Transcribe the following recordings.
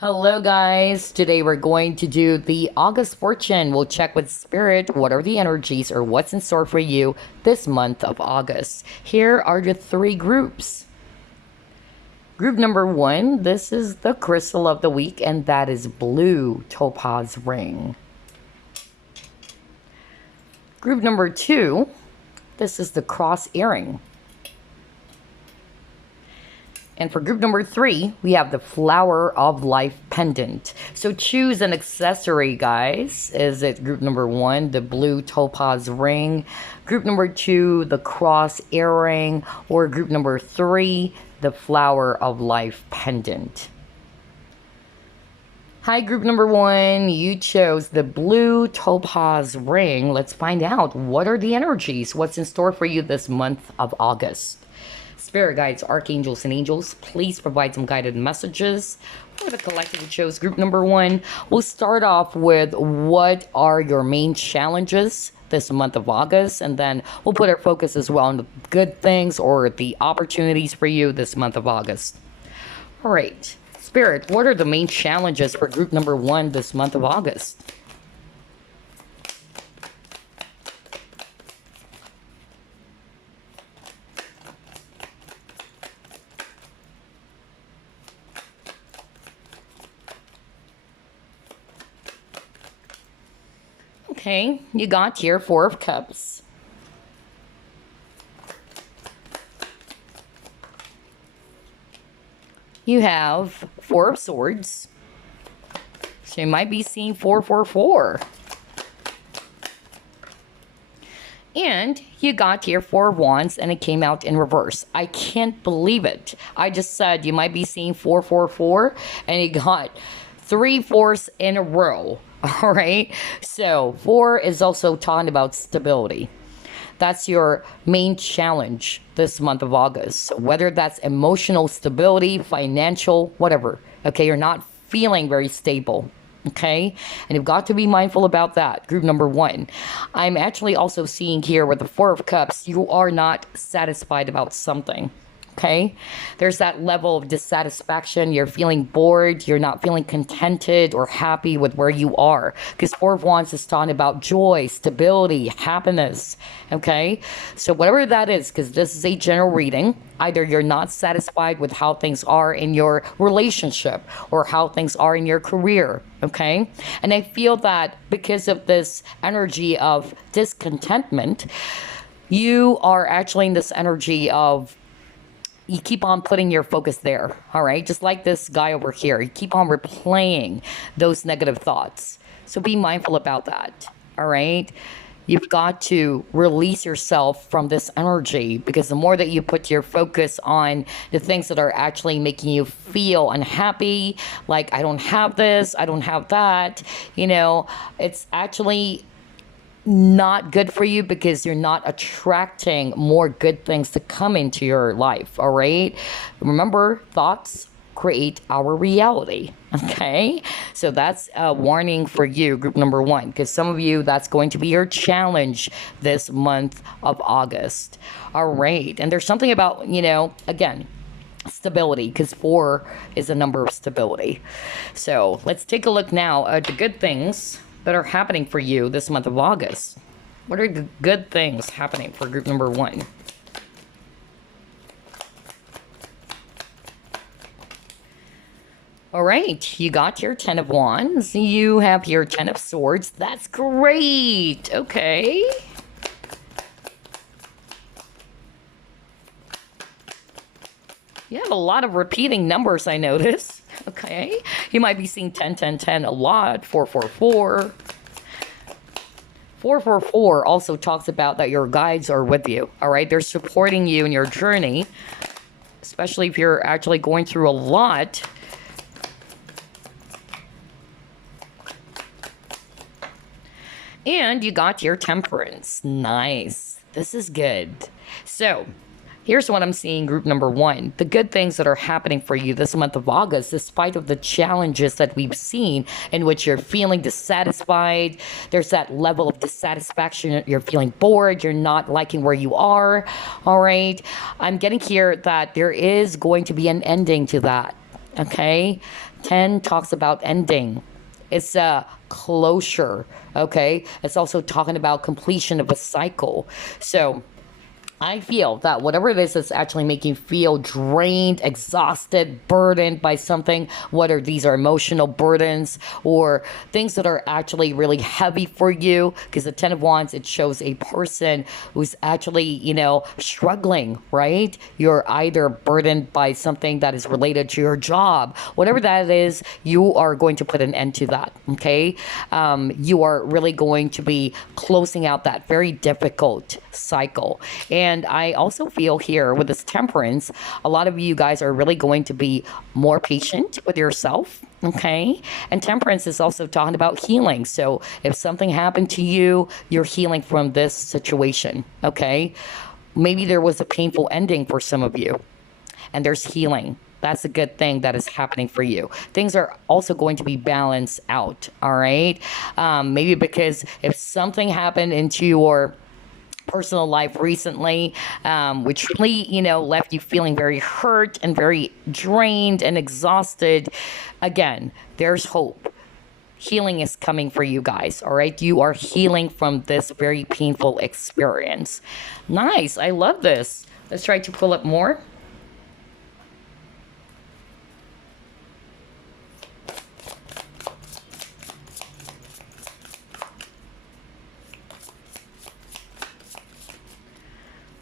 Hello, guys. Today we're going to do the August fortune. We'll check with Spirit what are the energies or what's in store for you this month of August. Here are the three groups. Group number one, this is the crystal of the week, and that is blue topaz ring. Group number two, this is the cross earring. And for group number three, we have the Flower of Life pendant. So choose an accessory, guys. Is it group number one, the blue topaz ring? Group number two, the cross earring? Or group number three, the Flower of Life pendant? Hi, group number one. You chose the blue topaz ring. Let's find out what are the energies, what's in store for you this month of August. Spirit guides, archangels, and angels, please provide some guided messages for the collective who chose group number one. We'll start off with what are your main challenges this month of August, and then we'll put our focus as well on the good things or the opportunities for you this month of August. All right, Spirit, what are the main challenges for group number one this month of August? Okay, you got here Four of Cups. You have Four of Swords. So you might be seeing 444. And you got here Four of Wands, and it came out in reverse. I can't believe it. I just said you might be seeing 444, and you got 3 fours in a row. All right. So 4 is also talking about stability. That's your main challenge this month of August. So whether that's emotional stability, financial, whatever. Okay. You're not feeling very stable. Okay. And you've got to be mindful about that. Group number one. I'm actually also seeing here with the Four of Cups, you are not satisfied about something. Okay, there's that level of dissatisfaction. You're feeling bored. You're not feeling contented or happy with where you are. Because Four of Wands is talking about joy, stability, happiness. Okay, so whatever that is, because this is a general reading, either you're not satisfied with how things are in your relationship or how things are in your career. Okay, and I feel that because of this energy of discontentment, you are actually in this energy of you keep on putting your focus there, all right? Just like this guy over here, you keep on replaying those negative thoughts. So be mindful about that, all right? You've got to release yourself from this energy, because the more that you put your focus on the things that are actually making you feel unhappy, like I don't have this, I don't have that, it's actually not good for you, because you're not attracting more good things to come into your life. All right, remember, thoughts create our reality. Okay, so that's a warning for you, group number one, because some of you, that's going to be your challenge this month of August. All right, and there's something about, again, stability, because 4 is a number of stability. So let's take a look now at the good things that are happening for you this month of August. What are the good things happening for group number one? All right, you got your 10 of Wands. You have your 10 of Swords. That's great. Okay. You have a lot of repeating numbers, I notice. Okay, you might be seeing 10, 10, 10 a lot, 444. 444 also talks about that your guides are with you, all right? They're supporting you in your journey, especially if you're actually going through a lot. And you got your Temperance. Nice. This is good. So here's what I'm seeing, group number one. The good things that are happening for you this month of August, despite of the challenges that we've seen in which you're feeling dissatisfied. There's that level of dissatisfaction. You're feeling bored. You're not liking where you are. All right. I'm getting here that there is going to be an ending to that. Okay. 10 talks about ending. It's a closure. Okay. It's also talking about completion of a cycle. So I feel that whatever it is that's actually making you feel drained, exhausted, burdened by something, whether these are emotional burdens or things that are actually really heavy for you, because the Ten of Wands, it shows a person who's actually, struggling, right? You're either burdened by something that is related to your job, whatever that is, you are going to put an end to that, okay? You are really going to be closing out that very difficult cycle. And I also feel here with this temperance, a lot of you guys are really going to be more patient with yourself. Okay. And temperance is also talking about healing. So if something happened to you, you're healing from this situation. Okay. Maybe there was a painful ending for some of you, and there's healing. That's a good thing that is happening for you. Things are also going to be balanced out. All right. Maybe because if something happened into your personal life recently, which really, left you feeling very hurt and very drained and exhausted. Again, there's hope. Healing is coming for you guys, all right? You are healing from this very painful experience. Nice. I love this. Let's try to pull up more.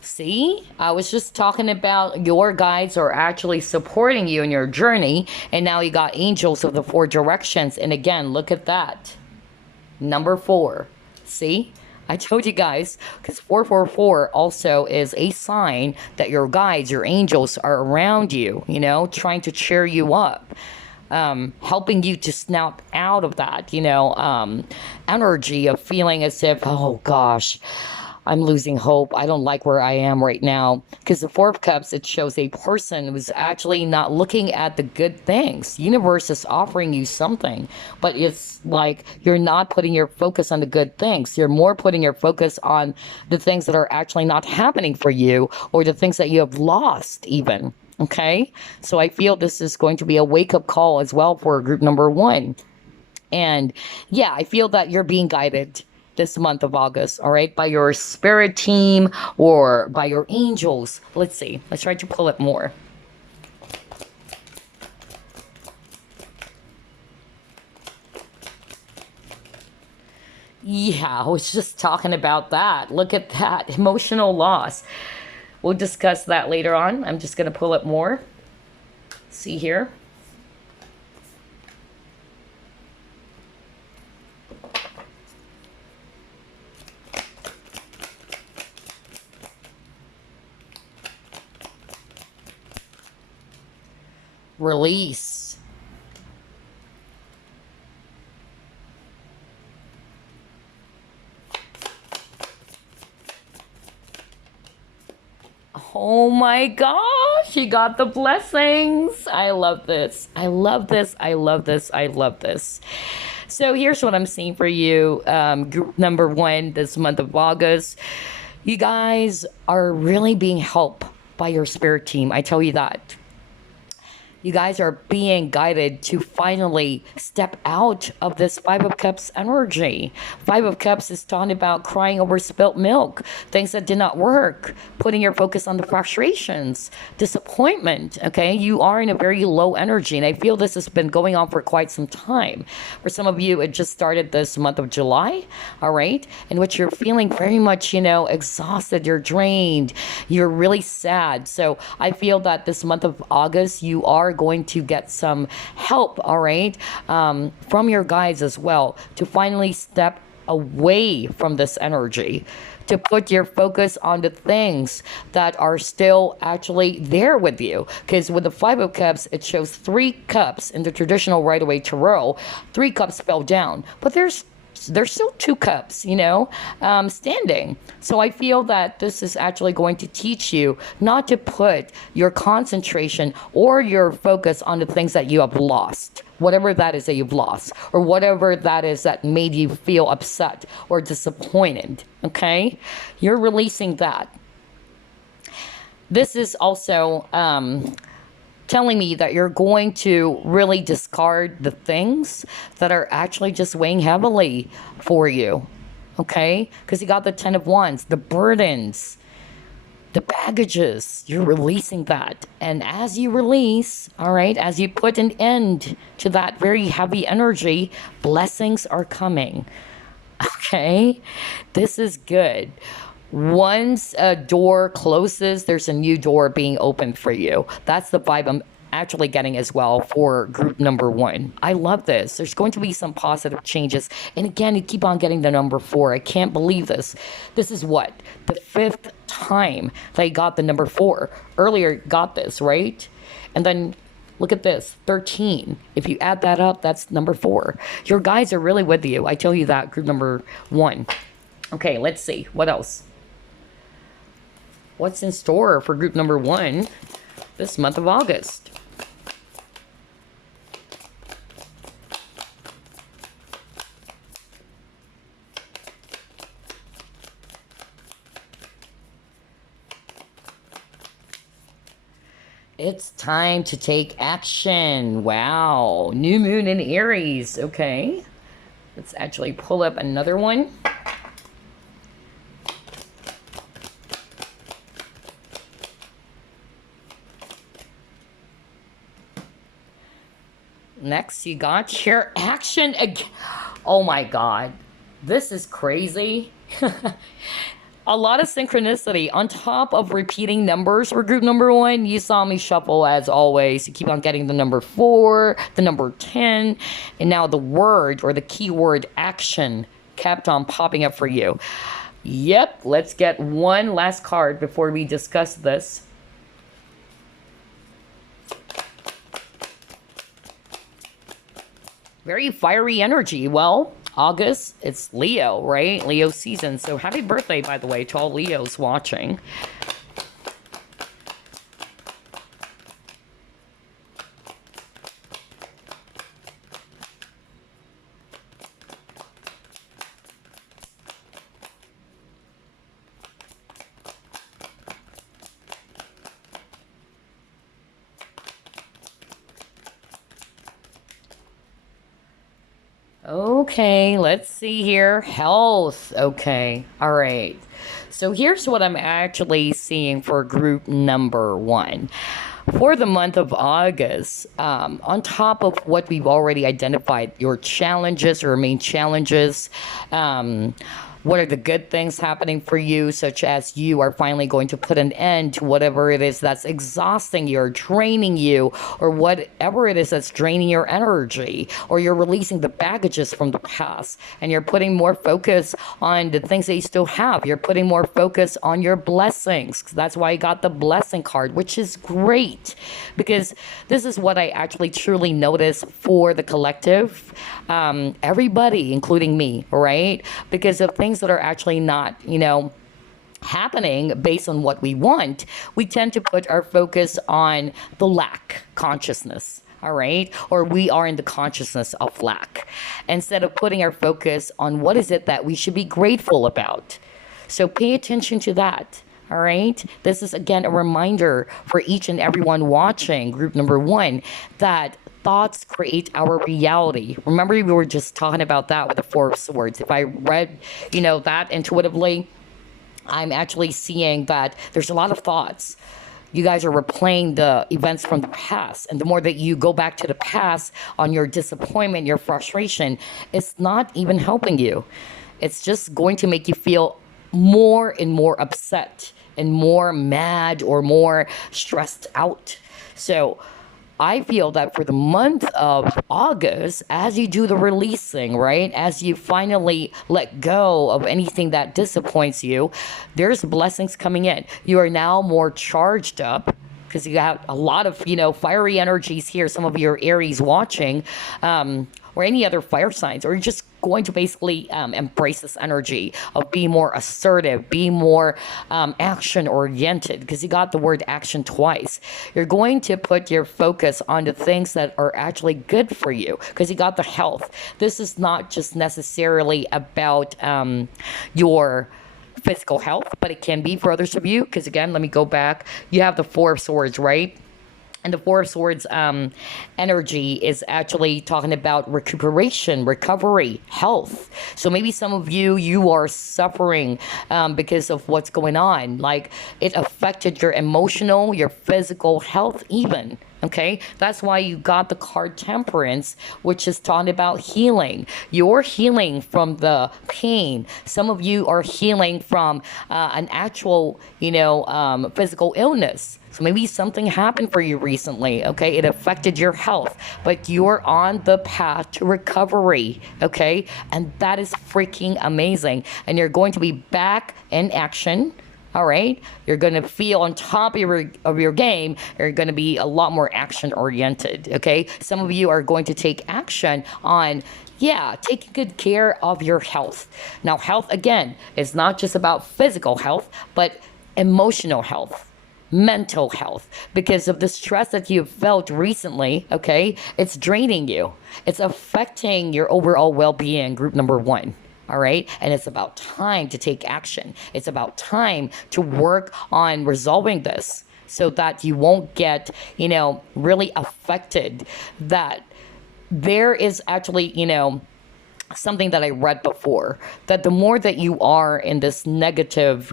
See, I was just talking about your guides are actually supporting you in your journey, and now you got angels of the four directions. And again, look at that. Number 4. See? I told you guys, because 444 also is a sign that your guides, your angels are around you, trying to cheer you up. Helping you to snap out of that, energy of feeling as if, oh gosh, I'm losing hope. I don't like where I am right now. Because the Four of Cups, it shows a person who's actually not looking at the good things. Universe is offering you something, but it's like you're not putting your focus on the good things. You're more putting your focus on the things that are actually not happening for you, or the things that you have lost even. Okay? So I feel this is going to be a wake-up call as well for group number 1. And yeah, I feel that you're being guided this month of August, all right, by your spirit team or by your angels. Let's see. Let's try to pull it more. Yeah, I was just talking about that. Look at that. Emotional loss. We'll discuss that later on. I'm just going to pull it more. See here. Release. Oh my gosh, you got the blessings. I love this. I love this. I love this. I love this. So here's what I'm seeing for you. Group number 1 this month of August. You guys are really being helped by your spirit team. I tell you that. You guys are being guided to finally step out of this Five of Cups energy. Five of Cups is talking about crying over spilt milk, things that did not work, putting your focus on the frustrations, disappointment. Okay, you are in a very low energy, and I feel this has been going on for quite some time. For some of you, it just started this month of July, all right, in which you're feeling very much, exhausted, you're drained, you're really sad. So I feel that this month of August, you are going to get some help, all right, from your guides as well, to finally step away from this energy, to put your focus on the things that are still actually there with you. Because with the Five of Cups, it shows 3 cups in the traditional Rider-Waite Tarot. 3 cups fell down, but there's still 2 cups, standing. So I feel that this is actually going to teach you not to put your concentration or your focus on the things that you have lost, whatever that is that you've lost, or whatever that is that made you feel upset or disappointed. Okay? You're releasing that. This is also telling me that you're going to really discard the things that are actually just weighing heavily for you. Okay? Because you got the 10 of Wands, the burdens, the baggages, you're releasing that. And as you release, all right, as you put an end to that very heavy energy, blessings are coming. Okay? This is good. Once a door closes, there's a new door being opened for you. That's the vibe I'm actually getting as well for group number 1. I love this. There's going to be some positive changes. And again, you keep on getting the number 4. I can't believe this. This is what? The 5th time that I got the number 4. Earlier, got this, right? And then look at this, 13. If you add that up, that's number 4. Your guides are really with you. I tell you that, group number 1. Okay, let's see. What else? What's in store for group number 1 this month of August? It's time to take action. Wow. New moon in Aries. Okay. Let's actually pull up another one. Next, you got your action again. Oh my God. This is crazy. A lot of synchronicity on top of repeating numbers for group number 1. You saw me shuffle as always. You keep on getting the number 4, the number 10, and now the word or the keyword action kept on popping up for you. Yep, let's get one last card before we discuss this. Very fiery energy. Well, August, it's Leo, right? Leo season. So happy birthday, by the way, to all Leos watching. Okay, let's see here. Health. Okay, all right. So here's what I'm actually seeing for group number 1. For the month of August, on top of what we've already identified, your challenges or main challenges, what are the good things happening for you, such as you are finally going to put an end to whatever it is that's exhausting you or draining you, or whatever it is that's draining your energy, or you're releasing the baggages from the past and you're putting more focus on the things that you still have. You're putting more focus on your blessings. That's why I got the blessing card, which is great because this is what I actually truly notice for the collective. Everybody, including me, right? Because of things that are actually not, happening based on what we want, we tend to put our focus on the lack consciousness. All right. Or we are in the consciousness of lack instead of putting our focus on what is it that we should be grateful about. So pay attention to that. All right. This is, again, a reminder for each and everyone watching group number 1 that thoughts create our reality. Remember, we were just talking about that with the 4 of Swords. If I read, that intuitively, I'm actually seeing that there's a lot of thoughts. You guys are replaying the events from the past. And the more that you go back to the past on your disappointment, your frustration, it's not even helping you. It's just going to make you feel more and more upset and more mad or more stressed out. So I feel that for the month of August, as you do the releasing, right, as you finally let go of anything that disappoints you, there's blessings coming in. You are now more charged up because you have a lot of, fiery energies here. Some of your Aries watching, or any other fire signs, or you're just going to basically embrace this energy of being more assertive, being more action-oriented, because you got the word action twice. You're going to put your focus on the things that are actually good for you, because you got the health. This is not just necessarily about your physical health, but it can be for others of you, because again, let me go back. You have the 4 of Swords, right? And the Four of Swords energy is actually talking about recuperation, recovery, health. So maybe some of you, you are suffering because of what's going on. Like it affected your emotional, your physical health even. Okay, that's why you got the card Temperance, which is talking about healing. You're healing from the pain. Some of you are healing from an actual, physical illness. So maybe something happened for you recently, okay? It affected your health, but you're on the path to recovery, okay? And that is freaking amazing. And you're going to be back in action. All right, you're going to feel on top of your game. You're going to be a lot more action oriented. Okay, some of you are going to take action on, yeah, taking good care of your health. Now, health again is not just about physical health, but emotional health, mental health, because of the stress that you've felt recently. Okay, it's draining you. It's affecting your overall well-being. Group number one. All right. And it's about time to take action. It's about time to work on resolving this so that you won't get, really affected. That there is actually, something that I read before, that the more that you are in this negative,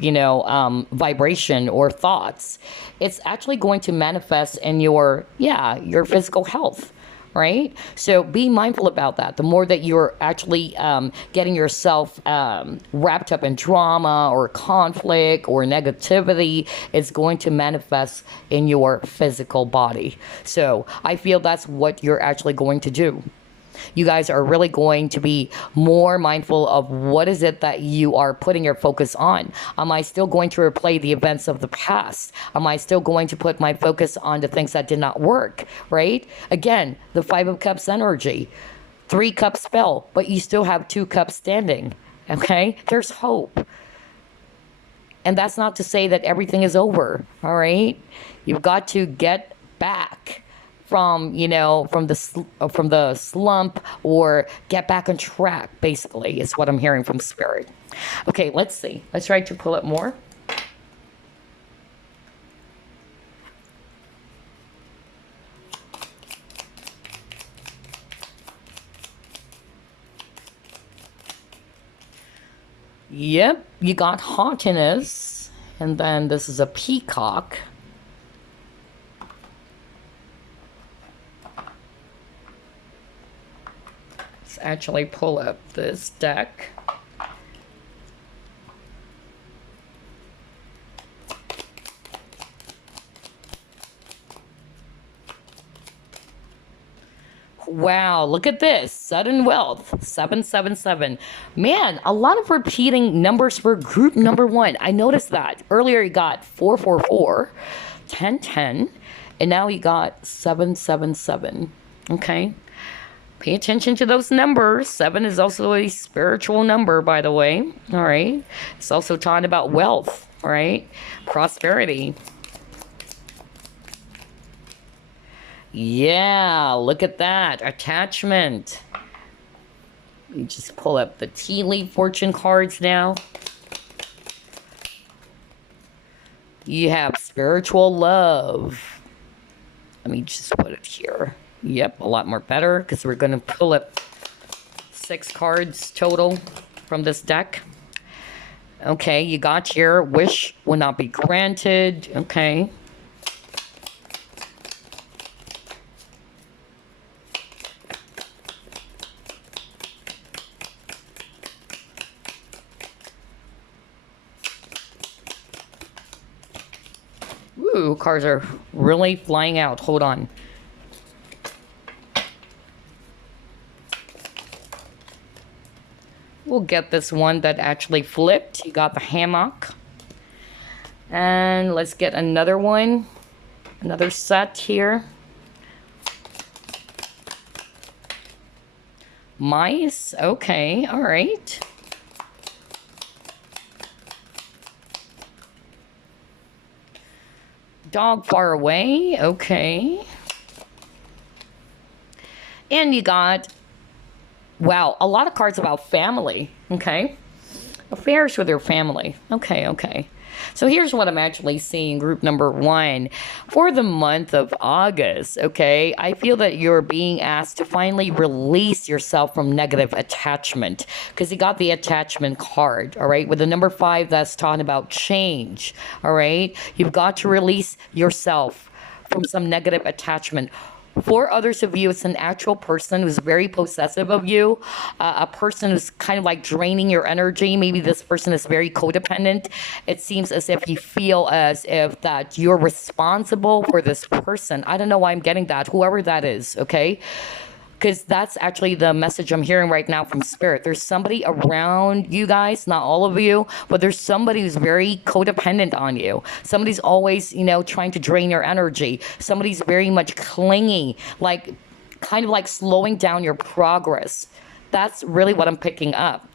vibration or thoughts, it's actually going to manifest in your physical health. Right? So be mindful about that. The more that you're actually getting yourself wrapped up in drama or conflict or negativity, it's going to manifest in your physical body. So I feel that's what you're actually going to do. You guys are really going to be more mindful of what is it that you are putting your focus on. Am I still going to replay the events of the past? Am I still going to put my focus on the things that did not work, right? Again, the Five of Cups energy. 3 cups fell, but you still have 2 cups standing, okay? There's hope. And that's not to say that everything is over, all right? You've got to get back from the slump, or get back on track, basically, is what I'm hearing from Spirit. Okay, let's see. Let's try to pull it more. Yep, you got haughtiness, and then this is a peacock. Actually pull up this deck. Wow, look at this. Sudden wealth, 777. Man, a lot of repeating numbers for group number one. I noticed that. Earlier you got 444, 1010, and now you got 777. Okay. Pay attention to those numbers. 7 is also a spiritual number, by the way. All right. It's also talking about wealth, all right? Prosperity. Yeah, look at that. Attachment. You just pull up the tea leaf fortune cards now. You have spiritual love. Let me just put it here. Yep, a lot more better, because we're going to pull up 6 cards total from this deck. Okay, you got here. Wish will not be granted. Okay. Ooh, cards are really flying out. Hold on. We'll get this one that actually flipped. You got the hammock. And let's get another one. Another set here. Mice. Okay. All right. Dog far away. Okay. And you got, wow, a lot of cards about family. Okay. Affairs with your family. Okay, okay. So here's what I'm actually seeing, group number one. For the month of August, okay, I feel that you're being asked to finally release yourself from negative attachment because you got the attachment card, all right? With the number five, that's talking about change, all right? You've got to release yourself from some negative attachment. For others of you, it's an actual person who's very possessive of you, a person who's kind of like draining your energy. Maybe this person is very codependent. It seems as if you feel as if that you're responsible for this person. I don't know why I'm getting that, whoever that is, okay? Because that's actually the message I'm hearing right now from spirit. There's somebody around you guys, not all of you, but there's somebody who's very codependent on you. Somebody's always, trying to drain your energy. Somebody's very much clingy, like kind of like slowing down your progress. That's really what I'm picking up.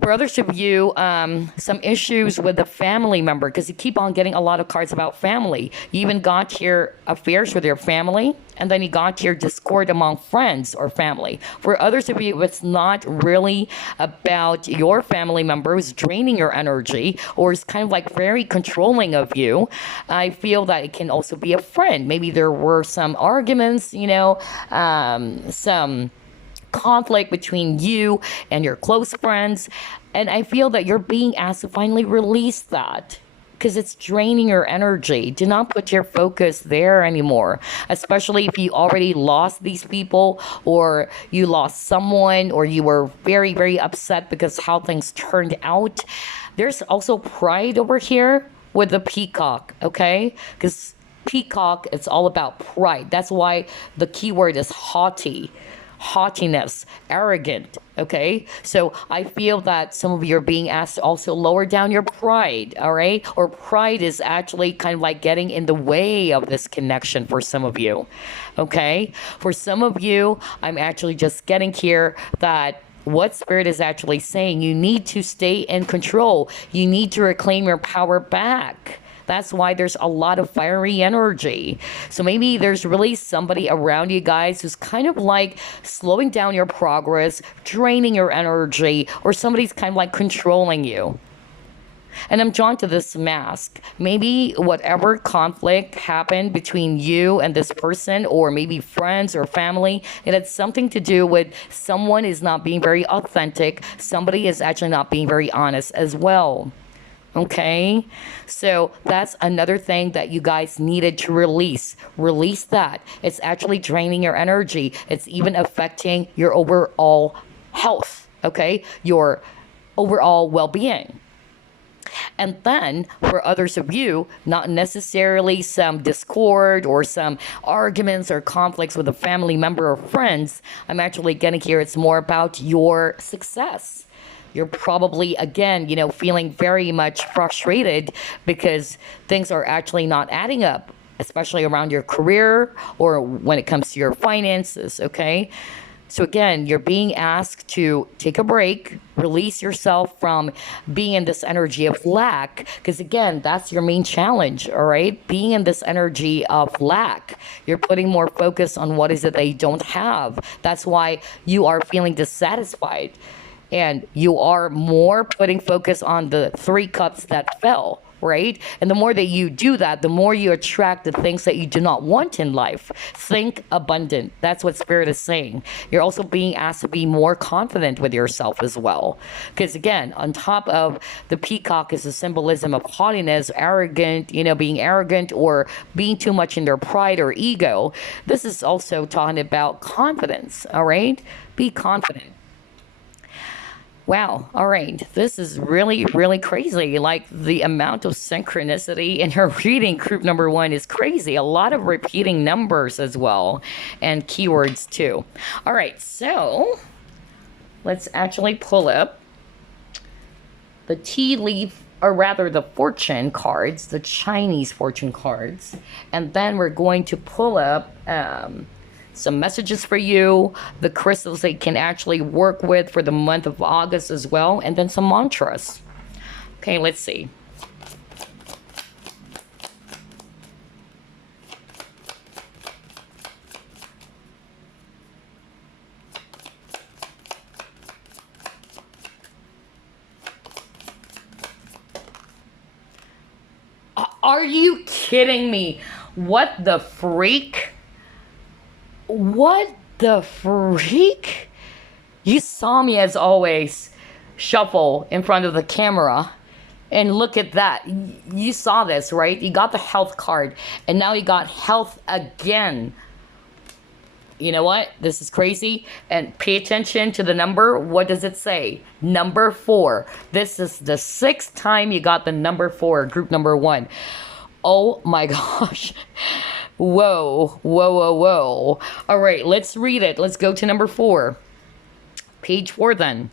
For others of you, some issues with a family member, because you keep on getting a lot of cards about family. You even got here affairs with your family, and then you got here discord among friends or family. For others of you, it's not really about your family member who's draining your energy or is kind of like very controlling of you. I feel that it can also be a friend. Maybe there were some arguments, some conflict between you and your close friends, and I feel that you're being asked to finally release that because it's draining your energy. Do not put your focus there anymore, especially if you already lost these people or you lost someone or you were very, very upset because how things turned out. There's also pride over here with the peacock, okay? Because peacock, it's all about pride. That's why the keyword is haughtiness, arrogant, okay? So I feel that some of you are being asked to also lower down your pride, all right? Or pride is actually kind of like getting in the way of this connection for some of you, okay? For some of you, I'm actually just getting here that what spirit is actually saying, you need to stay in control. You need to reclaim your power back. That's why there's a lot of fiery energy. So maybe there's really somebody around you guys who's kind of like slowing down your progress, draining your energy, or somebody's kind of like controlling you. And I'm drawn to this mask. Maybe whatever conflict happened between you and this person, or maybe friends or family, it had something to do with someone is not being very authentic. Somebody is actually not being very honest as well. Okay, so that's another thing that you guys needed to release. Release that. It's actually draining your energy. It's even affecting your overall health, okay? Your overall well-being. And then for others of you, not necessarily some discord or some arguments or conflicts with a family member or friends, I'm actually getting here, it's more about your success. You're probably, again, feeling very much frustrated because things are actually not adding up, especially around your career or when it comes to your finances, okay? So again, you're being asked to take a break, release yourself from being in this energy of lack, because again, that's your main challenge, all right? Being in this energy of lack, you're putting more focus on what is it that you don't have. That's why you are feeling dissatisfied. And you are more putting focus on the 3 cups that fell, right? And the more that you do that, the more you attract the things that you do not want in life. Think abundant. That's what Spirit is saying. You're also being asked to be more confident with yourself as well. Because again, on top of the peacock is a symbolism of haughtiness, arrogant, being arrogant or being too much in their pride or ego. This is also talking about confidence, all right? Be confident. Wow. All right. This is really, really crazy. Like the amount of synchronicity in your reading, group number one, is crazy. A lot of repeating numbers as well and keywords too. All right. So let's actually pull up the tea leaf, or rather the fortune cards, the Chinese fortune cards. And then we're going to pull up some messages for you, the crystals that you can actually work with for the month of August as well, and then some mantras. Okay, let's see. Are you kidding me? What the freak? What the freak? You saw me, as always, shuffle in front of the camera. And look at that. You saw this, right? You got the health card. And now you got health again. You know what? This is crazy. And pay attention to the number. What does it say? Number 4. This is the 6th time you got the number 4, group number 1. Oh my gosh. Whoa, whoa, whoa, whoa. All right, let's read it. Let's go to number 4. Page 4 then.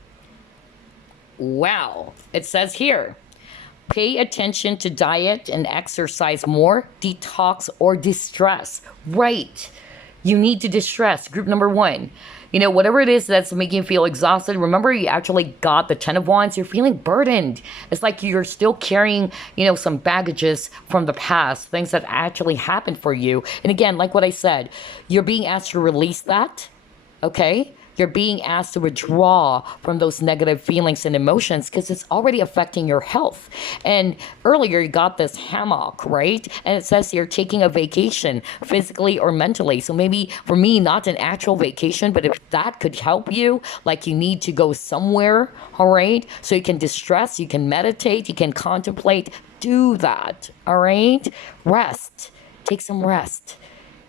Wow. It says here, pay attention to diet and exercise more, detox, or distress. Right. You need to distress. Group number 1. You know, whatever it is that's making you feel exhausted, remember you actually got the 10 of Wands. You're feeling burdened. It's like you're still carrying, you know, some baggages from the past, things that actually happened for you. And again, like what I said, you're being asked to release that, okay? You're being asked to withdraw from those negative feelings and emotions because it's already affecting your health. And earlier you got this hammock, right? And it says you're taking a vacation physically or mentally. So maybe for me, not an actual vacation, but if that could help you, like you need to go somewhere, all right? So you can distress, you can meditate, you can contemplate, do that, all right? Rest, take some rest.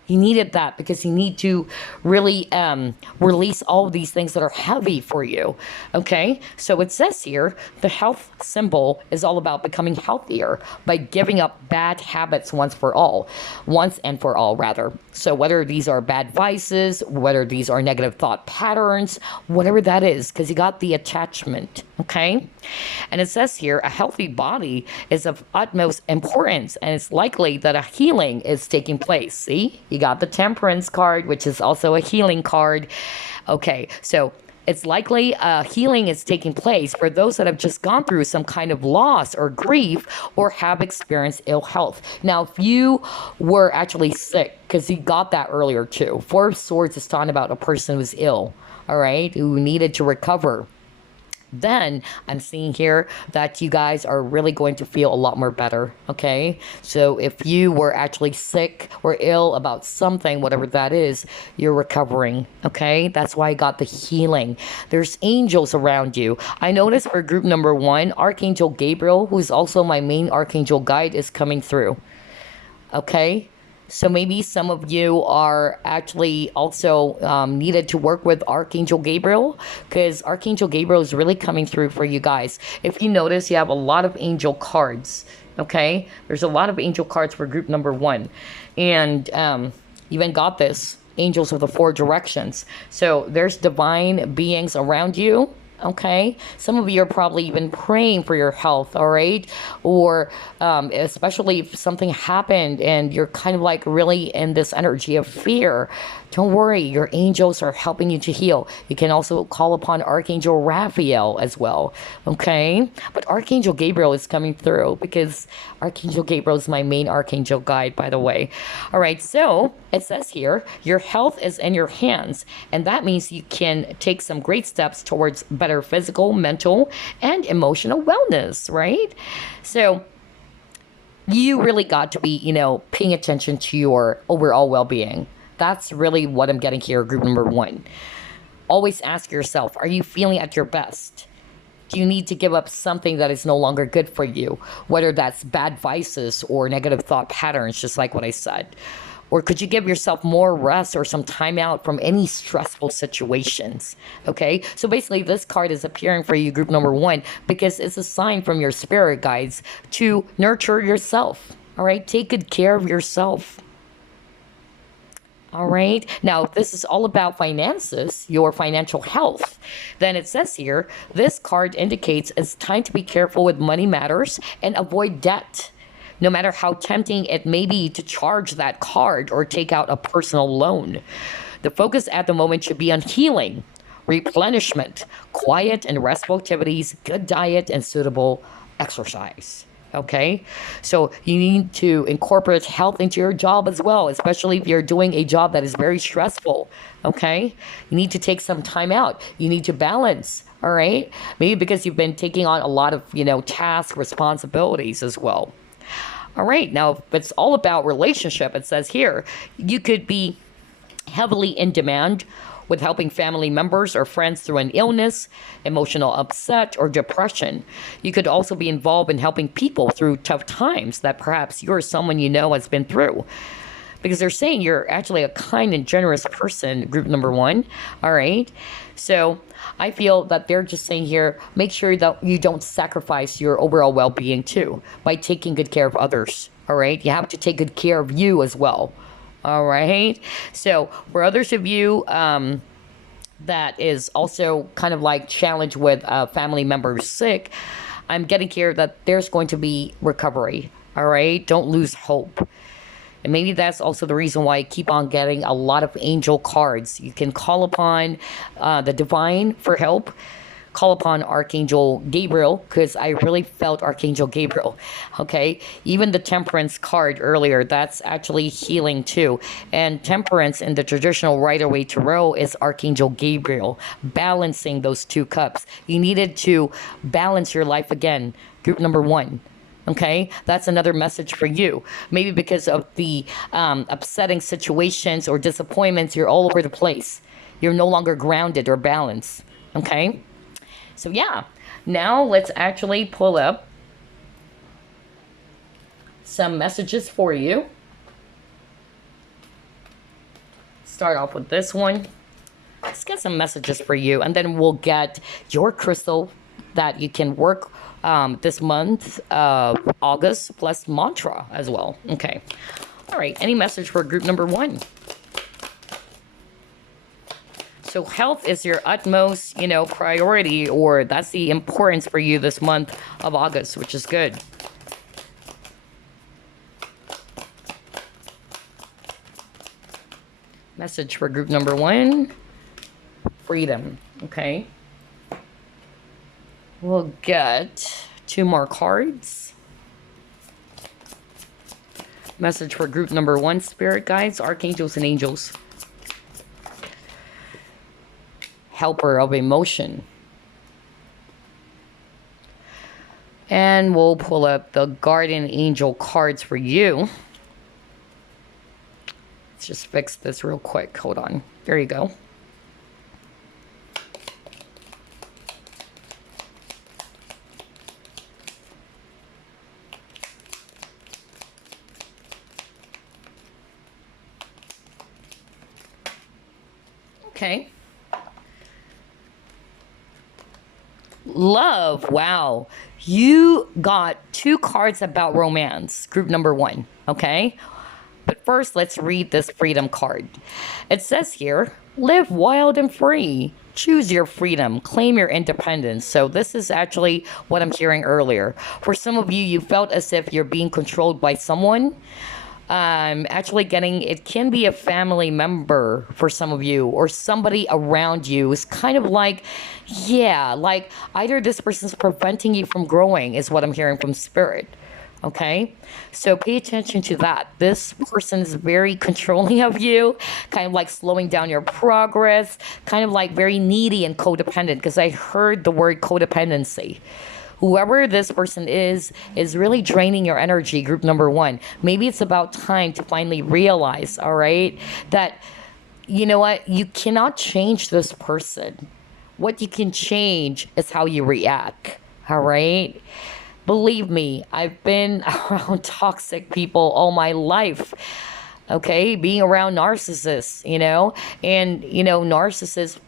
You needed that because you need to really release all of these things that are heavy for you. Okay, so it says here, the health symbol is all about becoming healthier by giving up bad habits once and for all rather. So whether these are bad vices, whether these are negative thought patterns, whatever that is, because you got the attachment. Okay, and it says here, a healthy body is of utmost importance, and it's likely that a healing is taking place. See, you got the Temperance card, which is also a healing card. Okay, so it's likely a healing is taking place for those that have just gone through some kind of loss or grief or have experienced ill health. Now, if you were actually sick, because you got that earlier too, 4 of Swords is talking about a person who's ill, all right, who needed to recover. Then I'm seeing here that you guys are really going to feel a lot more better, okay? So if you were actually sick or ill about something, whatever that is, you're recovering, okay? That's why I got the healing. There's angels around you. I noticed for group number 1, Archangel Gabriel, who's also my main archangel guide, is coming through, okay? So maybe some of you are actually also needed to work with Archangel Gabriel, because Archangel Gabriel is really coming through for you guys. If you notice, you have a lot of angel cards, okay? There's a lot of angel cards for group number 1. And even got this, angels of the 4 directions. So there's divine beings around you. Okay, some of you are probably even praying for your health, all right? Or especially if something happened and you're kind of like really in this energy of fear, don't worry, your angels are helping you to heal. You can also call upon Archangel Raphael as well, okay? But Archangel Gabriel is coming through because Archangel Gabriel is my main archangel guide, by the way. All right, so it says here, your health is in your hands, and that means you can take some great steps towards better physical, mental, and emotional wellness, right? So you really got to be, you know, paying attention to your overall well-being. That's really what I'm getting here, group number 1. Always ask yourself, are you feeling at your best? Do you need to give up something that is no longer good for you? Whether that's bad vices or negative thought patterns, just like what I said. Or could you give yourself more rest or some time out from any stressful situations? Okay, so basically this card is appearing for you, group number 1, because it's a sign from your spirit guides to nurture yourself. All right, take good care of yourself. All right. Now, if this is all about finances, your financial health, then it says here, this card indicates it's time to be careful with money matters and avoid debt. No matter how tempting it may be to charge that card or take out a personal loan. The focus at the moment should be on healing, replenishment, quiet and restful activities, good diet, and suitable exercise. Okay, so you need to incorporate health into your job as well, especially if you're doing a job that is very stressful. Okay, you need to take some time out. You need to balance. All right, maybe because you've been taking on a lot of, you know, task responsibilities as well. All right, now if it's all about relationship, it says here, you could be heavily in demand with helping family members or friends through an illness, emotional upset, or depression. You could also be involved in helping people through tough times that perhaps you're someone you know has been through. Because they're saying you're actually a kind and generous person, group number one. All right. So I feel that they're just saying here, make sure that you don't sacrifice your overall well being too by taking good care of others. All right. You have to take good care of you as well. All right. So for others of you, that is also kind of like challenged with family members sick, I'm getting here that there's going to be recovery. All right. Don't lose hope. And maybe that's also the reason why I keep on getting a lot of angel cards. You can call upon the divine for help. Call upon Archangel Gabriel, because I really felt Archangel Gabriel. Okay, even the Temperance card earlier, that's actually healing too. And Temperance in the traditional Rider-Waite Tarot is Archangel Gabriel, balancing those two cups. You needed to balance your life again, group number one. Okay, that's another message for you. Maybe because of the upsetting situations or disappointments, you're all over the place. You're no longer grounded or balanced. Okay. So yeah, now let's actually pull up some messages for you. Start off with this one. Let's get some messages for you, and then we'll get your crystal that you can work this month, August, plus mantra as well. Okay. All right. Any message for group number one? So health is your utmost, priority, or that's the importance for you this month of August, which is good. Message for group number one, freedom. Okay. We'll get 2 more cards. Message for group number one, spirit guides, archangels, and angels. Helper of emotion. And we'll pull up the guardian angel cards for you. Let's just fix this real quick. Hold on. There you go. Okay. Love. Wow. You got 2 cards about romance, group number one. Okay. But first, let's read this freedom card. It says here, live wild and free. Choose your freedom. Claim your independence. So this is actually what I'm hearing earlier. For some of you, you felt as if you're being controlled by someone. Actually getting, it can be a family member for some of you, or somebody around you is kind of like, yeah, like either this person's preventing you from growing is what I'm hearing from spirit. Okay, so pay attention to that. This person is very controlling of you, kind of like slowing down your progress, kind of like very needy and codependent, because I heard the word codependency. Whoever this person is really draining your energy, group number one. Maybe it's about time to finally realize, all right, that, you know what, you cannot change this person. What you can change is how you react, all right? Believe me, I've been around toxic people all my life, okay? Being around narcissists, and, narcissists,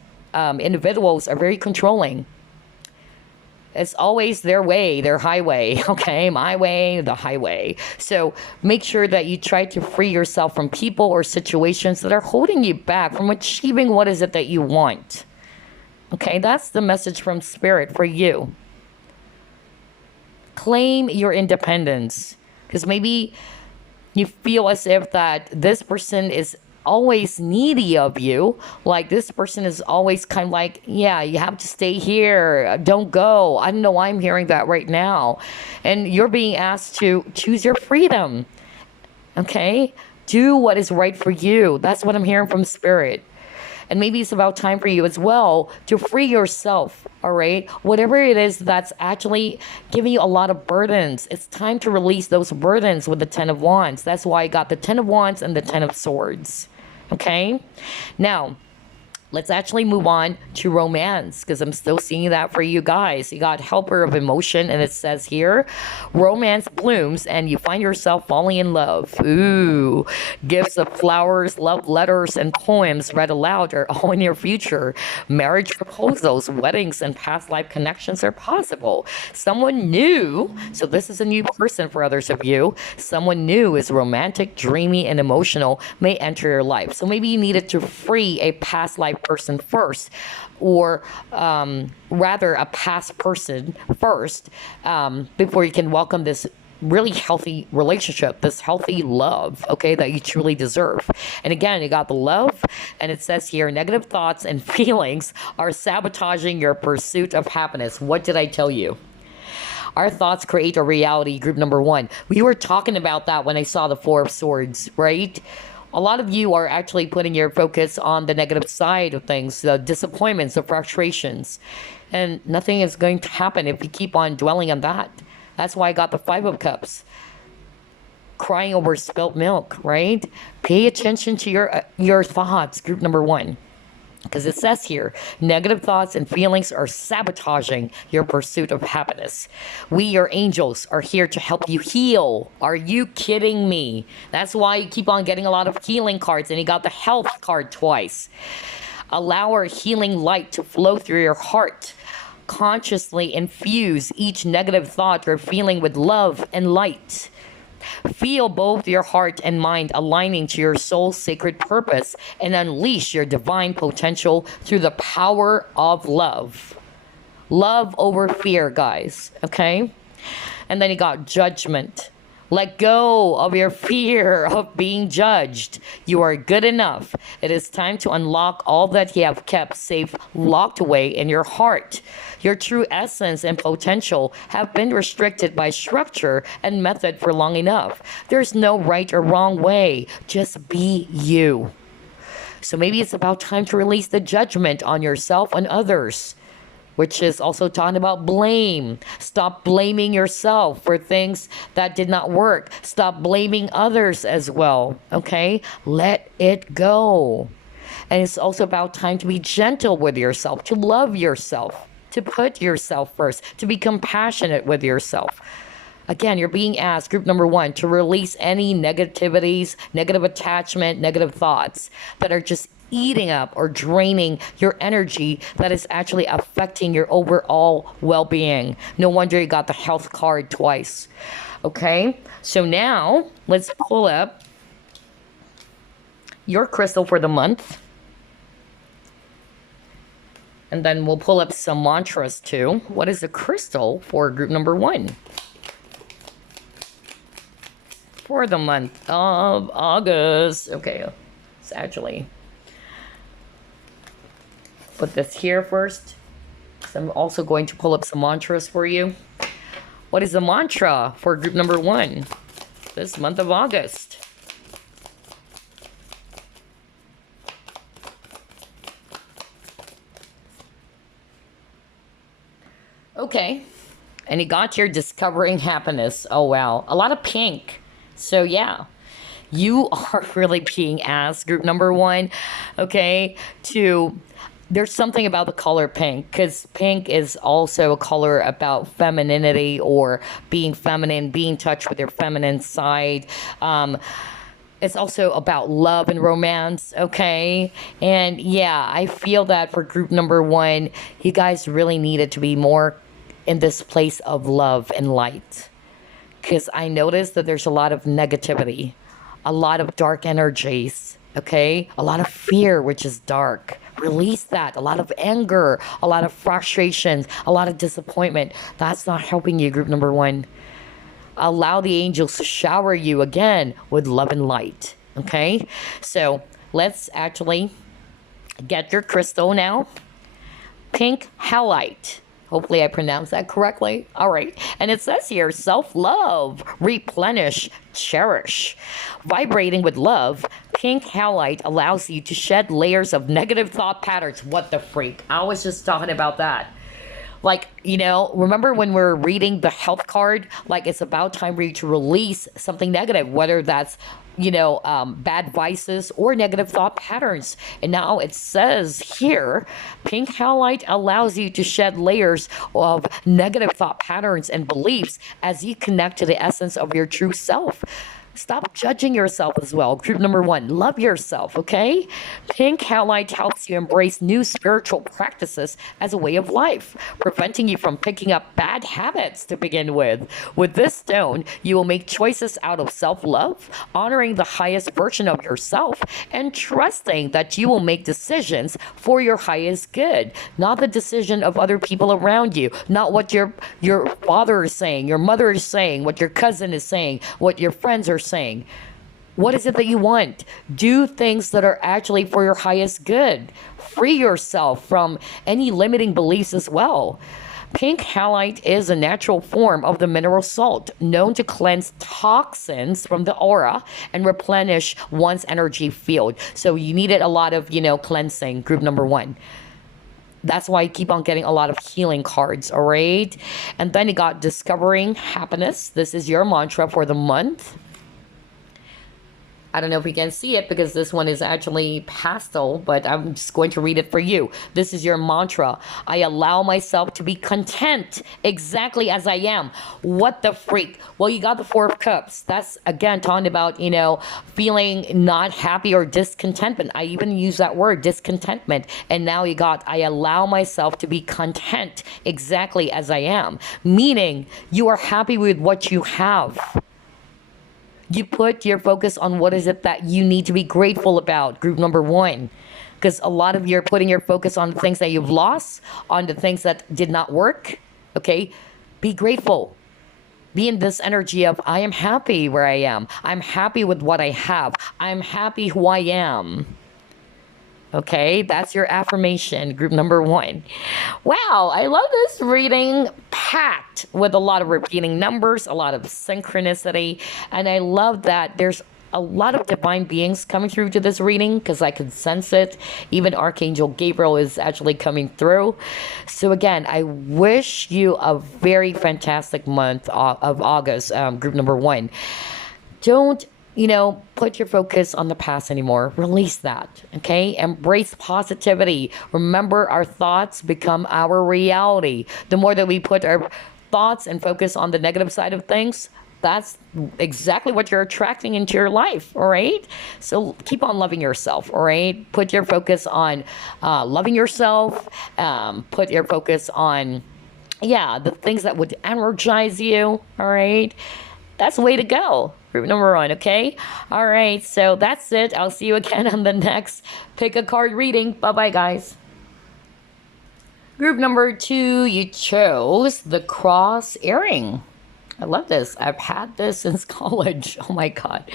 individuals are very controlling. It's always their way, their highway, okay? My way, the highway. So make sure that you try to free yourself from people or situations that are holding you back from achieving what is it that you want. Okay, that's the message from Spirit for you. Claim your independence, because maybe you feel as if that this person is always needy of you. Like this person is always kind of like, yeah, you have to stay here, don't go. I don't know why I'm hearing that right now. And you're being asked to choose your freedom. Okay, do what is right for you. That's what I'm hearing from Spirit. And maybe it's about time for you as well to free yourself, all right? Whatever it is that's actually giving you a lot of burdens, it's time to release those burdens with the Ten of Wands. That's why I got the Ten of Wands and the Ten of Swords, okay? Now, let's actually move on to romance, because I'm still seeing that for you guys. You got Helper of Emotion, and it says here, romance blooms and you find yourself falling in love. Ooh, gifts of flowers, love letters, and poems read aloud are all in your future. Marriage proposals, weddings, and past life connections are possible. Someone new, so this is a new person for others of you, someone new is romantic, dreamy, and emotional, may enter your life. So maybe you needed to free a past life person first, or rather a past person first, before you can welcome this really healthy relationship, this healthy love, okay, that you truly deserve. And again, you got the love, and it says here, negative thoughts and feelings are sabotaging your pursuit of happiness. What did I tell you? Our thoughts create a reality, group number one. We were talking about that when I saw the Four of Swords, right? A lot of you are actually putting your focus on the negative side of things, the disappointments, the frustrations. And nothing is going to happen if you keep on dwelling on that. That's why I got the Five of Cups. Crying over spilt milk, right? Pay attention to your thoughts, group number one. Because it says here, negative thoughts and feelings are sabotaging your pursuit of happiness. We, your angels, are here to help you heal. Are you kidding me? That's why you keep on getting a lot of healing cards, and you got the health card twice. Allow our healing light to flow through your heart. Consciously infuse each negative thought or feeling with love and light. Feel both your heart and mind aligning to your soul's sacred purpose, and unleash your divine potential through the power of love. Love over fear, guys, okay? And then you got Judgment. Let go of your fear of being judged. You are good enough. It is time to unlock all that you have kept safe, locked away in your heart. Your true essence and potential have been restricted by structure and method for long enough. There's no right or wrong way. Just be you. So maybe it's about time to release the judgment on yourself and others, which is also talking about blame. Stop blaming yourself for things that did not work. Stop blaming others as well, okay? Let it go. And it's also about time to be gentle with yourself, to love yourself, to put yourself first, to be compassionate with yourself. Again, you're being asked, group number one, to release any negativities, negative attachment, negative thoughts that are just eating up or draining your energy, that is actually affecting your overall well-being. No wonder you got the health card twice. Okay, so now let's pull up your crystal for the month. And then we'll pull up some mantras too. What is the crystal for group number one? For the month of August. Okay, let's actually put this here first, so I'm also going to pull up some mantras for you. What is the mantra for group number one this month of August? Okay, and you got your discovering happiness. Oh wow, a lot of pink. So yeah, you are really being asked, group number one, okay, to, there's something about the color pink, because pink is also a color about femininity, or being feminine, being in touch with your feminine side. It's also about love and romance, okay? And yeah, I feel that for group number one, you guys really needed to be more in this place of love and light. Because I noticed that there's a lot of negativity, a lot of dark energies, okay? A lot of fear, which is dark. Release that. A lot of anger, a lot of frustrations, a lot of disappointment. That's not helping you, group number one. Allow the angels to shower you again with love and light, okay? So let's actually get your crystal now. Pink halite. Hopefully I pronounced that correctly. All right. And it says here, self-love, replenish, cherish. Vibrating with love, pink halite allows you to shed layers of negative thought patterns. What the freak? I was just talking about that. Like, remember when we're reading the health card, like it's about time for you to release something negative, whether that's, bad vices or negative thought patterns. And now it says here, pink halite allows you to shed layers of negative thought patterns and beliefs as you connect to the essence of your true self. Stop judging yourself as well. Group number 1, love yourself, okay? Pink halite helps you embrace new spiritual practices as a way of life, preventing you from picking up bad habits to begin with. With this stone, you will make choices out of self-love, honoring the highest version of yourself, and trusting that you will make decisions for your highest good, not the decision of other people around you, not what your father is saying, your mother is saying, what your cousin is saying, what your friends are saying. What is it that you want? Do things that are actually for your highest good. Free yourself from any limiting beliefs as well. Pink halite is a natural form of the mineral salt, known to cleanse toxins from the aura and replenish one's energy field. So you needed a lot of, cleansing, group number 1. That's why I keep on getting a lot of healing cards, all right? And then you got discovering happiness. This is your mantra for the month. I don't know if you can see it because this one is actually pastel, but I'm just going to read it for you. This is your mantra. I allow myself to be content exactly as I am. What the freak? Well, you got the 4 of Cups. That's, again, talking about, feeling not happy or discontentment. I even use that word, discontentment. And now you got, I allow myself to be content exactly as I am. Meaning, you are happy with what you have. You put your focus on what is it that you need to be grateful about, group number 1. Because a lot of you are putting your focus on the things that you've lost, on the things that did not work. Okay? Be grateful. Be in this energy of, I am happy where I am. I'm happy with what I have. I'm happy who I am. Okay, that's your affirmation, group number 1. Wow, I love this reading, packed with a lot of repeating numbers, a lot of synchronicity, and I love that there's a lot of divine beings coming through to this reading because I can sense it. Even Archangel Gabriel is actually coming through. So again, I wish you a very fantastic month of August, group number 1. Don't put your focus on the past anymore. Release that, okay? Embrace positivity. Remember, our thoughts become our reality. The more that we put our thoughts and focus on the negative side of things, that's exactly what you're attracting into your life, all right? So keep on loving yourself, all right? Put your focus on loving yourself. Put your focus on, the things that would energize you, all right? That's the way to go. Group number 1, okay? All right, so that's it. I'll see you again on the next Pick a Card reading. Bye-bye, guys. Group number 2, you chose the cross earring. I love this. I've had this since college. Oh, my God.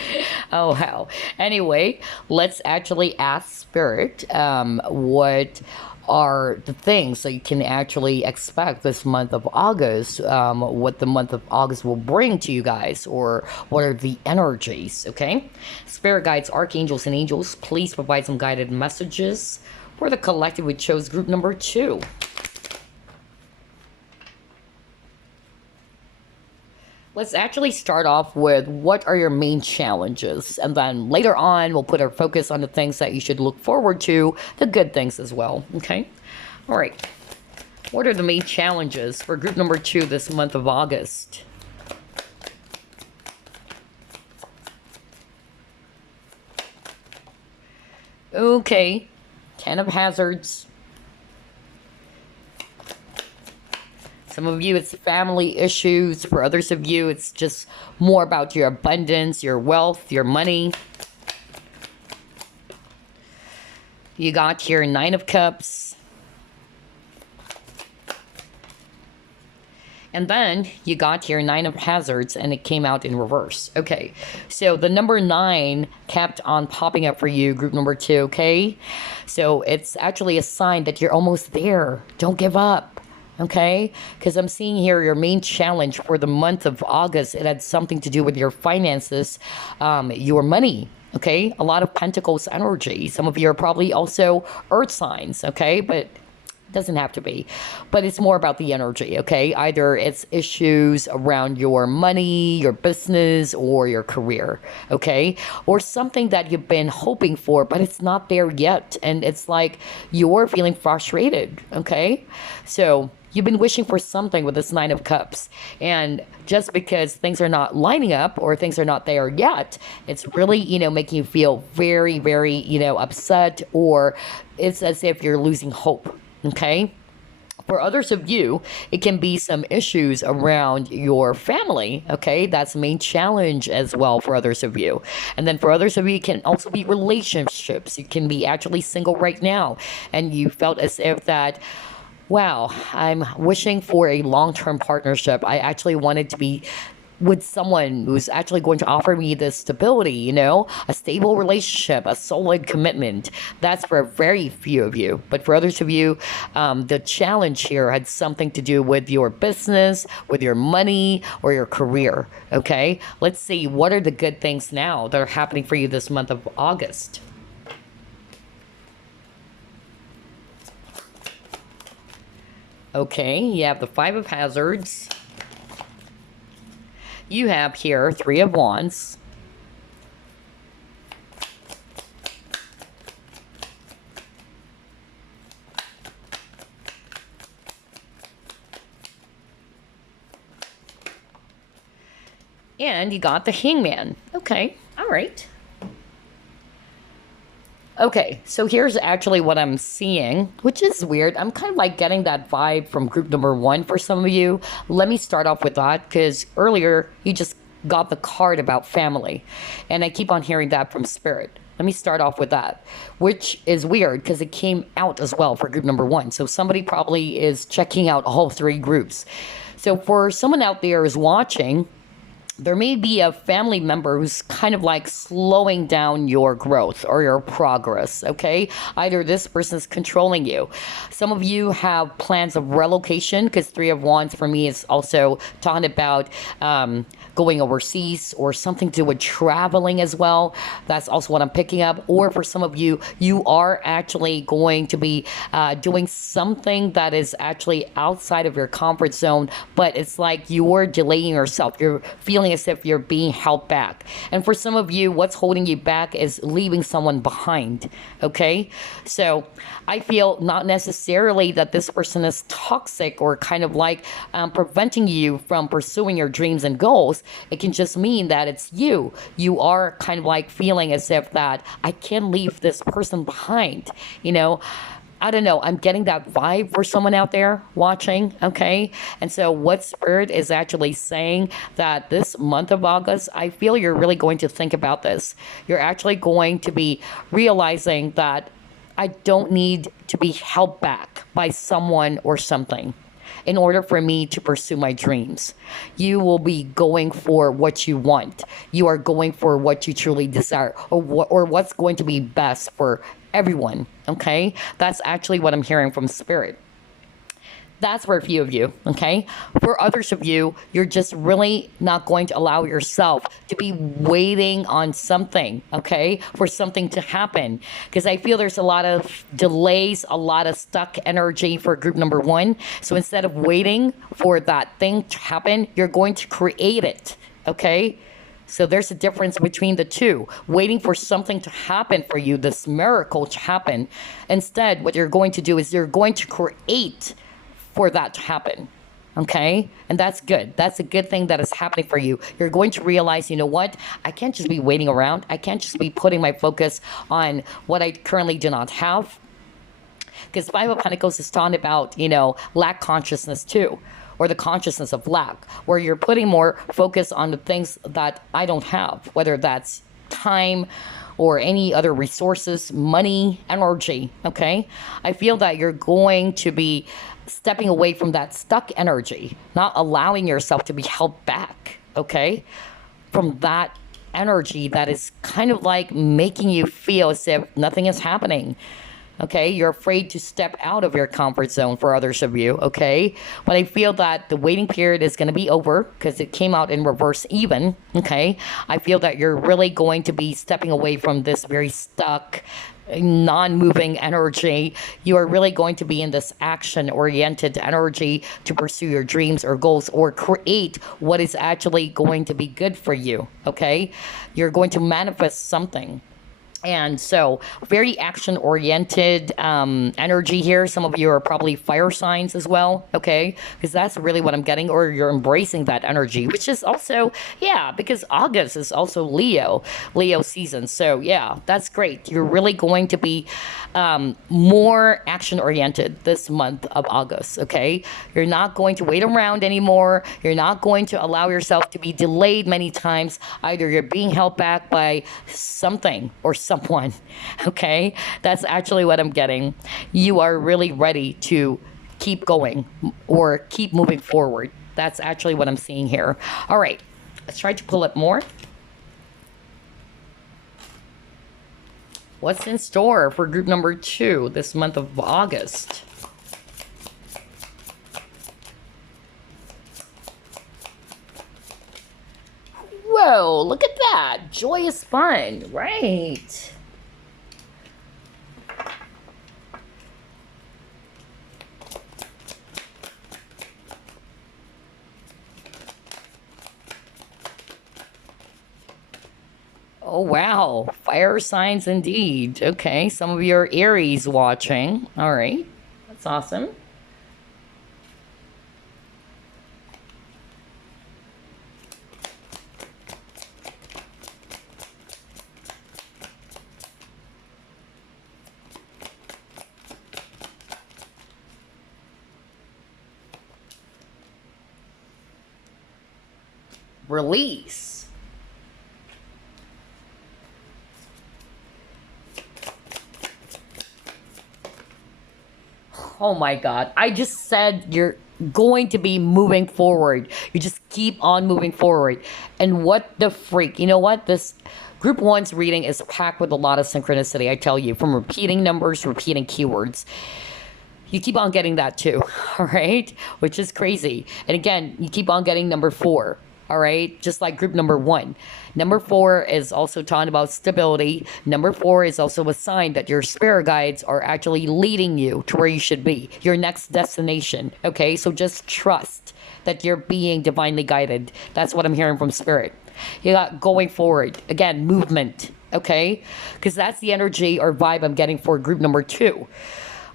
Oh, wow. Anyway, let's actually ask Spirit what are the things that you can actually expect this month of August, what the month of August will bring to you guys, or what are the energies, okay? Spirit guides, archangels, and angels, please provide some guided messages for the collective we chose, group number 2. Let's actually start off with what are your main challenges, and then later on we'll put our focus on the things that you should look forward to, the good things as well, okay? All right, what are the main challenges for group number 2 this month of August? Okay, 10 of Hazards. Some of you, it's family issues. For others of you, it's just more about your abundance, your wealth, your money. You got your 9 of Cups. And then you got your 9 of Hazards, and it came out in reverse. Okay, so the number 9 kept on popping up for you, group number 2, okay? So it's actually a sign that you're almost there. Don't give up. Okay, because I'm seeing here your main challenge for the month of August, it had something to do with your finances, your money. Okay, a lot of Pentacles energy. Some of you are probably also Earth signs. Okay, but doesn't have to be, but it's more about the energy. Okay, either it's issues around your money, your business, or your career. Okay, or something that you've been hoping for but it's not there yet, and it's like you're feeling frustrated. Okay, so you've been wishing for something with this Nine of Cups, and just because things are not lining up or things are not there yet, it's really, making you feel very, very, upset, or it's as if you're losing hope. Okay, for others of you, it can be some issues around your family. Okay, that's the main challenge as well for others of you. And then for others of you, it can also be relationships. You can be actually single right now, and you felt as if that, wow, I'm wishing for a long term partnership. I actually wanted to be with someone who's actually going to offer me this stability, a stable relationship, a solid commitment. That's for very few of you. But for others of you, the challenge here had something to do with your business, with your money, or your career. Okay, let's see, what are the good things now that are happening for you this month of August? Okay, you have the Five of Hazards. You have here Three of Wands. And you got the Hangman. Okay, all right. Okay, so here's actually what I'm seeing, which is weird. I'm kind of like getting that vibe from group number one for some of you. Let me start off with that, because earlier you just got the card about family, and I keep on hearing that from Spirit. Let me start off with that, which is weird because it came out as well for group number one. So somebody probably is checking out all three groups. So for someone out there who's watching, there may be a family member who's kind of like slowing down your growth or your progress. Okay, either this person's controlling you. Some of you have plans of relocation, because Three of Wands for me is also talking about going overseas, or something to do with traveling as well. That's also what I'm picking up. Or for some of you, you are actually going to be doing something that is actually outside of your comfort zone, but it's like you're delaying yourself. You're feeling as if you're being held back. And for some of you, what's holding you back is leaving someone behind. Okay, so I feel not necessarily that this person is toxic or kind of like preventing you from pursuing your dreams and goals. It can just mean that it's you. You are kind of like feeling as if that I can't leave this person behind. I don't know. I'm getting that vibe for someone out there watching. Okay. And so what Spirit is actually saying, that this month of August, I feel you're really going to think about this. You're actually going to be realizing that I don't need to be held back by someone or something in order for me to pursue my dreams. You will be going for what you want. You are going for what you truly desire, or what's going to be best for everyone. Okay, that's actually what I'm hearing from Spirit. That's for a few of you. Okay, for others of you, you're just really not going to allow yourself to be waiting on something. Okay, for something to happen, because I feel there's a lot of delays, a lot of stuck energy for group number one. So instead of waiting for that thing to happen, you're going to create it. Okay, so there's a difference between the two. Waiting for something to happen for you, this miracle to happen. Instead, what you're going to do is you're going to create for that to happen. Okay, and that's good. That's a good thing that is happening for you. You're going to realize, you know what, I can't just be waiting around. I can't just be putting my focus on what I currently do not have, because Five of Pentacles is talking about, lack consciousness too, or the consciousness of lack, where you're putting more focus on the things that I don't have, whether that's time or any other resources, money, energy. Okay, I feel that you're going to be stepping away from that stuck energy, not allowing yourself to be held back. Okay, from that energy that is kind of like making you feel as if nothing is happening. Okay, you're afraid to step out of your comfort zone for others of you. Okay, but I feel that the waiting period is going to be over because it came out in reverse even. Okay, I feel that you're really going to be stepping away from this very stuck, non-moving energy. You are really going to be in this action-oriented energy to pursue your dreams or goals or create what is actually going to be good for you. Okay, you're going to manifest something. And so, very action oriented energy here. Some of you are probably fire signs as well, okay? Because that's really what I'm getting, or you're embracing that energy, which is also, yeah, because August is also Leo season. So, yeah, that's great. You're really going to be more action oriented this month of August, okay? You're not going to wait around anymore. You're not going to allow yourself to be delayed many times. Either you're being held back by something or someone, okay? That's actually what I'm getting. You are really ready to keep going or keep moving forward. That's actually what I'm seeing here. All right, let's try to pull up more. What's in store for group number 2 this month of August? Whoa, look at that. Joyous fun, right? Oh, wow. Fire signs indeed. Okay, some of you are Aries watching. All right, that's awesome. Release. Oh my God. I just said you're going to be moving forward. You just keep on moving forward. And what the freak? You know what? This group 1's reading is packed with a lot of synchronicity, I tell you, from repeating numbers, repeating keywords. You keep on getting that too, all right? Which is crazy. And again, you keep on getting number 4. All right, just like group number 1. Number 4 is also talking about stability. Number 4 is also a sign that your spirit guides are actually leading you to where you should be, your next destination. Okay, so just trust that you're being divinely guided. That's what I'm hearing from spirit. You got going forward. Again, movement. Okay, because that's the energy or vibe I'm getting for group number 2.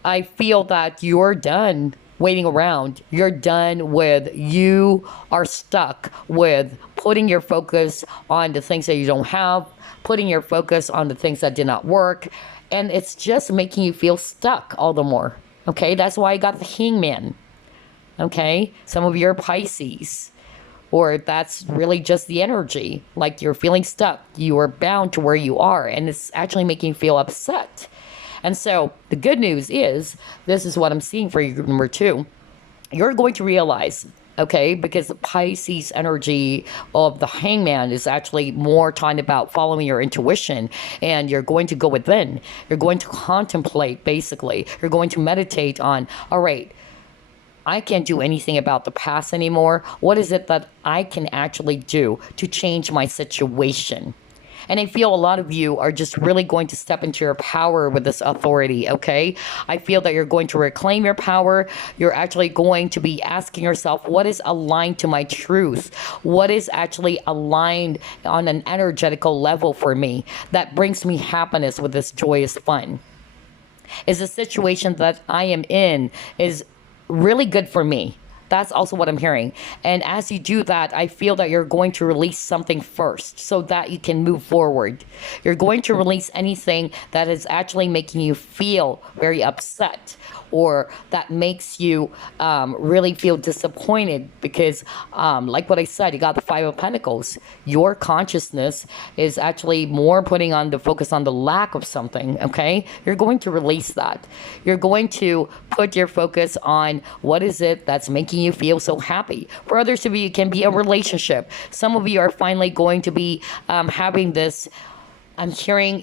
I feel that you're done waiting around. You're done with, you are stuck with putting your focus on the things that you don't have, putting your focus on the things that did not work, and it's just making you feel stuck all the more. Okay, that's why I got the hangman. Okay, some of you are Pisces, or that's really just the energy, like you're feeling stuck, you are bound to where you are, and it's actually making you feel upset. And so the good news is, this is what I'm seeing for you, group number 2. You're going to realize, okay, because the Pisces energy of the hangman is actually more talking about following your intuition, and you're going to go within. You're going to contemplate, basically. You're going to meditate on, all right, I can't do anything about the past anymore. What is it that I can actually do to change my situation? And I feel a lot of you are just really going to step into your power with this authority, okay? I feel that you're going to reclaim your power. You're actually going to be asking yourself, what is aligned to my truth? What is actually aligned on an energetical level for me that brings me happiness with this joyous fun? Is the situation that I am in is really good for me? That's also what I'm hearing. And as you do that, I feel that you're going to release something first so that you can move forward. You're going to release anything that is actually making you feel very upset, or that makes you really feel disappointed because, like what I said, you got the 5 of Pentacles. Your consciousness is actually more putting on the focus on the lack of something, okay? You're going to release that. You're going to put your focus on what is it that's making you feel so happy. For others of you, it can be a relationship. Some of you are finally going to be having this, I'm hearing,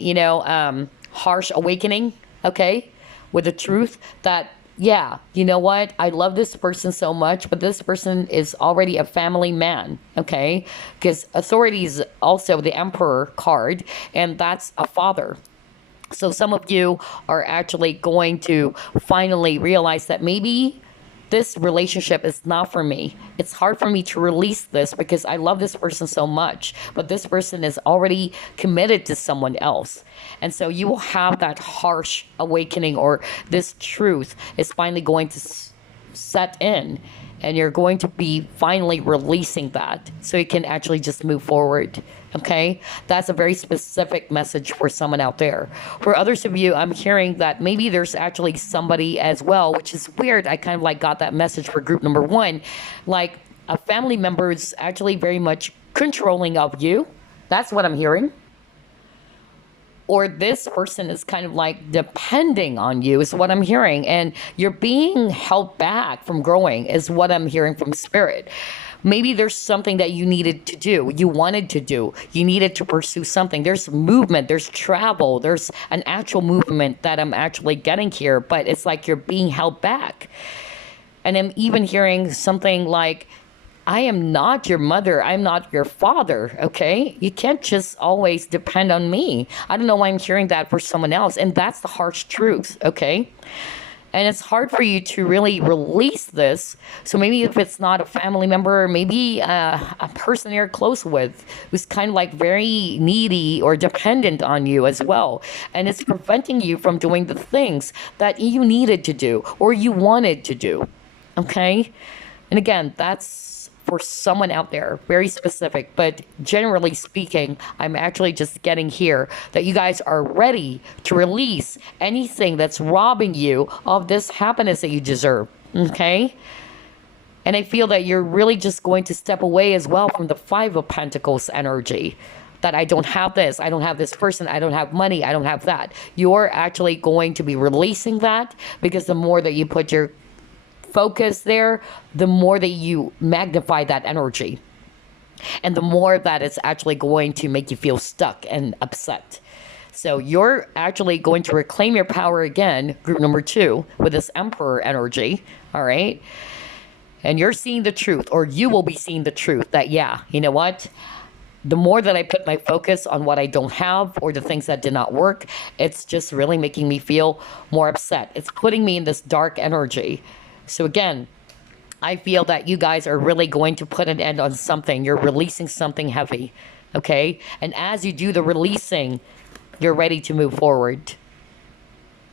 harsh awakening, okay? with the truth that, yeah, you know what? I love this person so much, but this person is already a family man, okay? Because authority is also the emperor card, and that's a father. So some of you are actually going to finally realize that maybe this relationship is not for me. It's hard for me to release this because I love this person so much, but this person is already committed to someone else. And so you will have that harsh awakening, or this truth is finally going to set in, and you're going to be finally releasing that so you can actually just move forward. Okay, that's a very specific message for someone out there. For others of you, I'm hearing that maybe there's actually somebody as well, which is weird. I kind of like got that message for group number one, like a family member is actually very much controlling of you. That's what I'm hearing. Or this person is kind of like depending on you, is what I'm hearing, and you're being held back from growing, is what I'm hearing from spirit. Maybe there's something that you needed to do, you wanted to do, you needed to pursue something. There's movement, there's travel, there's an actual movement that I'm actually getting here, but it's like you're being held back. And I'm even hearing something like, I am not your mother. I'm not your father. Okay. You can't just always depend on me. I don't know why I'm hearing that for someone else. And that's the harsh truth. Okay. And it's hard for you to really release this. So maybe if it's not a family member, maybe a person you're close with who's kind of like very needy or dependent on you as well. And it's preventing you from doing the things that you needed to do or you wanted to do. Okay. And again, that's for someone out there, very specific, but generally speaking, I'm actually just getting here that you guys are ready to release anything that's robbing you of this happiness that you deserve, okay? And I feel that you're really just going to step away as well from the Five of Pentacles energy. That I don't have this, I don't have this person, I don't have money, I don't have that. You're actually going to be releasing that because the more that you put your focus there, the more that you magnify that energy. And the more that it's actually going to make you feel stuck and upset. So you're actually going to reclaim your power again, group number two, with this Emperor energy, all right? And you're seeing the truth, or you will be seeing the truth that, yeah, you know what? The more that I put my focus on what I don't have or the things that did not work, it's just really making me feel more upset. It's putting me in this dark energy. So again, I feel that you guys are really going to put an end on something. You're releasing something heavy, okay? And as you do the releasing, you're ready to move forward.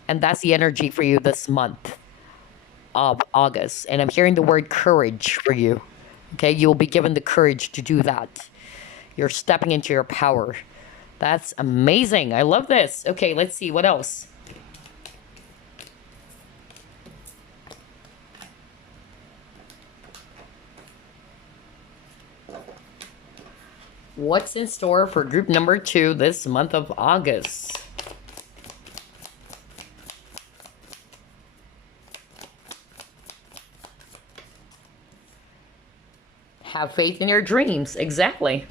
And that's the energy for you this month of August. And I'm hearing the word courage for you, okay? You will be given the courage to do that. You're stepping into your power. That's amazing. I love this. Okay, let's see. What else? What's in store for group number two this month of August? Have faith in your dreams. Exactly.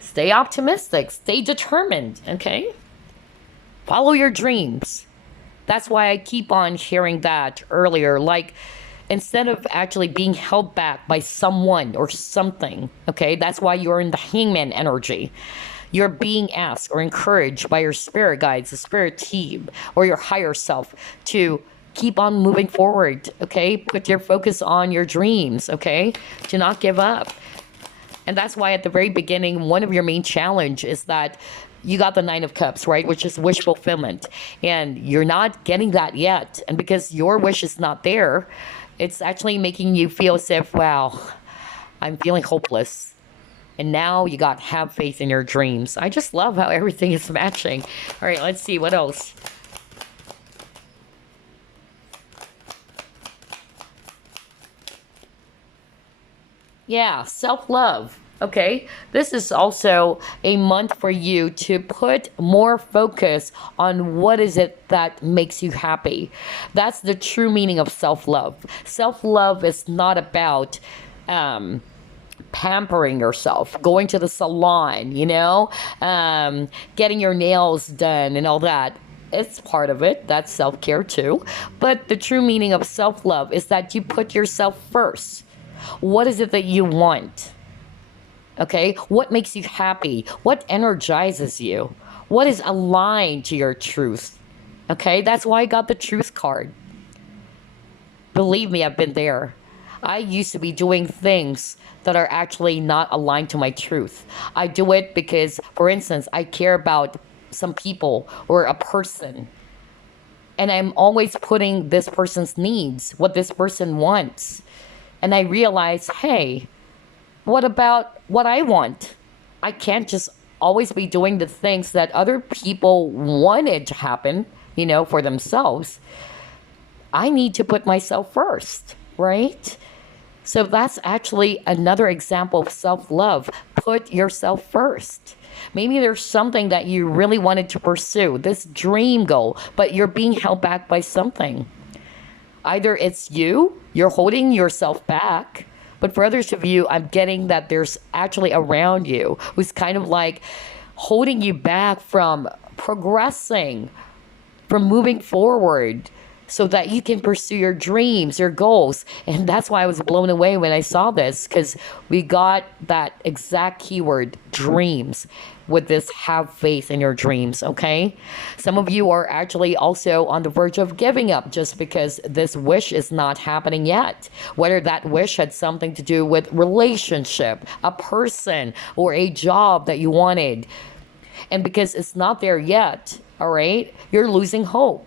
Stay optimistic. Stay determined. Okay? Follow your dreams. That's why I keep on hearing that earlier. Like, instead of actually being held back by someone or something, okay? That's why you're in the Hangman energy. You're being asked or encouraged by your spirit guides, the spirit team, or your higher self to keep on moving forward, okay? Put your focus on your dreams, okay? Do not give up. And that's why at the very beginning, one of your main challenge is that you got the Nine of Cups, right? Which is wish fulfillment. And you're not getting that yet. And because your wish is not there, it's actually making you feel as if, wow, I'm feeling hopeless. And now you got have faith in your dreams. I just love how everything is matching. All right, let's see what else. Yeah, self-love. Okay, this is also a month for you to put more focus on what is it that makes you happy. That's the true meaning of self-love. Self-love is not about pampering yourself, going to the salon, getting your nails done and all that. It's part of it. That's self care too. But the true meaning of self love is that you put yourself first. What is it that you want? Okay. What makes you happy? What energizes you? What is aligned to your truth? Okay. That's why I got the truth card. Believe me, I've been there. I used to be doing things that are actually not aligned to my truth. I do it because, for instance, I care about some people or a person, and I'm always putting this person's needs, what this person wants. And I realize, hey, what about what I want? I can't just always be doing the things that other people wanted to happen, for themselves. I need to put myself first, right? So that's actually another example of self love. Put yourself first. Maybe there's something that you really wanted to pursue, this dream goal, but you're being held back by something. Either it's you're holding yourself back, but for others of you, I'm getting that there's actually around you who's kind of like holding you back from progressing, from moving forward so that you can pursue your dreams, your goals. And that's why I was blown away when I saw this, because we got that exact keyword, dreams, with this have faith in your dreams, okay? Some of you are actually also on the verge of giving up just because this wish is not happening yet. Whether that wish had something to do with relationship, a person, or a job that you wanted. And because it's not there yet, all right, you're losing hope.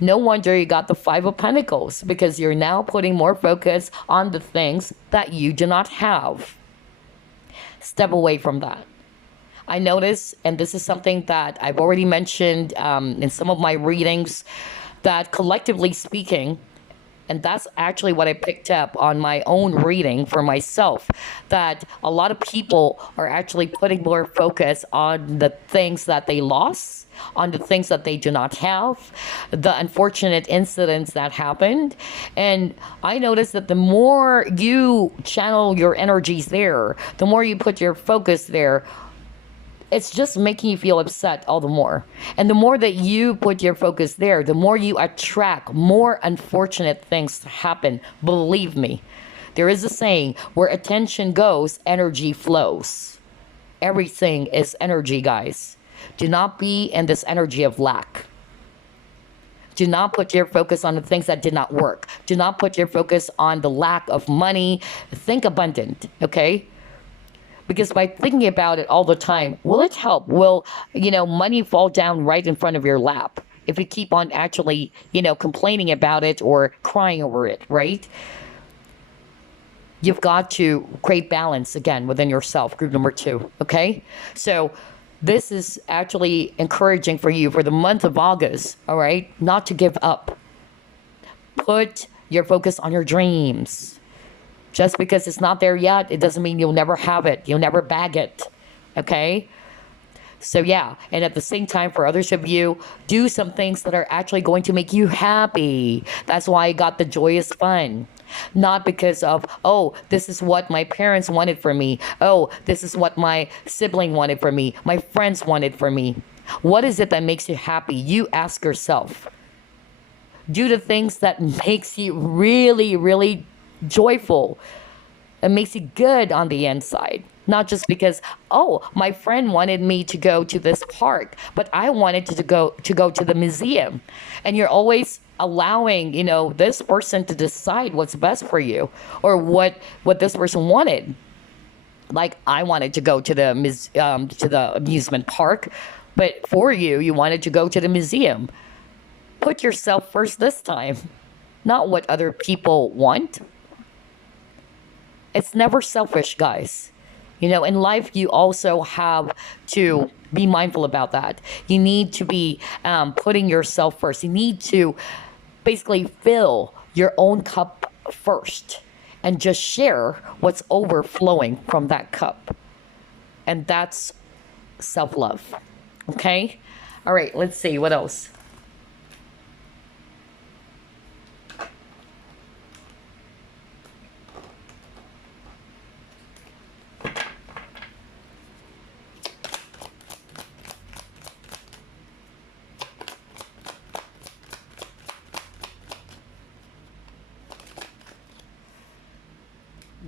No wonder you got the Five of Pentacles, because you're now putting more focus on the things that you do not have. Step away from that. I notice, and this is something that I've already mentioned in some of my readings, that collectively speaking, and that's actually what I picked up on my own reading for myself, that a lot of people are actually putting more focus on the things that they lost, on the things that they do not have, the unfortunate incidents that happened. And I noticed that the more you channel your energies there, the more you put your focus there, it's just making you feel upset all the more. And the more that you put your focus there, the more you attract more unfortunate things to happen. Believe me, there is a saying, where attention goes, energy flows. Everything is energy, guys. Do not be in this energy of lack. Do not put your focus on the things that did not work. Do not put your focus on the lack of money. Think abundant, okay? Because by thinking about it all the time, will it help? Will, money fall down right in front of your lap if you keep on actually, complaining about it or crying over it, right? You've got to create balance again within yourself, group number 2, okay? So this is actually encouraging for you for the month of August, all right? Not to give up. Put your focus on your dreams. Just because it's not there yet, it doesn't mean you'll never have it. You'll never bag it. Okay? So yeah, and at the same time, for others of you, do some things that are actually going to make you happy. That's why I got the joyous fun. Not because of, oh, this is what my parents wanted for me. Oh, this is what my sibling wanted for me. My friends wanted for me. What is it that makes you happy? You ask yourself. Do the things that makes you really, really joyful. It makes you good on the inside. Not just because, oh, my friend wanted me to go to this park, but I wanted to go to the museum. And you're always allowing, this person to decide what's best for you, or what this person wanted. Like, I wanted to go to the amusement park, but for you, you wanted to go to the museum. Put yourself first this time, not what other people want. It's never selfish, guys. In life, you also have to be mindful about that. You need to be putting yourself first. You need to basically fill your own cup first and just share what's overflowing from that cup. And that's self-love. Okay? All right, let's see. What else?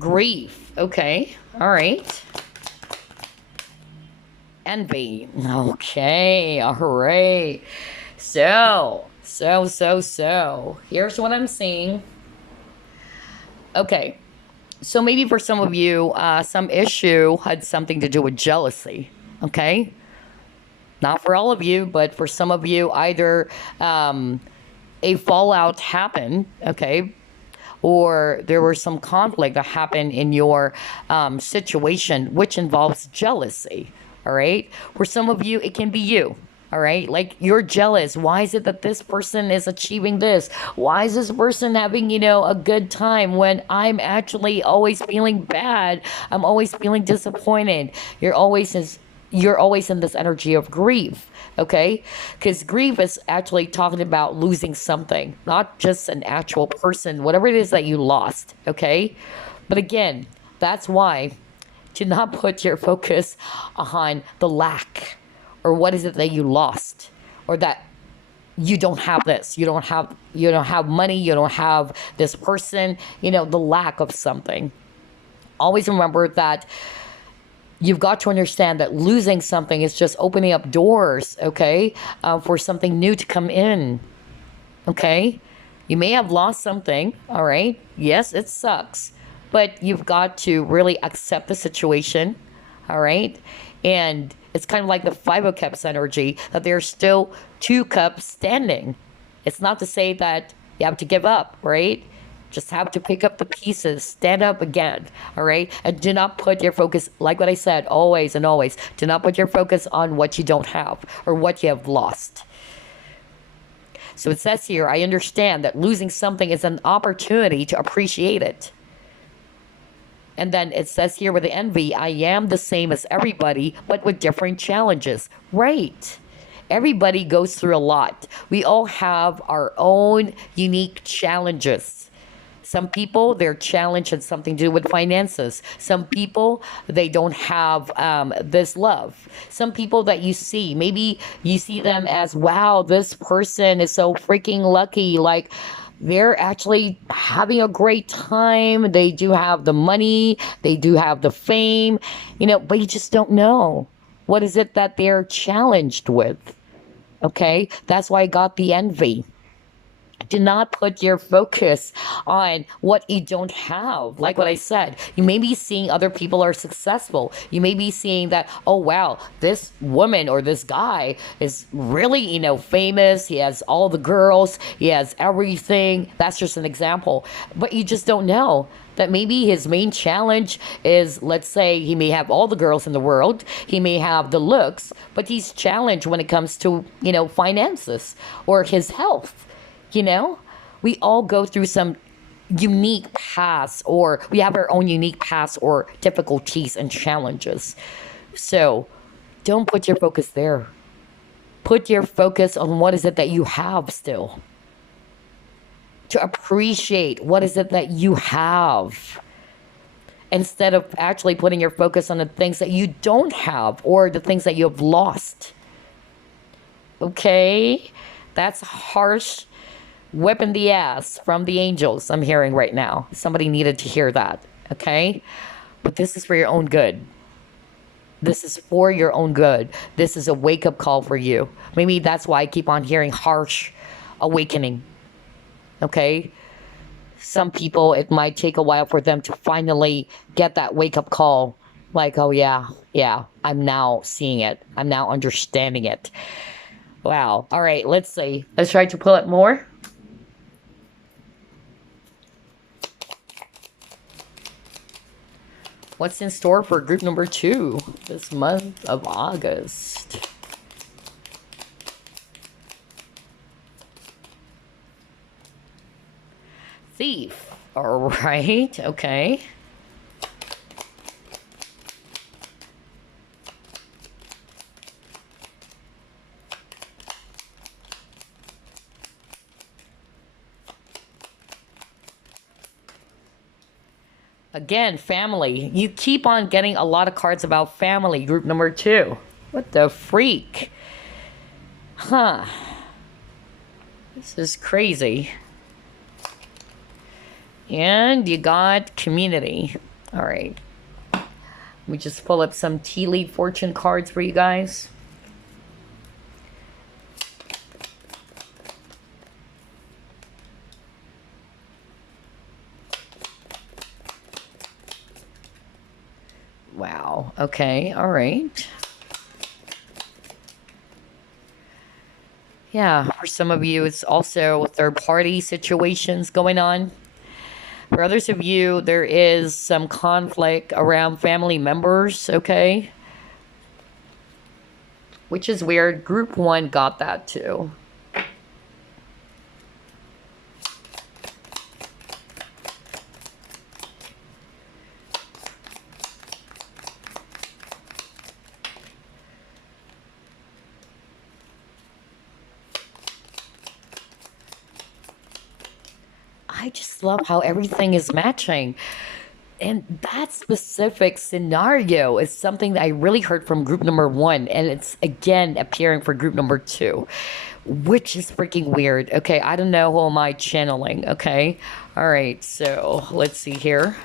Grief. Okay. All right. Envy. Okay. All right. So. Here's what I'm seeing. Okay. So maybe for some of you, some issue had something to do with jealousy. Okay. Not for all of you, but for some of you, either a fallout happened. Okay. Or there was some conflict that happened in your situation, which involves jealousy. All right. For some of you, it can be you. All right. Like you're jealous. Why is it that this person is achieving this? Why is this person having, a good time when I'm actually always feeling bad? I'm always feeling disappointed. You're always in this energy of grief. Okay. Because grief is actually talking about losing something, not just an actual person, whatever it is that you lost. Okay. But again, that's why do not put your focus on the lack or what is it that you lost or that you don't have this, you don't have money, you don't have this person, the lack of something. Always remember that you've got to understand that losing something is just opening up doors, okay, for something new to come in, okay? You may have lost something, all right? Yes, it sucks, but you've got to really accept the situation, all right? And it's kind of like the Five of Cups energy, that there's still two cups standing. It's not to say that you have to give up, right? Just have to pick up the pieces, stand up again, all right? And do not put your focus, like what I said, always and always, do not put your focus on what you don't have or what you have lost. So it says here, I understand that losing something is an opportunity to appreciate it. And then it says here with the envy, I am the same as everybody, but with different challenges. Right. Everybody goes through a lot. We all have our own unique challenges. Some people, their challenge has something to do with finances. Some people, they don't have this love. Some people that you see, maybe you see them as, wow, this person is so freaking lucky. Like, they're actually having a great time. They do have the money. They do have the fame, but you just don't know. What is it that they're challenged with? Okay, that's why I got the envy. Do not put your focus on what you don't have. Like what I said, you may be seeing other people are successful. You may be seeing that, oh, wow, this woman or this guy is really, famous. He has all the girls. He has everything. That's just an example. But you just don't know that maybe his main challenge is, let's say he may have all the girls in the world. He may have the looks, but he's challenged when it comes to, finances or his health. We all go through some unique paths, or we have our own unique paths or difficulties and challenges. So don't put your focus there. Put your focus on what is it that you have still. To appreciate what is it that you have. Instead of actually putting your focus on the things that you don't have or the things that you have lost. Okay? That's harsh. Whip in the ass from the angels I'm hearing right now. Somebody needed to hear that, okay? But this is for your own good. This is for your own good. This is a wake-up call for you. Maybe that's why I keep on hearing harsh awakening, okay? Some people, it might take a while for them to finally get that wake-up call. Like, oh yeah, I'm now seeing it. I'm now understanding it. Wow. All right, let's see. Let's try to pull it more. What's in store for group number 2 this month of August? Thief. All right. Okay. Again, family. You keep on getting a lot of cards about family, group number 2. What the freak? Huh. This is crazy. And you got community. All right. Let me just pull up some tea leaf fortune cards for you guys. Wow. Okay. All right. Yeah. For some of you, it's also third party situations going on. For others of you, there is some conflict around family members. Okay. Which is weird. Group one got that too. I just love how everything is matching. And that specific scenario is something that I really heard from group number one. And it's again appearing for group number two, which is freaking weird. Okay, I don't know who am I channeling. Okay, all right, so let's see here.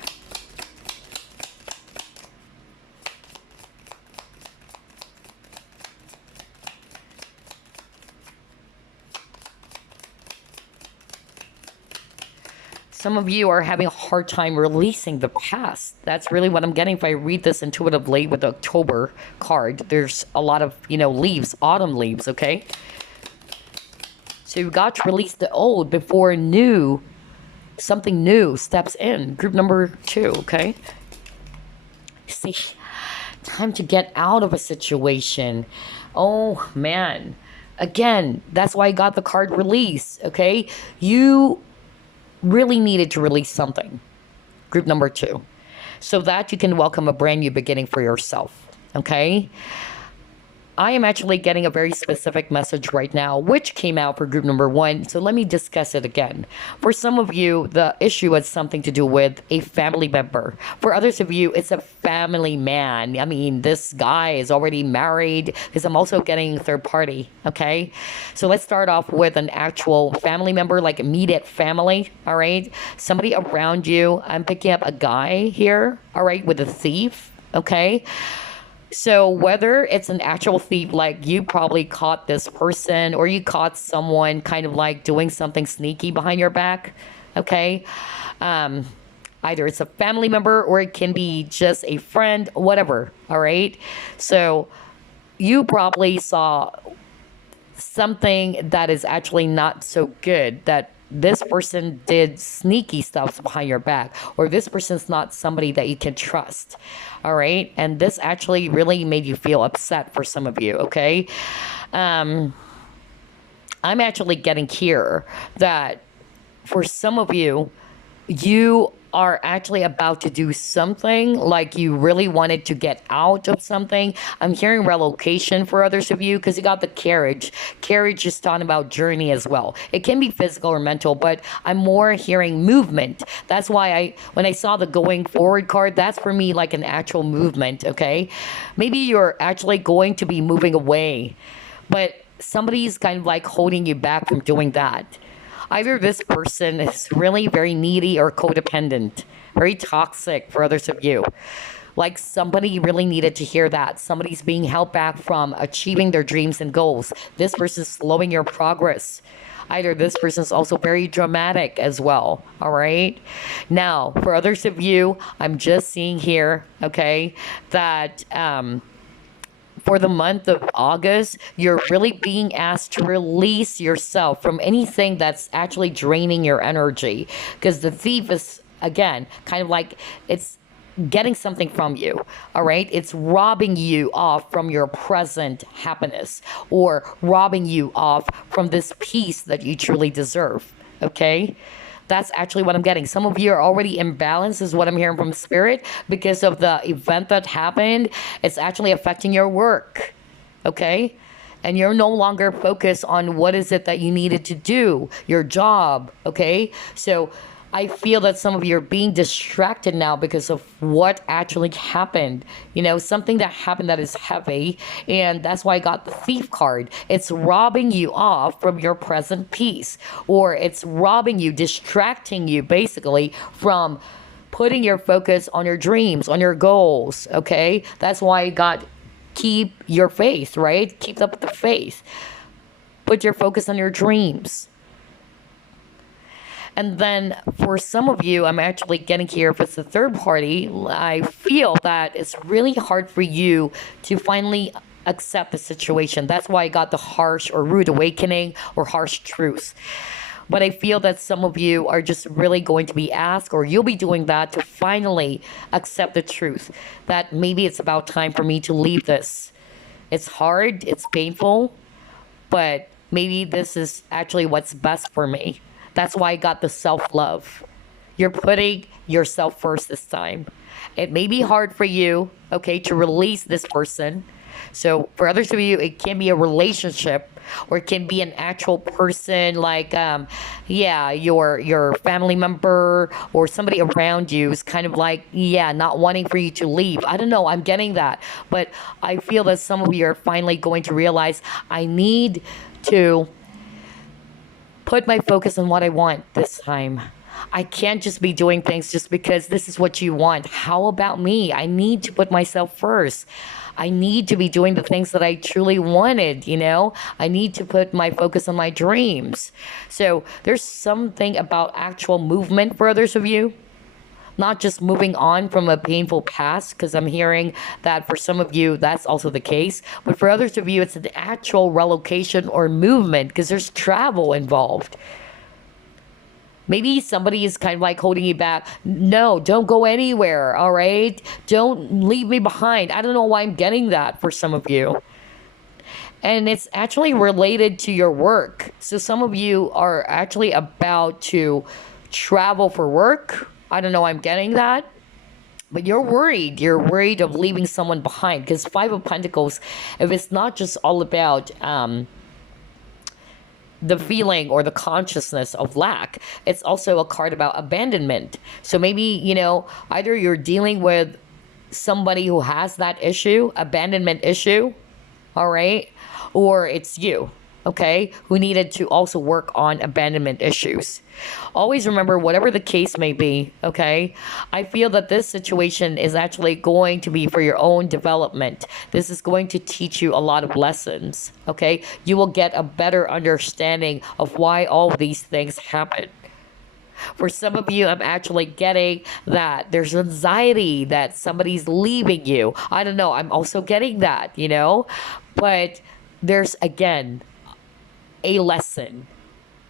Some of you are having a hard time releasing the past. That's really what I'm getting if I read this intuitively with the October card. There's a lot of, leaves, autumn leaves, okay? So you've got to release the old before something new steps in. Group number two, okay? See, time to get out of a situation. Oh, man. Again, that's why I got the card release, okay? You really needed to release something, group number two, so that you can welcome a brand new beginning for yourself, okay? I am actually getting a very specific message right now, which came out for group number one. So let me discuss it again. For some of you, the issue has something to do with a family member. For others of you, it's a family man. I mean, this guy is already married, because I'm also getting third party, okay? So let's start off with an actual family member, like immediate family, all right? Somebody around you. I'm picking up a guy here, all right, with a thief, okay? So whether it's an actual thief, like you probably caught this person, or you caught someone kind of like doing something sneaky behind your back, okay? Either it's a family member or it can be just a friend, whatever, all right? So you probably saw something that is actually not so good, that this person did sneaky stuff behind your back, or this person's not somebody that you can trust, all right? And this actually really made you feel upset for some of you, okay? I'm actually getting here that for some of you, you are actually about to do something, like you really wanted to get out of something. I'm hearing relocation for others of you, because you got the carriage. Carriage is talking about journey as well. It can be physical or mental, but I'm more hearing movement. That's why when I saw the going forward card, that's for me like an actual movement, okay? Maybe you're actually going to be moving away, but somebody's kind of like holding you back from doing that. Either this person is really very needy or codependent, very toxic for others of you. Like somebody really needed to hear that. Somebody's being held back from achieving their dreams and goals. This person's slowing your progress. Either this person's also very dramatic as well, all right? Now, for others of you, I'm just seeing here, okay, that for the month of August, you're really being asked to release yourself from anything that's actually draining your energy. Because the thief is, again, kind of like it's getting something from you, all right? It's robbing you off from your present happiness, or robbing you off from this peace that you truly deserve, okay? That's actually what I'm getting. Some of you are already imbalanced, is what I'm hearing from spirit, because of the event that happened. It's actually affecting your work, okay? And you're no longer focused on what is it that you needed to do, your job, okay? So I feel that some of you are being distracted now because of what actually happened. Something that happened that is heavy. And that's why I got the thief card. It's robbing you off from your present peace. Or it's robbing you, distracting you basically from putting your focus on your dreams, on your goals, okay? That's why I got keep your faith, right? Keep up the faith. Put your focus on your dreams. And then for some of you, I'm actually getting here, if it's the third party, I feel that it's really hard for you to finally accept the situation. That's why I got the harsh or rude awakening or harsh truth. But I feel that some of you are just really going to be asked, or you'll be doing that to finally accept the truth that maybe it's about time for me to leave this. It's hard, it's painful, but maybe this is actually what's best for me. That's why I got the self-love. You're putting yourself first this time. It may be hard for you, okay, to release this person. So for others of you, it can be a relationship, or it can be an actual person, like your family member or somebody around you is kind of like, not wanting for you to leave. I don't know, I'm getting that. But I feel that some of you are finally going to realize, I need to put my focus on what I want this time. I can't just be doing things just because this is what you want. How about me? I need to put myself first. I need to be doing the things that I truly wanted, I need to put my focus on my dreams. So there's something about actual movement for others of you. Not just moving on from a painful past, because I'm hearing that for some of you, that's also the case. But for others of you, it's an actual relocation or movement, because there's travel involved. Maybe somebody is kind of like holding you back. No, don't go anywhere, all right? Don't leave me behind. I don't know why I'm getting that for some of you. And it's actually related to your work. So some of you are actually about to travel for work. I don't know, I'm getting that. But you're worried. You're worried of leaving someone behind. Because Five of Pentacles, if it's not just all about the feeling or the consciousness of lack, it's also a card about abandonment. So maybe, either you're dealing with somebody who has that issue, abandonment issue, all right? Or it's you, okay, who needed to also work on abandonment issues. Always remember, whatever the case may be, okay, I feel that this situation is actually going to be for your own development. This is going to teach you a lot of lessons, okay? You will get a better understanding of why all of these things happen. For some of you, I'm actually getting that there's anxiety that somebody's leaving you. I don't know, I'm also getting that, but there's, again, a lesson.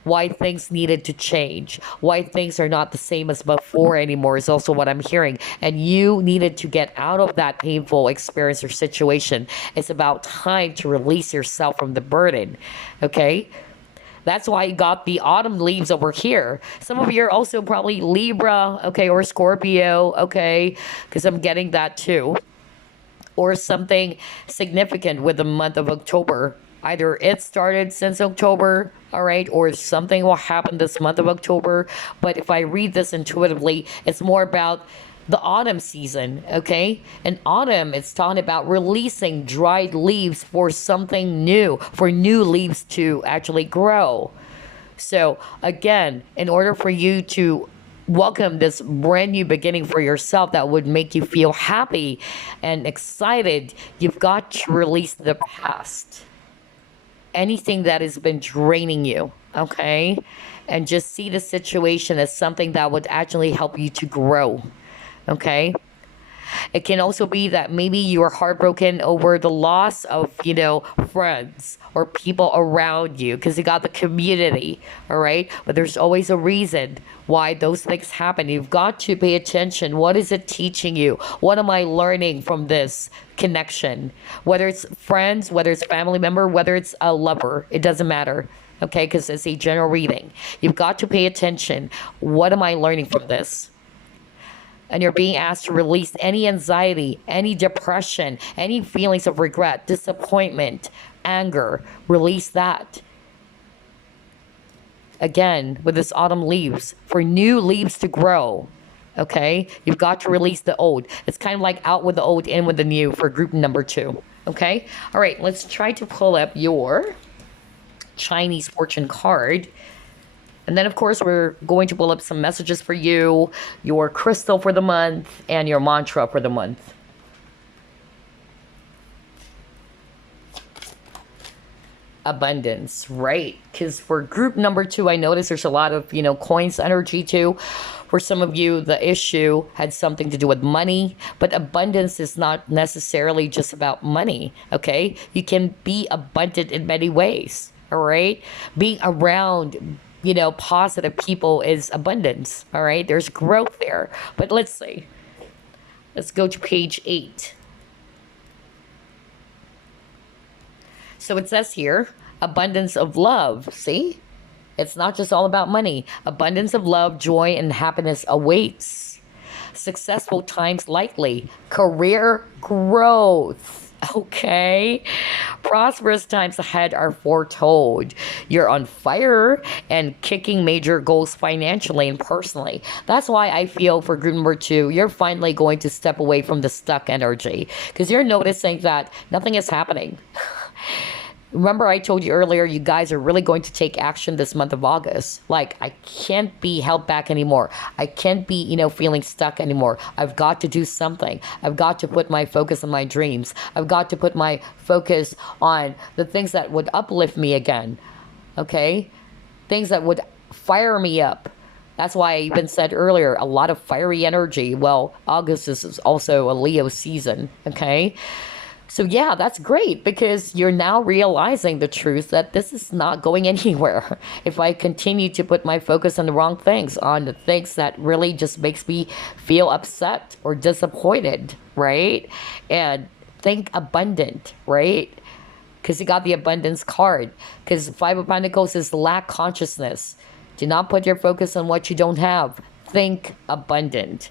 Why things needed to change, why things are not the same as before anymore is also what I'm hearing. And you needed to get out of that painful experience or situation. It's about time to release yourself from the burden, okay? That's why you got the autumn leaves over here. Some of you are also probably Libra, okay, or Scorpio, okay, because I'm getting that too. Or something significant with the month of October. Either it started since October, all right, or something will happen this month of October. But if I read this intuitively, it's more about the autumn season, okay? And autumn, it's talking about releasing dried leaves for something new, for new leaves to actually grow. So again, in order for you to welcome this brand new beginning for yourself that would make you feel happy and excited, you've got to release the past. Anything that has been draining you, okay? And just see the situation as something that would actually help you to grow, okay? It can also be that maybe you are heartbroken over the loss of, friends or people around you, because you got the community, all right? But there's always a reason why those things happen. You've got to pay attention. What is it teaching you? What am I learning from this connection? Whether it's friends, whether it's family member, whether it's a lover, it doesn't matter, okay? Because it's a general reading. You've got to pay attention. What am I learning from this? And you're being asked to release any anxiety, any depression, any feelings of regret, disappointment, anger. Release that. Again, with this autumn leaves, for new leaves to grow, okay? You've got to release the old. It's kind of like out with the old, in with the new for group number 2, okay? All right, let's try to pull up your Chinese fortune card. And then, of course, we're going to pull up some messages for you, your crystal for the month, and your mantra for the month. Abundance, right? Because for group number 2, I noticed there's a lot of, coins energy too. For some of you, the issue had something to do with money, but abundance is not necessarily just about money, okay? You can be abundant in many ways, all right? Being around, positive people is abundance, all right? There's growth there. But let's see. Let's go to page 8. So it says here, abundance of love. See? It's not just all about money. Abundance of love, joy, and happiness awaits. Successful times likely. Career growth. Okay. Prosperous times ahead are foretold. You're on fire and kicking major goals financially and personally. That's why I feel for group number 2, you're finally going to step away from the stuck energy because you're noticing that nothing is happening. Remember I told you earlier, you guys are really going to take action this month of August. Like, I can't be held back anymore. I can't be, feeling stuck anymore. I've got to do something. I've got to put my focus on my dreams. I've got to put my focus on the things that would uplift me again. Okay? Things that would fire me up. That's why I even said earlier, a lot of fiery energy. Well, August is also a Leo season. Okay? So yeah, that's great because you're now realizing the truth that this is not going anywhere. If I continue to put my focus on the wrong things, on the things that really just makes me feel upset or disappointed, right? And think abundant, right? Because you got the abundance card. Because 5 of Pentacles is lack consciousness. Do not put your focus on what you don't have. Think abundant.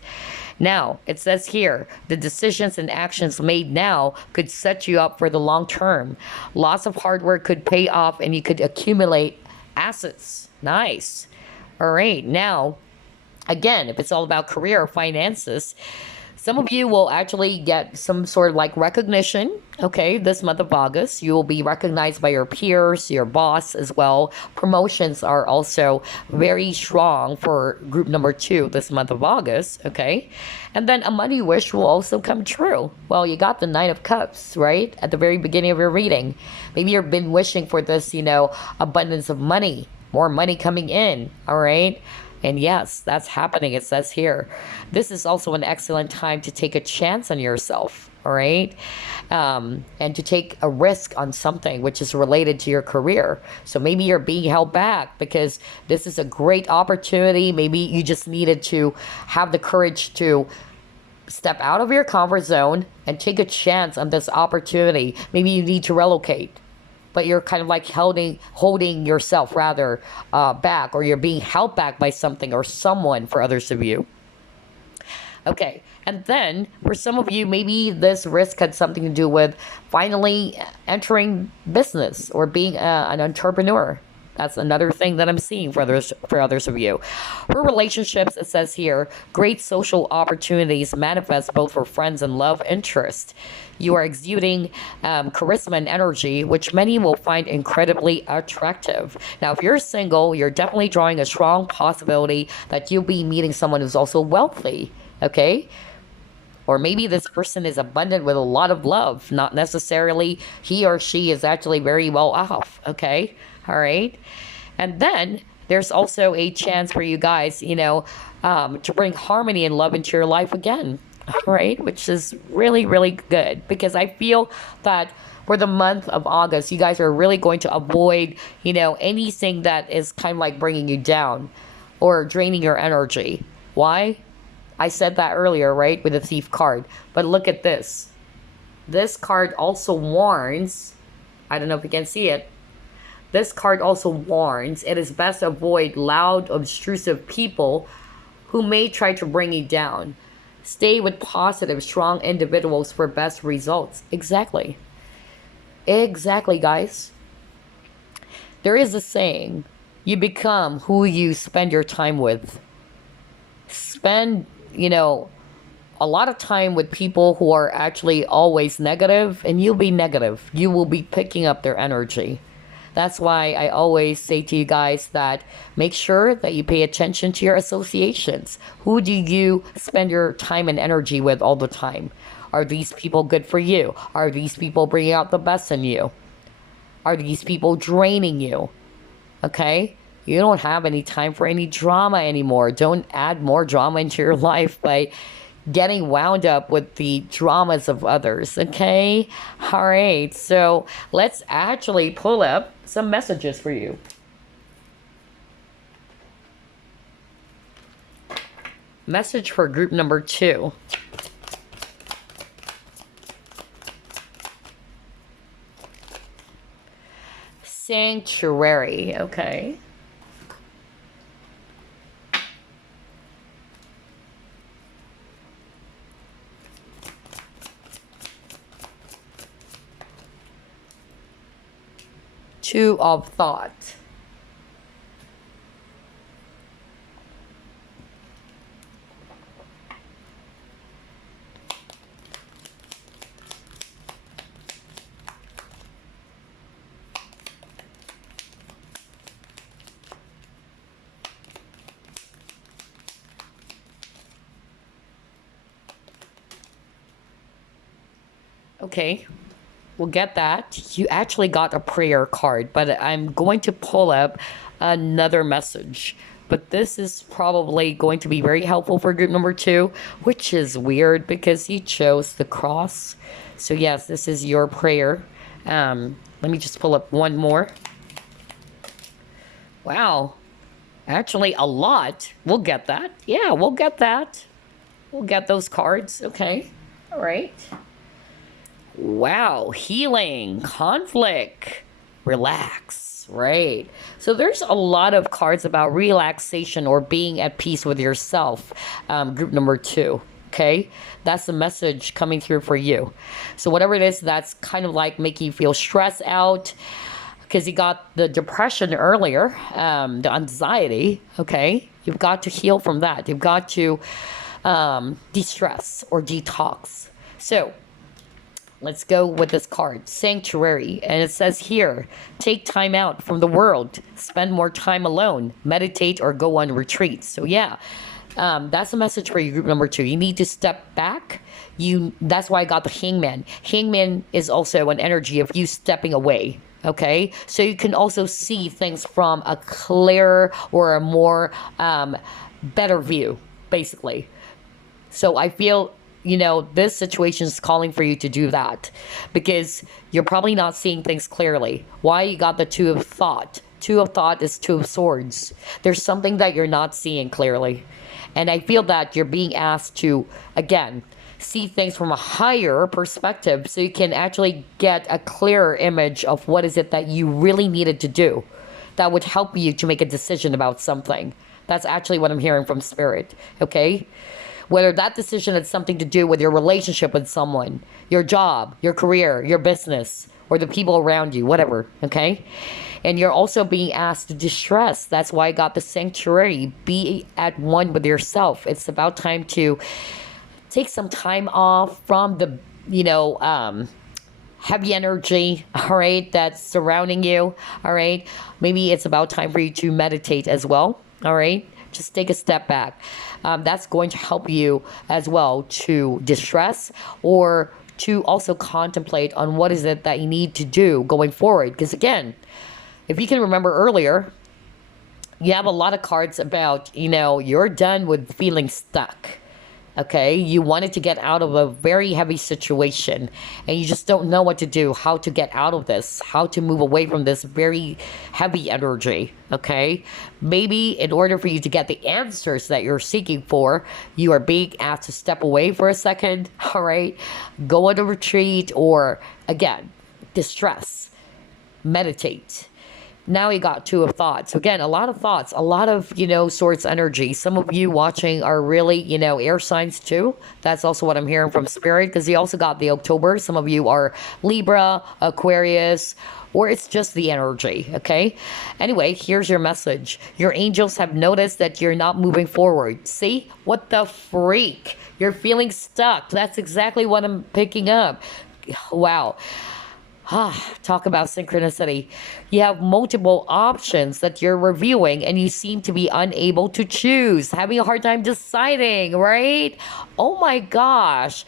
Now, it says here, the decisions and actions made now could set you up for the long term. Lots of hard work could pay off and you could accumulate assets. Nice. All right. Now, again, if it's all about career or finances, some of you will actually get some sort of like recognition, okay, this month of August. You will be recognized by your peers, your boss as well. Promotions are also very strong for group number 2 this month of August, okay? And then a money wish will also come true. Well, you got the 9 of Cups, right? At the very beginning of your reading. Maybe you've been wishing for this, abundance of money, more money coming in, all right? And yes, that's happening. It says here, this is also an excellent time to take a chance on yourself, all right? And to take a risk on something which is related to your career. So maybe you're being held back because this is a great opportunity. Maybe you just needed to have the courage to step out of your comfort zone and take a chance on this opportunity. Maybe you need to relocate, but you're kind of like holding yourself rather back, or you're being held back by something or someone for others of you. Okay, and then for some of you, maybe this risk had something to do with finally entering business or being an entrepreneur. That's another thing that I'm seeing for others of you. For relationships, it says here, great social opportunities manifest both for friends and love interest. You are exuding charisma and energy, which many will find incredibly attractive. Now, if you're single, you're definitely drawing a strong possibility that you'll be meeting someone who's also wealthy, okay? Or maybe this person is abundant with a lot of love. Not necessarily he or she is actually very well off, okay? All right. And then there's also a chance for you guys, to bring harmony and love into your life again. All right. Which is really, really good because I feel that for the month of August, you guys are really going to avoid, anything that is kind of like bringing you down or draining your energy. Why? I said that earlier, right? With the Thief card. But look at this. This card also warns. I don't know if you can see it. This card also warns it is best to avoid loud, obtrusive people who may try to bring you down. Stay with positive, strong individuals for best results. Exactly. Exactly, guys. There is a saying, you become who you spend your time with. Spend, a lot of time with people who are actually always negative, and you'll be negative. You will be picking up their energy. That's why I always say to you guys that make sure that you pay attention to your associations. Who do you spend your time and energy with all the time? Are these people good for you? Are these people bringing out the best in you? Are these people draining you? Okay? You don't have any time for any drama anymore. Don't add more drama into your life by getting wound up with the dramas of others. Okay? All right. So let's actually pull up some messages for you. Message for group number 2. Sanctuary. Okay. Two of thought. Okay, we'll get that. You actually got a prayer card, but I'm going to pull up another message. But this is probably going to be very helpful for group number 2, which is weird because you chose the cross. So yes, this is your prayer. Let me just pull up one more. Wow, actually a lot. We'll get that. Yeah, we'll get that. We'll get those cards. Okay, all right. Wow, healing, conflict, relax, right? So there's a lot of cards about relaxation or being at peace with yourself, group number 2, okay? That's the message coming through for you. So whatever it is, that's kind of like making you feel stressed out because you got the depression earlier, the anxiety, okay? You've got to heal from that. You've got to de-stress or detox. So let's go with this card, Sanctuary. And it says here, take time out from the world. Spend more time alone. Meditate or go on retreats. So yeah, that's a message for you, group number 2. You need to step back. That's why I got the Hangman. Hangman is also an energy of you stepping away. Okay, so you can also see things from a clearer or a more better view, basically. So I feel, this situation is calling for you to do that because you're probably not seeing things clearly. Why? You got the Two of Thought. Two of Thought is Two of Swords. There's something that you're not seeing clearly. And I feel that you're being asked to, again, see things from a higher perspective so you can actually get a clearer image of what is it that you really needed to do that would help you to make a decision about something. That's actually what I'm hearing from Spirit, okay? Whether that decision had something to do with your relationship with someone, your job, your career, your business, or the people around you, whatever, okay? And you're also being asked to distress. That's why I got the Sanctuary. Be at one with yourself. It's about time to take some time off from the, heavy energy, all right, that's surrounding you, all right? Maybe it's about time for you to meditate as well, all right? Just take a step back. That's going to help you as well to distress or to also contemplate on what is it that you need to do going forward. Because again, if you can remember earlier, you have a lot of cards about, you're done with feeling stuck. Okay, you wanted to get out of a very heavy situation and you just don't know what to do, how to get out of this, how to move away from this very heavy energy. Okay, maybe in order for you to get the answers that you're seeking for, you are being asked to step away for a second. All right, go on a retreat or again, distress, meditate. Now you got Two of Thoughts. So again, a lot of thoughts, a lot of, Swords energy. Some of you watching are really, air signs too. That's also what I'm hearing from Spirit because you also got the October. Some of you are Libra, Aquarius, or it's just the energy, okay? Anyway, here's your message. Your angels have noticed that you're not moving forward. See? What the freak? You're feeling stuck. That's exactly what I'm picking up. Wow. Talk about synchronicity. You have multiple options that you're reviewing and you seem to be unable to choose, having a hard time deciding, right? Oh my gosh.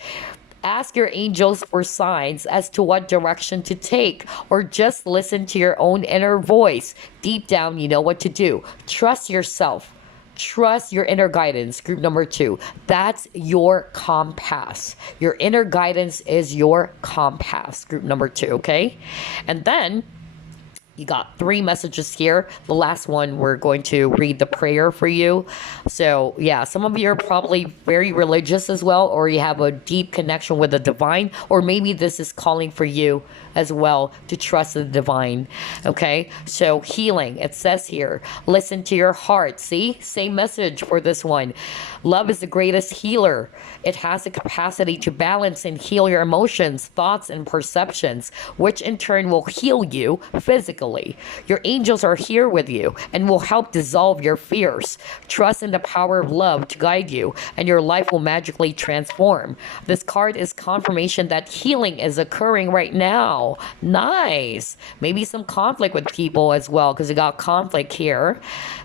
Ask your angels for signs as to what direction to take, or just listen to your own inner voice. Deep down, you know what to do. Trust yourself. Trust your inner guidance. Group number 2. That's your compass. Your inner guidance is your compass. Group number 2, okay? And then you got 3 messages here. The last one, we're going to read the prayer for you. So, yeah, some of you are probably very religious as well, or you have a deep connection with the divine, or maybe this is calling for you as well to trust the divine. Okay, so healing, it says here, listen to your heart. See, same message for this one. Love is the greatest healer. It has the capacity to balance and heal your emotions, thoughts, and perceptions, which in turn will heal you physically. Your angels are here with you and will help dissolve your fears. Trust in the power of love to guide you, and your life will magically transform. This card is confirmation that healing is occurring right now. Nice. Maybe some conflict with people as well, because you got conflict here.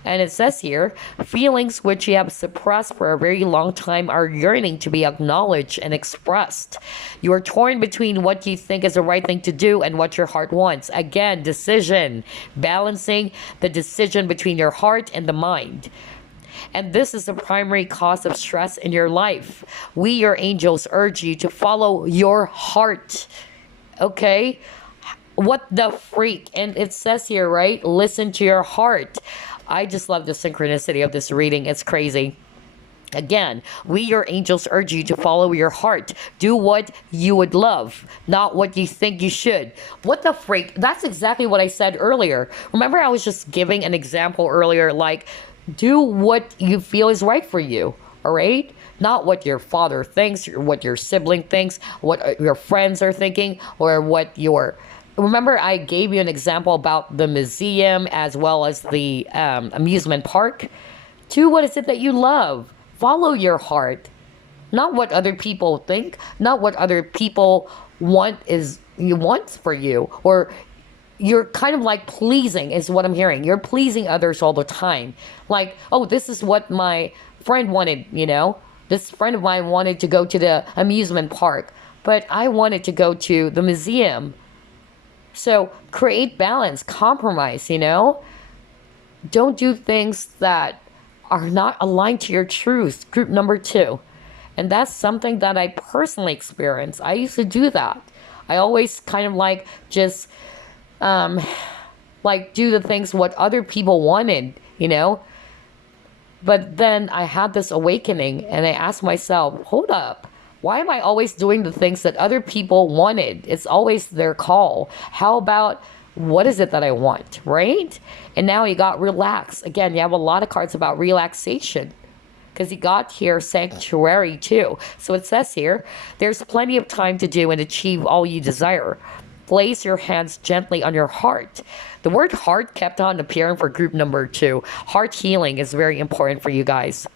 And it says here, feelings which you have suppressed for a very long time are yearning to be acknowledged and expressed. You are torn between what you think is the right thing to do and what your heart wants. Again, decision. Balancing the decision between your heart and the mind. And this is the primary cause of stress in your life. We, your angels, urge you to follow your heart. Okay? What the freak? And it says here, right? Listen to your heart. I just love the synchronicity of this reading. It's crazy. Again, we, your angels, urge you to follow your heart. Do what you would love, not what you think you should. What the freak? That's exactly what I said earlier. Remember, I was just giving an example earlier, like, do what you feel is right for you, all right? Not what your father thinks, or what your sibling thinks, what your friends are thinking, or what your... Remember, I gave you an example about the museum as well as the amusement park. Do what is it that you love. Follow your heart. Not what other people think, not what other people want for you, or you're kind of like pleasing is what I'm hearing. You're pleasing others all the time. Like, oh, this is what my friend wanted, you know? This friend of mine wanted to go to the amusement park, but I wanted to go to the museum. So create balance, compromise, you know? Don't do things that are not aligned to your truth. Group number 2. And that's something that I personally experienced. I used to do that. I always kind of like just like do the things what other people wanted, you know? But then I had this awakening and I asked myself, hold up. Why am I always doing the things that other people wanted? It's always their call. How about what is it that I want, right? And now you got relax. Again, you have a lot of cards about relaxation because you got here sanctuary too. So it says here, there's plenty of time to do and achieve all you desire. Place your hands gently on your heart. The word heart kept on appearing for group number 2. Heart healing is very important for you guys.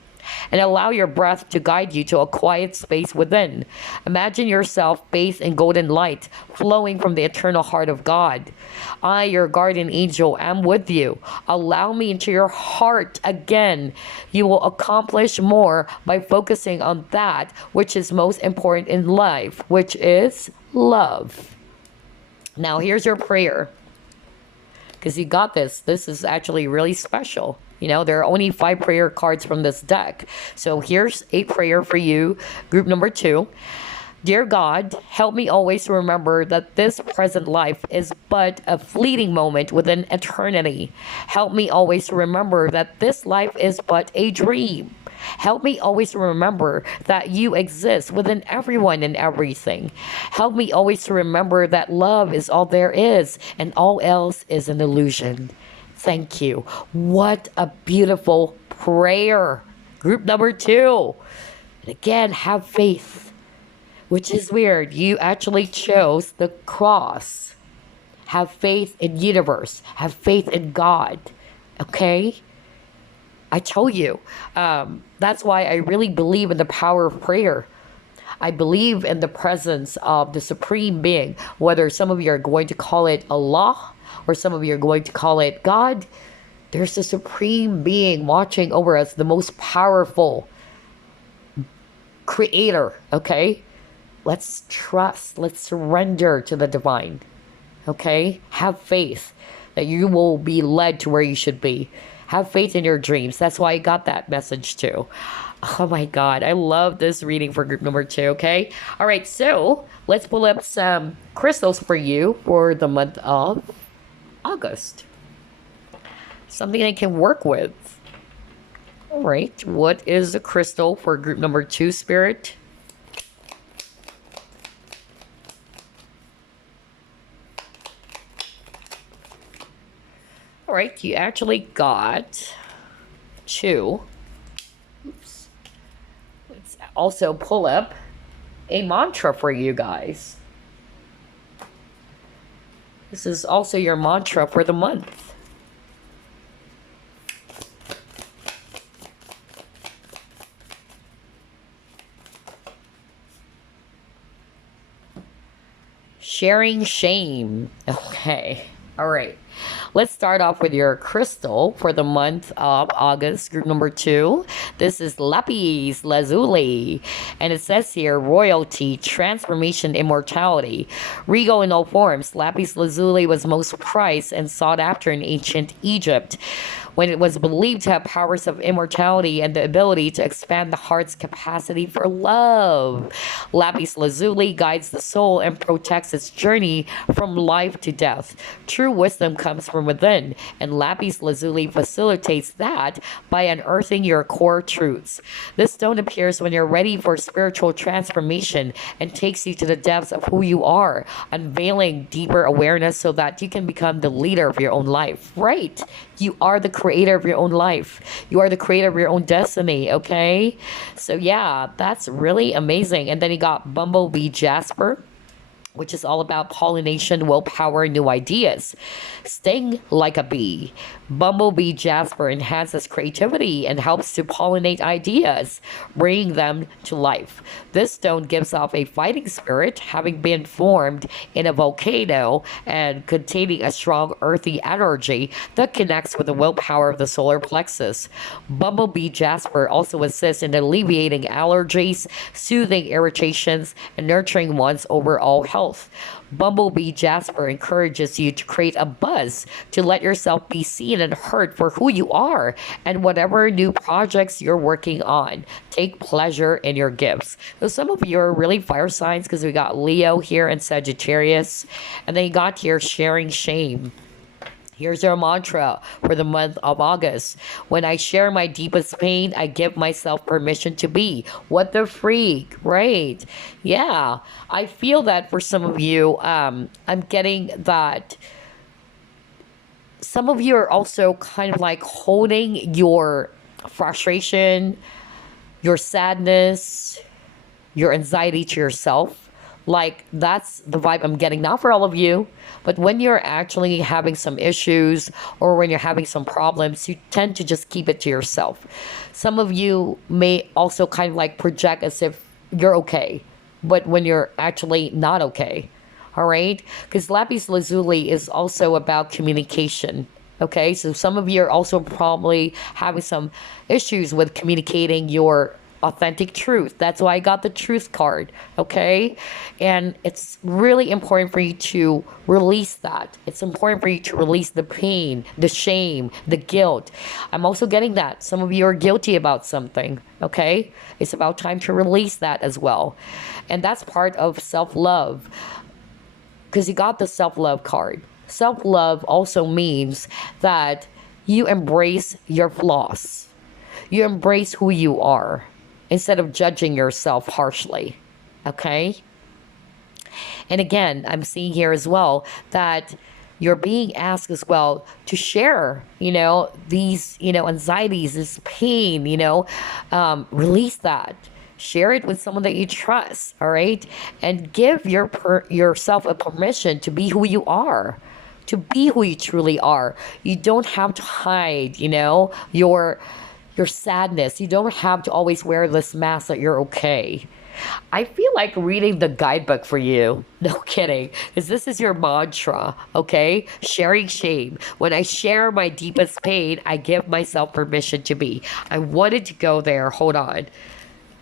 And allow your breath to guide you to a quiet space within. Imagine yourself bathed in golden light flowing from the eternal heart of God. I, your guardian angel, am with you. Allow me into your heart again. You will accomplish more by focusing on that which is most important in life, which is love. Now, here's your prayer. Because you got this. This is actually really special. You know, there are only 5 prayer cards from this deck. So here's a prayer for you, group number 2. Dear God, help me always to remember that this present life is but a fleeting moment within eternity. Help me always to remember that this life is but a dream. Help me always to remember that you exist within everyone and everything. Help me always to remember that love is all there is and all else is an illusion. Thank you. What a beautiful prayer. Group number 2. And again, have faith, which is weird. You actually chose the cross. Have faith in universe. Have faith in God. Okay? I told you. That's why I really believe in the power of prayer. I believe in the presence of the Supreme Being, whether some of you are going to call it Allah or some of you are going to call it God. There's a Supreme Being watching over us, the most powerful creator, okay? Let's trust, let's surrender to the divine, okay? Have faith that you will be led to where you should be. Have faith in your dreams. That's why I got that message too. Oh my God, I love this reading for group number 2, okay? All right, so let's pull up some crystals for you for the month of August. Something I can work with. All right, what is the crystal for group number 2, Spirit? All right, you actually got 2. Oops. Let's also pull up a mantra for you guys. This is also your mantra for the month. Sharing shame. Okay. All right. Let's start off with your crystal for the month of August, group number 2. This is Lapis Lazuli. And it says here, royalty, transformation, immortality. Regal in all forms, Lapis Lazuli was most prized and sought after in ancient Egypt, when it was believed to have powers of immortality and the ability to expand the heart's capacity for love. Lapis Lazuli guides the soul and protects its journey from life to death. True wisdom comes from within, and Lapis Lazuli facilitates that by unearthing your core truths. This stone appears when you're ready for spiritual transformation and takes you to the depths of who you are, unveiling deeper awareness so that you can become the leader of your own life. Right? You are the creator of your own life. You are the creator of your own destiny, okay? So yeah, that's really amazing. And then you got Bumblebee Jasper, which is all about pollination, willpower, new ideas. Sting like a bee. Bumblebee Jasper enhances creativity and helps to pollinate ideas, bringing them to life. This stone gives off a fighting spirit, having been formed in a volcano and containing a strong earthy energy that connects with the willpower of the solar plexus. Bumblebee Jasper also assists in alleviating allergies, soothing irritations, and nurturing one's overall health. Bumblebee Jasper encourages you to create a buzz, to let yourself be seen and heard for who you are, and whatever new projects you're working on. Take pleasure in your gifts. So some of you are really fire signs because we got Leo here and Sagittarius, and then you got here sharing shame. Here's your mantra for the month of August. When I share my deepest pain, I give myself permission to be. What the freak, right? Yeah, I feel that for some of you, I'm getting that some of you are also kind of like holding your frustration, your sadness, your anxiety to yourself. Like, that's the vibe I'm getting, not for all of you, but when you're actually having some issues or when you're having some problems, you tend to just keep it to yourself. Some of you may also kind of like project as if you're okay, but when you're actually not okay. All right? Because Lapis Lazuli is also about communication. Okay? So some of you are also probably having some issues with communicating your authentic truth. That's why I got the truth card, okay? And it's really important for you to release that. It's important for you to release the pain, the shame, the guilt. I'm also getting that some of you are guilty about something, okay? It's about time to release that as well. And that's part of self-love, because you got the self-love card. Self-love also means that you embrace your flaws. You embrace who you are, instead of judging yourself harshly, okay? And again, I'm seeing here as well that you're being asked as well to share, these, anxieties, this pain, release that. Share it with someone that you trust, all right? And give yourself a permission to be who you are, to be who you truly are. You don't have to hide, your sadness. You don't have to always wear this mask that you're okay. I feel like reading the guidebook for you. No kidding. Because this is your mantra, okay? Sharing shame. When I share my deepest pain, I give myself permission to be. I wanted to go there. Hold on.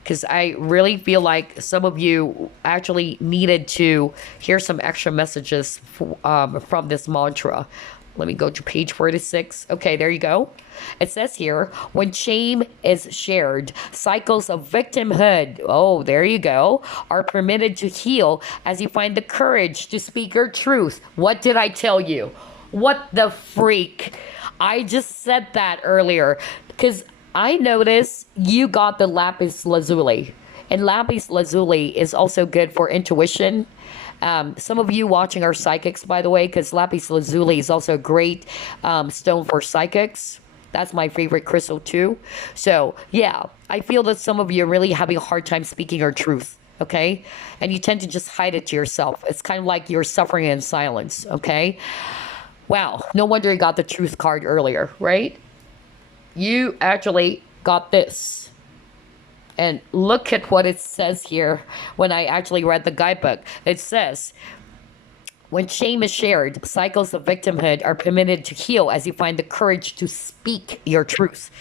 Because I really feel like some of you actually needed to hear some extra messages from this mantra. Let me go to page 46. Okay, there you go. It says here, when shame is shared, cycles of victimhood, oh, there you go, are permitted to heal as you find the courage to speak your truth. What did I tell you? What the freak? I just said that earlier because I noticed you got the lapis lazuli. And lapis lazuli is also good for intuition. Some of you watching are psychics, by the way, because lapis lazuli is also a great stone for psychics. That's my favorite crystal too. So yeah, I feel that some of you are really having a hard time speaking your truth. Okay, and you tend to just hide it to yourself. It's kind of like you're suffering in silence. Okay, wow, no wonder you got the truth card earlier, right? You actually got this. And look at what it says here when I actually read the guidebook. It says, when shame is shared, cycles of victimhood are permitted to heal as you find the courage to speak your truth.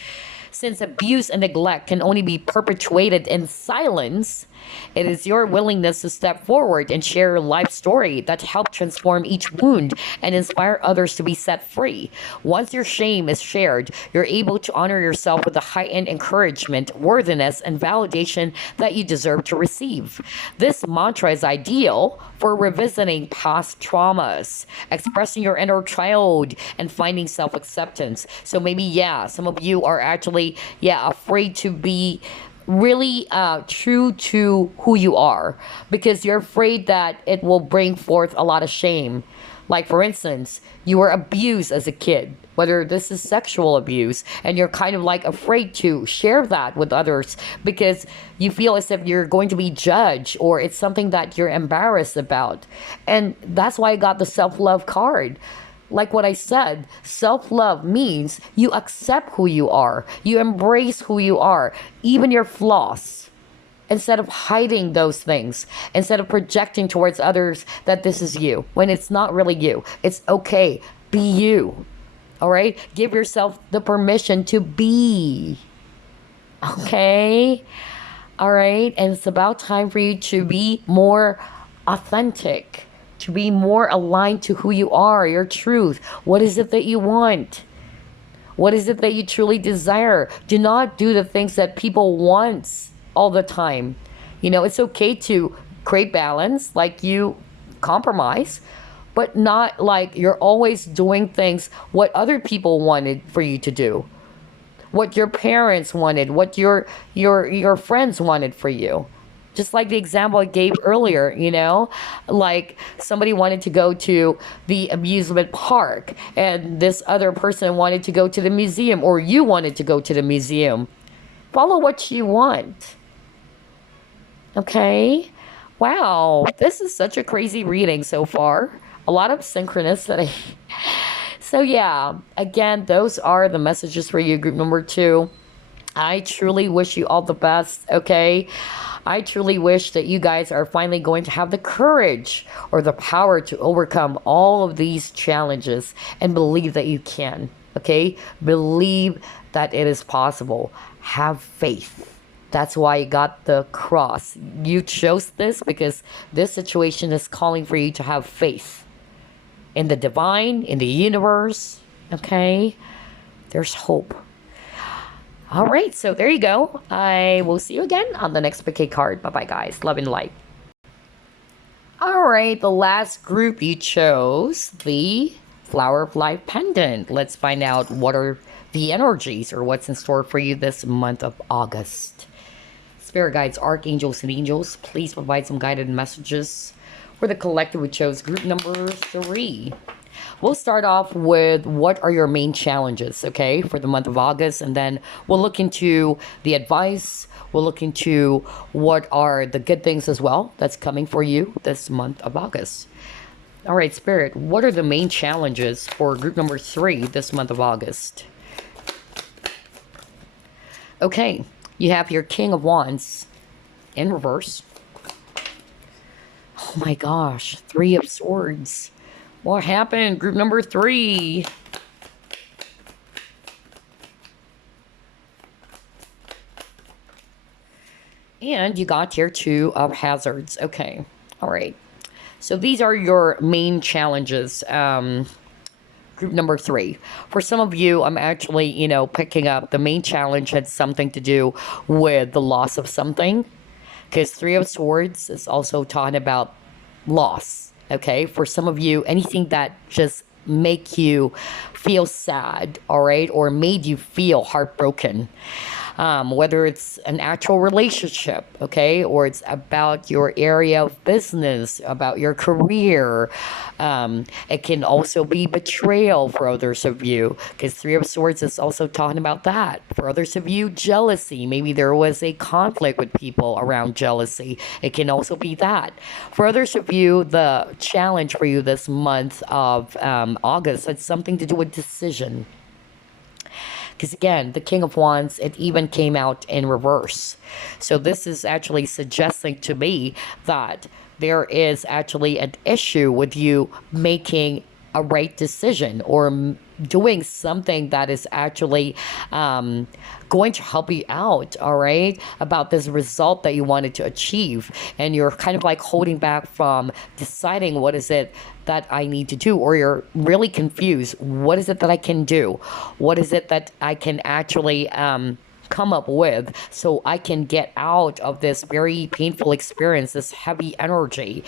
Since abuse and neglect can only be perpetuated in silence, it is your willingness to step forward and share your life story that help transform each wound and inspire others to be set free. Once your shame is shared, you're able to honor yourself with the heightened encouragement, worthiness, and validation that you deserve to receive. This mantra is ideal for revisiting past traumas, expressing your inner child, and finding self-acceptance. So maybe, yeah, some of you are actually, afraid to be really true to who you are because you're afraid that it will bring forth a lot of shame. Like, for instance, you were abused as a kid, whether this is sexual abuse, and you're kind of like afraid to share that with others because you feel as if you're going to be judged or it's something that you're embarrassed about. And that's why I got the self-love card. Like what I said, self-love means you accept who you are. You embrace who you are, even your flaws. Instead of hiding those things, instead of projecting towards others that this is you, when it's not really you. It's okay. Be you. All right? Give yourself the permission to be. Okay? All right? And it's about time for you to be more authentic, to be more aligned to who you are, your truth. What is it that you want? What is it that you truly desire? Do not do the things that people want all the time. You know, it's okay to create balance, like you compromise, but not like you're always doing things what other people wanted for you to do, what your parents wanted, what your friends wanted for you. Just like the example I gave earlier, you know, like somebody wanted to go to the amusement park and this other person wanted to go to the museum, or you wanted to go to the museum. Follow what you want. Okay? Wow, this is such a crazy reading so far. A lot of synchronicity. So yeah, again, those are the messages for you, group number 2. I truly wish you all the best, okay? I truly wish that you guys are finally going to have the courage or the power to overcome all of these challenges and believe that you can, okay? Believe that it is possible. Have faith. That's why you got the cross. You chose this because this situation is calling for you to have faith in the divine, in the universe, okay? There's hope. All right, so there you go. I will see you again on the next bouquet card. Bye-bye, guys. Love and light. All right, the last group you chose, the Flower of Life Pendant. Let's find out what are the energies or what's in store for you this month of August. Spirit guides, archangels, and angels, please provide some guided messages for the collective who chose group number 3. We'll start off with what are your main challenges, okay, for the month of August, and then we'll look into the advice. We'll look into what are the good things as well that's coming for you this month of August. All right, Spirit, what are the main challenges for group number 3 this month of August? Okay, you have your King of Wands. in reverse. Oh my gosh, Three of Swords. What happened? Group number 3. And you got here 2 of Hazards. Okay, all right. So these are your main challenges. Group number 3. For some of you, I'm actually, picking up the main challenge had something to do with the loss of something. Because 3 of Swords is also talking about loss. Okay, for some of you, anything that just make you feel sad, all right, or made you feel heartbroken. Whether it's an actual relationship, okay, or it's about your area of business, about your career. It can also be betrayal for others of you, because 3 of Swords is also talking about that. For others of you, jealousy. Maybe there was a conflict with people around jealousy. It can also be that. For others of you, the challenge for you this month of August had something to do with decision. Because again, the King of Wands, it even came out in reverse. So this is actually suggesting to me that there is actually an issue with you making a right decision or doing something that is actually going to help you out, all right, about this result that you wanted to achieve. And you're kind of like holding back from deciding what is it that I need to do, or you're really confused. What is it that I can do? What is it that I can actually come up with so I can get out of this very painful experience, this heavy energy?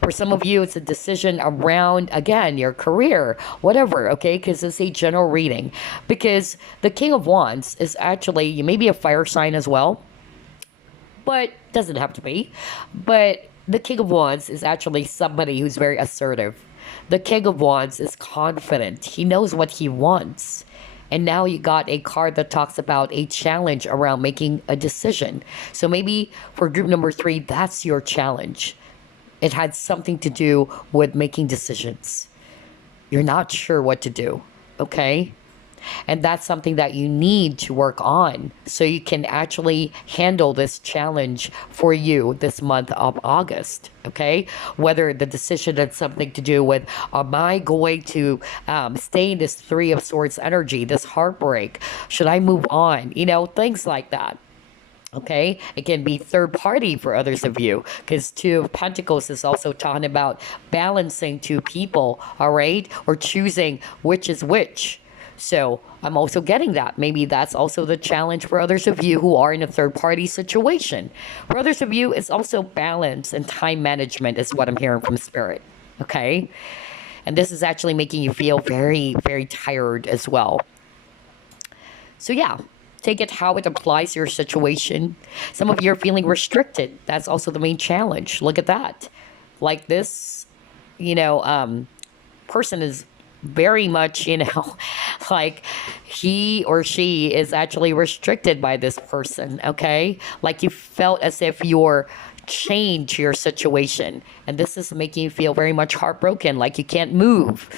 For some of you, it's a decision around, again, your career, whatever, okay? Because it's a general reading. Because the King of Wands is actually, you may be a fire sign as well, but doesn't have to be. But the King of Wands is actually somebody who's very assertive. The King of Wands is confident. He knows what he wants. And now you got a card that talks about a challenge around making a decision. So maybe for group number 3, that's your challenge. It had something to do with making decisions. You're not sure what to do, okay? And that's something that you need to work on so you can actually handle this challenge for you this month of August, okay? Whether the decision had something to do with, am I going to stay in this 3 of Swords energy, this heartbreak? Should I move on? Things like that. Okay, it can be third party for others of you, because 2 of Pentacles is also talking about balancing 2 people, all right, or choosing which is which. So I'm also getting that. Maybe that's also the challenge for others of you who are in a third party situation. For others of you, it's also balance and time management is what I'm hearing from Spirit. Okay, and this is actually making you feel very, very tired as well. So yeah, take it how it applies to your situation. Some of you are feeling restricted. That's also the main challenge. Look at that. Like this, person is very much, like he or she is actually restricted by this person, okay? Like you felt as if you're chained to your situation. And this is making you feel very much heartbroken, like you can't move.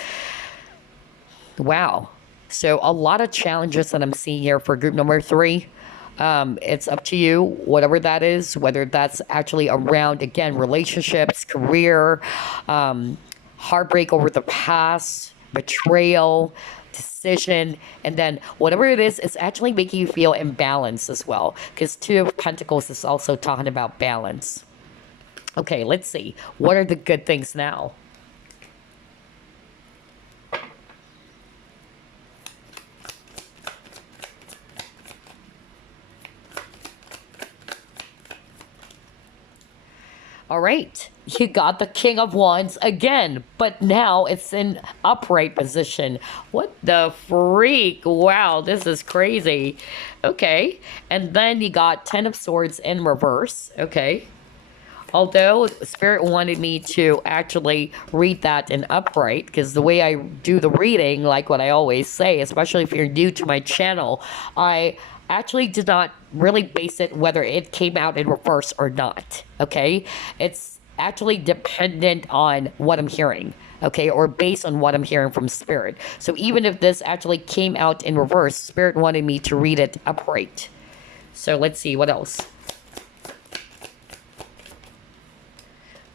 Wow. So a lot of challenges that I'm seeing here for group number 3. It's up to you, whatever that is, whether that's actually around, again, relationships, career, heartbreak over the past, betrayal, decision, and then whatever it is, it's actually making you feel imbalanced as well, because 2 of Pentacles is also talking about balance. Okay, let's see. What are the good things now? All right, you got the King of Wands again, but now it's in upright position. What the freak? Wow, this is crazy. Okay, and then you got 10 of Swords in reverse. Okay, although Spirit wanted me to actually read that in upright, because the way I do the reading, like what I always say, especially if you're new to my channel, I actually did not really base it whether it came out in reverse or not, okay? It's actually dependent on what I'm hearing, okay, or based on what I'm hearing from Spirit. So even if this actually came out in reverse, Spirit wanted me to read it upright. So let's see, what else?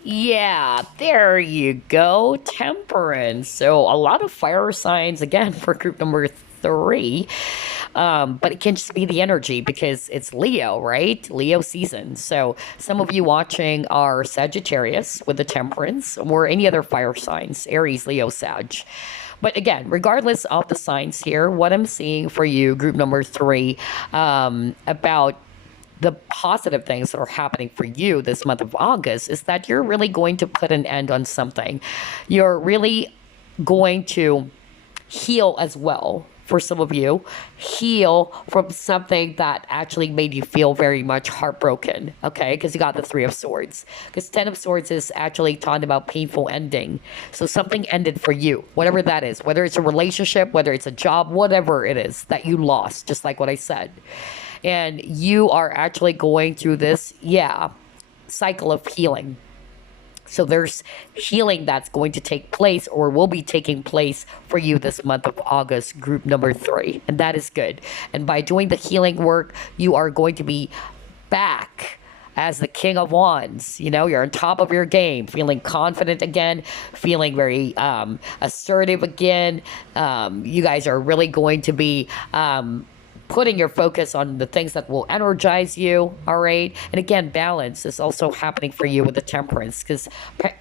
Yeah, there you go. Temperance. So a lot of fire signs again for group number three. But it can just be the energy because it's Leo, right? Leo season. So some of you watching are Sagittarius with the temperance or any other fire signs, Aries, Leo, Sag. But again, regardless of the signs here, what I'm seeing for you, group number three, about the positive things that are happening for you this month of August is that you're really going to put an end on something. You're really going to heal as well. For some of you, heal from something that actually made you feel very much heartbroken, okay? Because you got the Three of Swords. Because Ten of Swords is actually talking about painful ending. So something ended for you, whatever that is, whether it's a relationship, whether it's a job, whatever it is that you lost, just like what I said. And you are actually going through this, cycle of healing. So there's healing that's going to take place or will be taking place for you this month of August, group number three. And that is good. And by doing the healing work, you are going to be back as the King of Wands. You know, you're on top of your game, feeling confident again, feeling very assertive again. You guys are really going to be putting your focus on the things that will energize you, all right? And again, balance is also happening for you with the temperance, because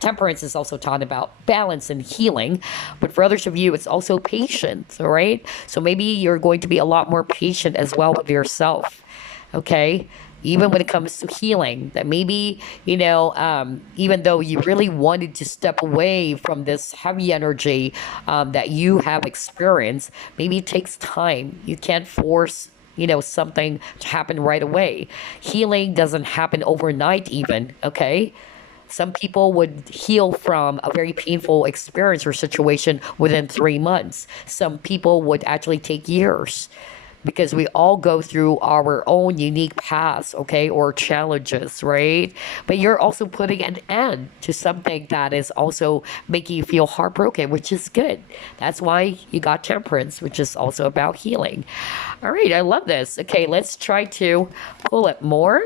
temperance is also talking about balance and healing. But for others of you, it's also patience, all right? So maybe you're going to be a lot more patient as well with yourself, okay? Even when it comes to healing, that maybe, even though you really wanted to step away from this heavy energy that you have experienced, maybe it takes time. You can't force, something to happen right away. Healing doesn't happen overnight even, okay? Some people would heal from a very painful experience or situation within 3 months. Some people would actually take years, because we all go through our own unique paths, okay, or challenges, right? But you're also putting an end to something that is also making you feel heartbroken, which is good. That's why you got temperance, which is also about healing. All right, I love this. Okay, let's try to pull it more.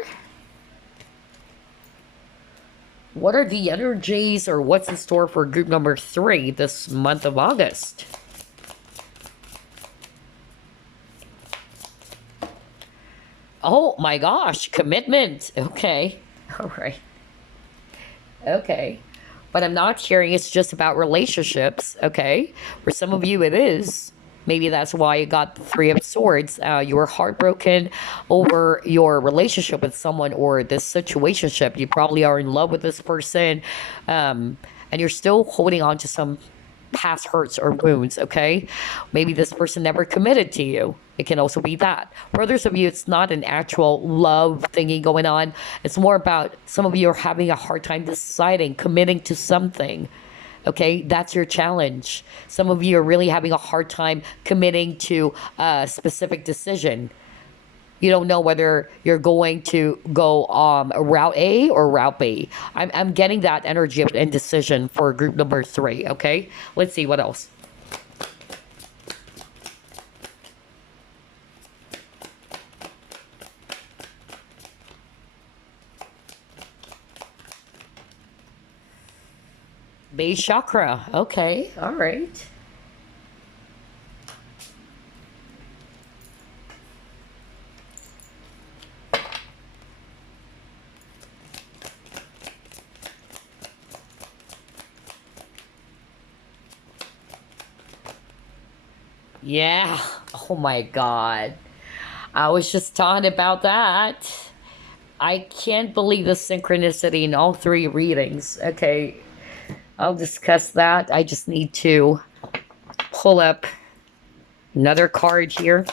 What are the energies or what's in store for group number three this month of August? Oh my gosh, commitment. Okay. All right. Okay. But I'm not hearing it's just about relationships. Okay. For some of you, it is. Maybe that's why you got the Three of Swords. You were heartbroken over your relationship with someone or this situationship. You probably are in love with this person, and you're still holding on to some past hurts or wounds, okay? Maybe this person never committed to you. It can also be that. For others of you, it's not an actual love thingy going on. It's more about some of you are having a hard time deciding, committing to something. Okay, that's your challenge. Some of you are really having a hard time committing to a specific decision. You don't know whether you're going to go route A or route B. I'm getting that energy of indecision for group number three, okay? Let's see what else. Base chakra. Okay, all right. Yeah. Oh my God. I was just talking about that. I can't believe the synchronicity in all three readings. Okay, I'll discuss that. I just need to pull up another card here.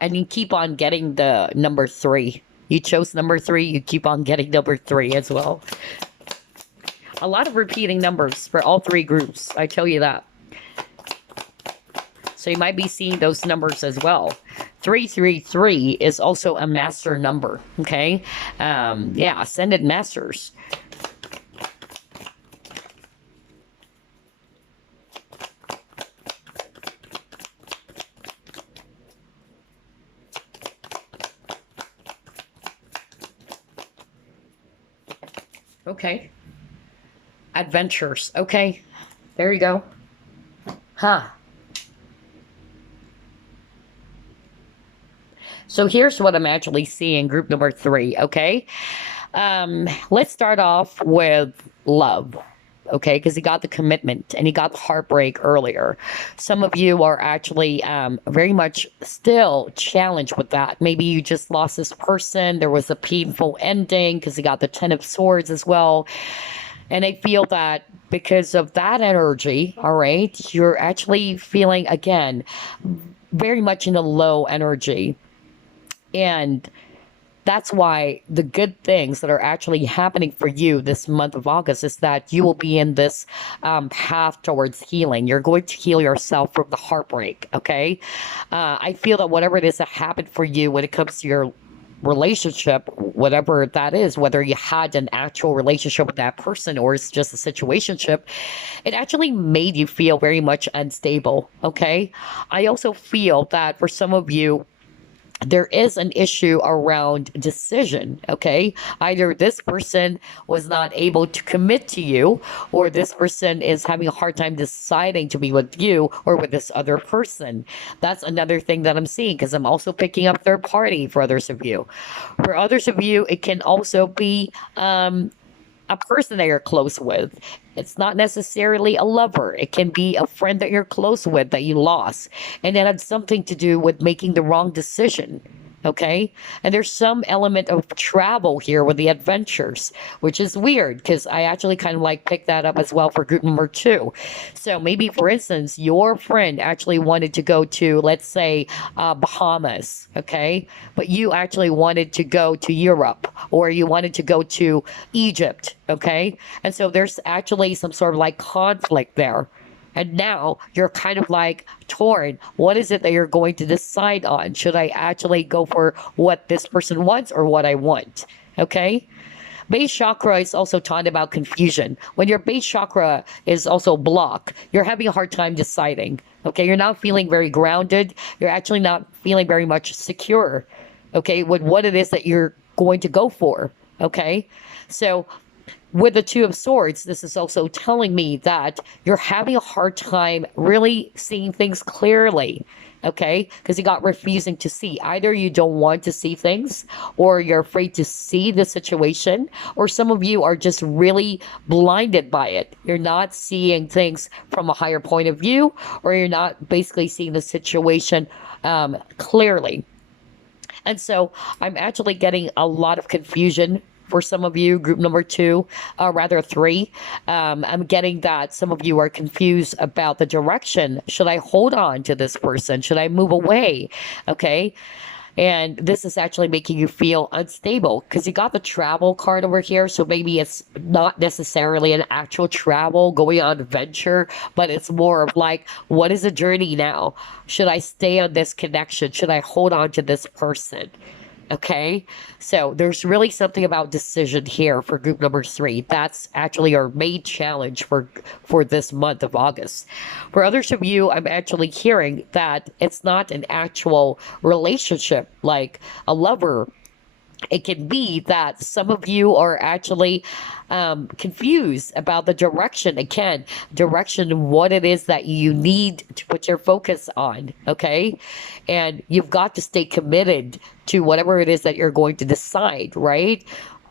And you keep on getting the number three. You chose number three, you keep on getting number three as well. A lot of repeating numbers for all three groups, I tell you that. So you might be seeing those numbers as well. 333 is also a master number, okay? Yeah, Ascended Masters. Okay. Adventures. Okay. There you go. Huh. So here's what I'm actually seeing, group number 3, okay? Let's start off with love, okay? Because he got the commitment and he got the heartbreak earlier. Some of you are actually very much still challenged with that. Maybe you just lost this person. There was a painful ending because he got the Ten of Swords as well. And I feel that because of that energy, all right, you're actually feeling again very much in a low energy. And that's why the good things that are actually happening for you this month of August is that you will be in this path towards healing. You're going to heal yourself from the heartbreak, okay? I feel that whatever it is that happened for you when it comes to your relationship, whatever that is, whether you had an actual relationship with that person or it's just a situationship, it actually made you feel very much unstable, okay? I also feel that for some of you, there is an issue around decision, okay? Either this person was not able to commit to you, or this person is having a hard time deciding to be with you or with this other person. That's another thing that I'm seeing because I'm also picking up third party for others of you. For others of you, it can also be a person that you're close with. It's not necessarily a lover. It can be a friend that you're close with that you lost. And it had something to do with making the wrong decision. Okay. And there's some element of travel here with the adventures, which is weird because I actually kind of like picked that up as well for group number 2. So maybe, for instance, your friend actually wanted to go to, let's say, Bahamas. Okay. But you actually wanted to go to Europe or you wanted to go to Egypt. Okay. And so there's actually some sort of like conflict there. And now you're kind of like torn. What is it that you're going to decide on? Should I actually go for what this person wants or what I want? Okay. Base chakra is also taught about confusion. When your base chakra is also blocked, you're having a hard time deciding. Okay. You're not feeling very grounded. You're actually not feeling very much secure. Okay. With what it is that you're going to go for. Okay. So with the Two of Swords, this is also telling me that you're having a hard time really seeing things clearly. Okay, because you got refusing to see. Either you don't want to see things, or you're afraid to see the situation, or some of you are just really blinded by it. You're not seeing things from a higher point of view, or you're not basically seeing the situation clearly. And so I'm actually getting a lot of confusion for some of you, group number 2, rather 3. I'm getting that some of you are confused about the direction. Should I hold on to this person? Should I move away? Okay. And this is actually making you feel unstable because you got the travel card over here. So maybe it's not necessarily an actual travel going on adventure, but it's more of like, what is the journey now? Should I stay on this connection? Should I hold on to this person? Okay, so there's really something about decision here for group number 3. That's actually our main challenge for this month of August. For others of you, I'm actually hearing that it's not an actual relationship like a lover. It can be that some of you are actually confused about the direction, again, direction, what it is that you need to put your focus on. Okay. And you've got to stay committed to whatever it is that you're going to decide, right?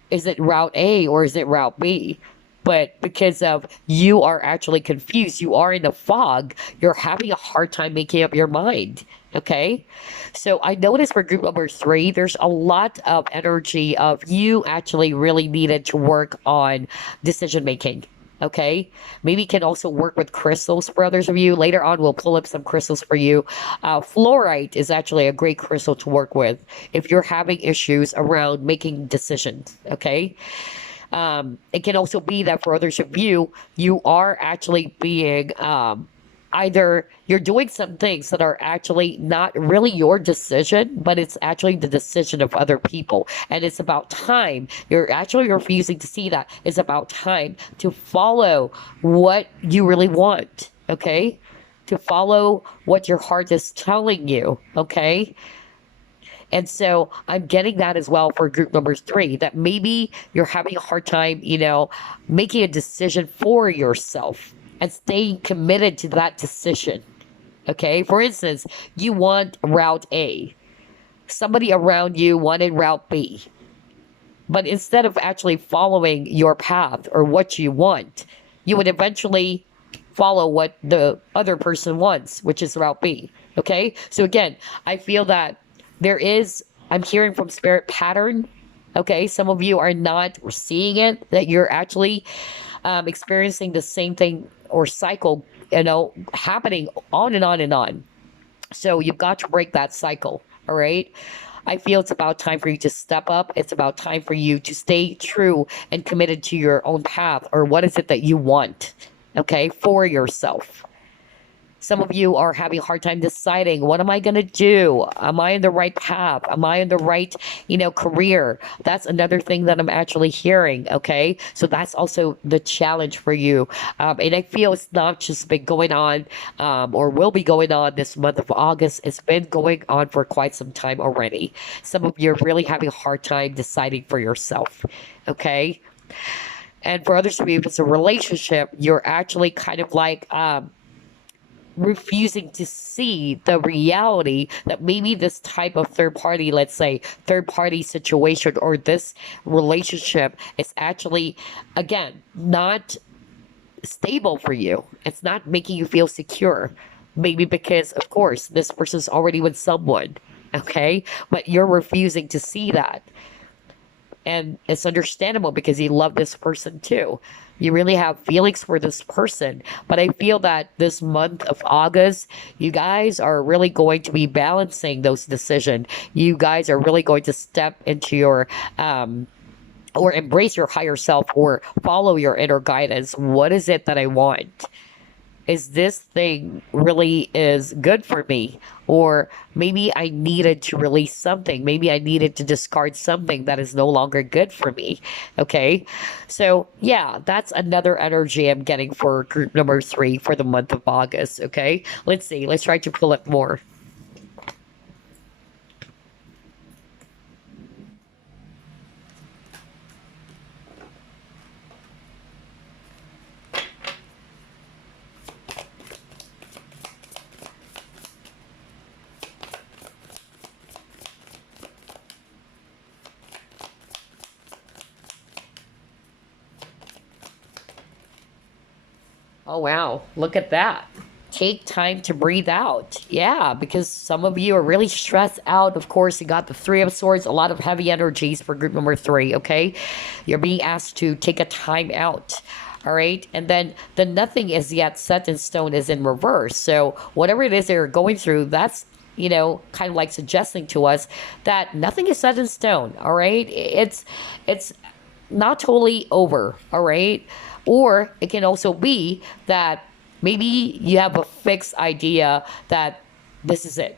Is it route A or is it route B? But because of you are actually confused, you are in a fog, you're having a hard time making up your mind. Okay. So I noticed for group number 3, there's a lot of energy of you actually really needed to work on decision making. Okay. Maybe can also work with crystals for others of you. Later on, we'll pull up some crystals for you. Fluorite is actually a great crystal to work with if you're having issues around making decisions. Okay. It can also be that for others of you, you are actually being either you're doing some things that are actually not really your decision, but it's actually the decision of other people. And it's about time. You're actually refusing to see that. It's about time to follow what you really want. Okay. To follow what your heart is telling you. Okay. And so I'm getting that as well for group number three, that maybe you're having a hard time, making a decision for yourself and staying committed to that decision. Okay. For instance, you want route A, somebody around you wanted route B. But instead of actually following your path or what you want, you would eventually follow what the other person wants, which is route B. Okay. So again, I feel that I'm hearing from spirit pattern. Okay. Some of you are not seeing it, that you're actually experiencing the same thing or cycle, happening on and on and on. So you've got to break that cycle. All right. I feel it's about time for you to step up. It's about time for you to stay true and committed to your own path, or what is it that you want, okay, for yourself. Some of you are having a hard time deciding, what am I going to do? Am I in the right path? Am I in the right, career? That's another thing that I'm actually hearing. Okay. So that's also the challenge for you. And I feel it's not just been going on, or will be going on this month of August. It's been going on for quite some time already. Some of you are really having a hard time deciding for yourself. Okay. And for others of you, if it's a relationship, you're actually kind of like, refusing to see the reality that maybe this type of third party, let's say third party situation, or this relationship is actually, again, not stable for you. It's not making you feel secure. Maybe because, of course, this person's already with someone. Okay. But you're refusing to see that. And it's understandable because you love this person too. You really have feelings for this person. But I feel that this month of August, you guys are really going to be balancing those decisions. You guys are really going to step into your, or embrace your higher self, or follow your inner guidance. What is it that I want? Is this thing really is good for me? Or maybe I needed to release something. Maybe I needed to discard something that is no longer good for me. Okay. So yeah, that's another energy I'm getting for group number three for the month of August. Okay. Let's see. Let's try to pull it more. Oh, wow. Look at that. Take time to breathe out. Yeah, because some of you are really stressed out. Of course, you got the Three of Swords, a lot of heavy energies for group number three, okay? You're being asked to take a time out. All right. And then the nothing is yet set in stone is in reverse. So whatever it is they're going through, that's, kind of like suggesting to us that nothing is set in stone. All right. It's not totally over. All right. Or it can also be that maybe you have a fixed idea that this is it,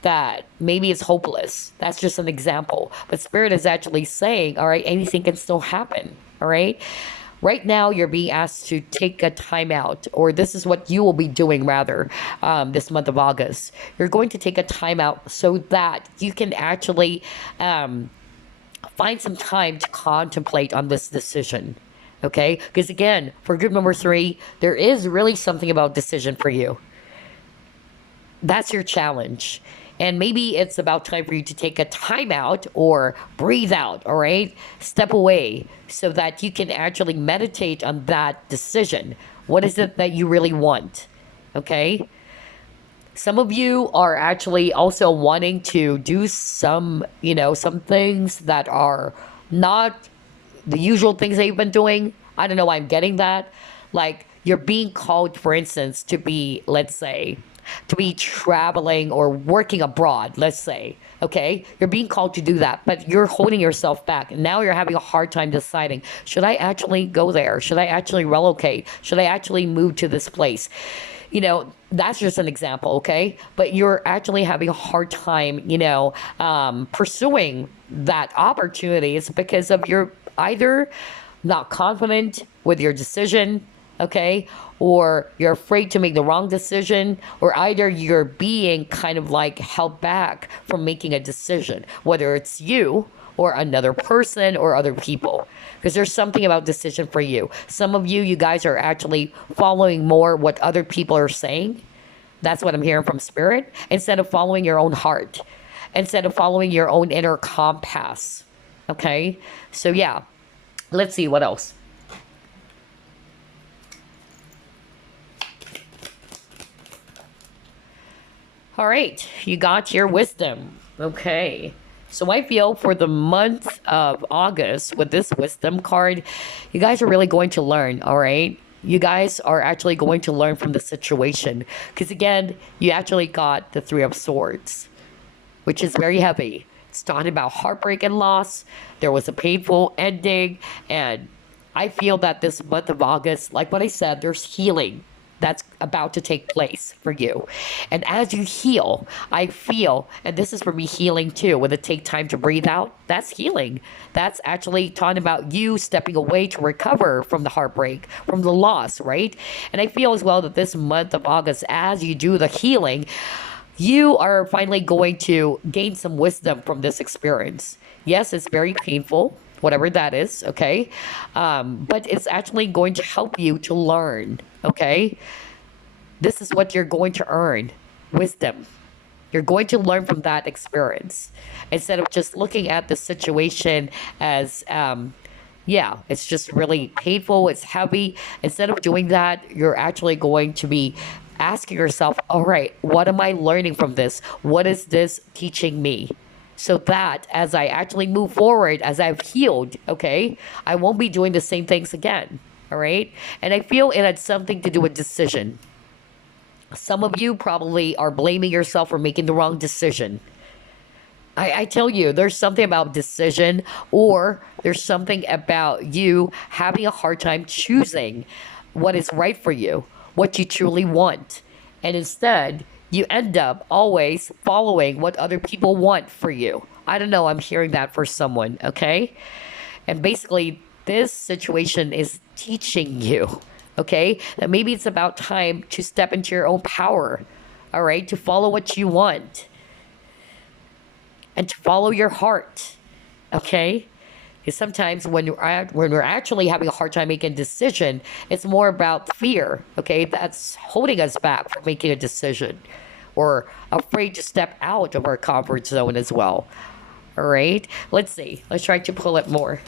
that maybe it's hopeless. That's just an example. But Spirit is actually saying, all right, anything can still happen. All right. Right now, you're being asked to take a time out, or this is what you will be doing rather, this month of August. You're going to take a time out so that you can actually find some time to contemplate on this decision. Okay? Because again, for group number three, there is really something about decision for you. That's your challenge. And maybe it's about time for you to take a time out or breathe out, all right? Step away so that you can actually meditate on that decision. What is it that you really want? Okay? Some of you are actually also wanting to do some things that are not the usual things that you've been doing. I don't know why I'm getting that. Like you're being called, for instance, to be, let's say, to be traveling or working abroad, let's say. Okay, you're being called to do that, but you're holding yourself back. Now you're having a hard time deciding, should I actually go there? Should I actually relocate? Should I actually move to this place? That's just an example, okay? But you're actually having a hard time, pursuing that opportunity. It's because of you're either not confident with your decision, okay? Or you're afraid to make the wrong decision, or either you're being kind of like held back from making a decision, whether it's you or another person or other people. Because there's something about decision for you. Some of you, you guys are actually following more what other people are saying. That's what I'm hearing from spirit, instead of following your own heart, instead of following your own inner compass. Okay? So yeah, let's see what else. All right, you got your wisdom. Okay. So I feel for the month of August with this wisdom card, you guys are really going to learn, all right? You guys are actually going to learn from the situation. Because again, you actually got the Three of Swords, which is very heavy. It's talking about heartbreak and loss. There was a painful ending. And I feel that this month of August, like what I said, there's healing that's about to take place for you. And as you heal, I feel, and this is for me healing too, when it take time to breathe out, that's healing. That's actually talking about you stepping away to recover from the heartbreak, from the loss, right? And I feel as well that this month of August, as you do the healing, you are finally going to gain some wisdom from this experience. Yes, it's very painful, whatever that is, okay? But it's actually going to help you to learn, okay? This is what you're going to earn, wisdom. You're going to learn from that experience instead of just looking at the situation as, yeah, it's just really painful, it's heavy. Instead of doing that, you're actually going to be asking yourself, all right, what am I learning from this? What is this teaching me? So that as I actually move forward, as I've healed, okay, I won't be doing the same things again. All right. And I feel it had something to do with decision. Some of you probably are blaming yourself for making the wrong decision. I tell you, there's something about decision, or there's something about you having a hard time choosing what is right for you, what you truly want. And instead, you end up always following what other people want for you. I don't know, I'm hearing that for someone, okay? And basically, this situation is teaching you, okay, that maybe it's about time to step into your own power, all right, to follow what you want and to follow your heart, okay? Because sometimes when we're actually having a hard time making a decision, it's more about fear, okay? That's holding us back from making a decision, or afraid to step out of our comfort zone as well. All right, let's see. Let's try to pull it more.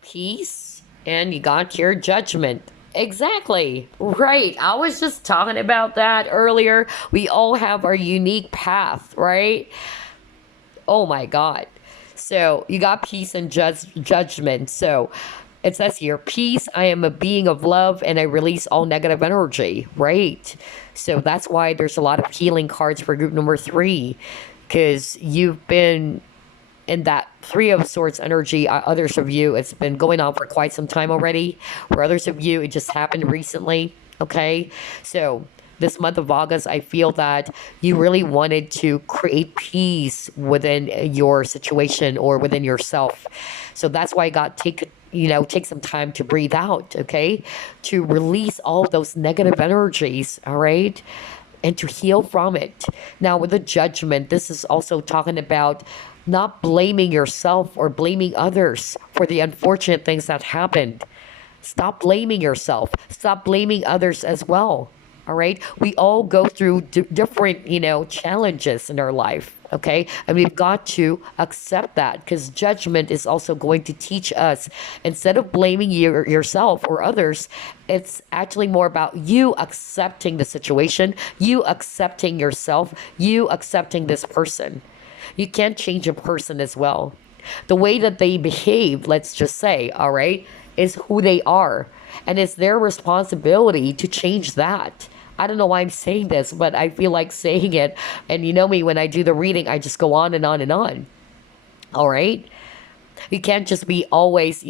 Peace, and you got your Judgment. Exactly. Right. I was just talking about that earlier. We all have our unique path, right? Oh my God. So you got peace and judgment. So it says here, peace, I am a being of love and I release all negative energy, right? So that's why there's a lot of healing cards for group number 3, because you've been in that Three of Swords energy. Others of you, it's been going on for quite some time already. For others of you, it just happened recently. Okay, so this month of August, I feel that you really wanted to create peace within your situation or within yourself. So that's why God take some time to breathe out. Okay, to release all of those negative energies. All right, and to heal from it. Now, with the Judgment, this is also talking about not blaming yourself or blaming others for the unfortunate things that happened. Stop blaming yourself. Stop blaming others as well. All right. We all go through different, challenges in our life. Okay. And we've got to accept that, because Judgment is also going to teach us, instead of blaming yourself or others, it's actually more about you accepting the situation, you accepting yourself, you accepting this person. You can't change a person as well. The way that they behave, let's just say, all right, is who they are. And it's their responsibility to change that. I don't know why I'm saying this, but I feel like saying it. And you know me, when I do the reading, I just go on and on and on. All right? You can't just be always,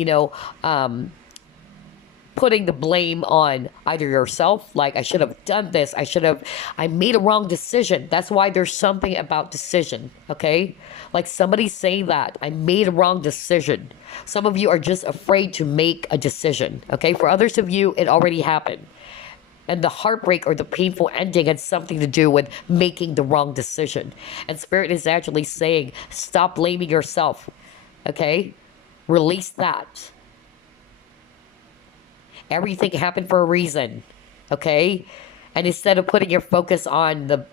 putting the blame on either yourself, like I should have done this, I made a wrong decision. That's why there's something about decision, okay? Like somebody saying that I made a wrong decision. Some of you are just afraid to make a decision, okay? For others of you, it already happened. And the heartbreak or the painful ending had something to do with making the wrong decision. And Spirit is actually saying, stop blaming yourself, okay? Release that. Everything happened for a reason, okay? And instead of putting your focus on the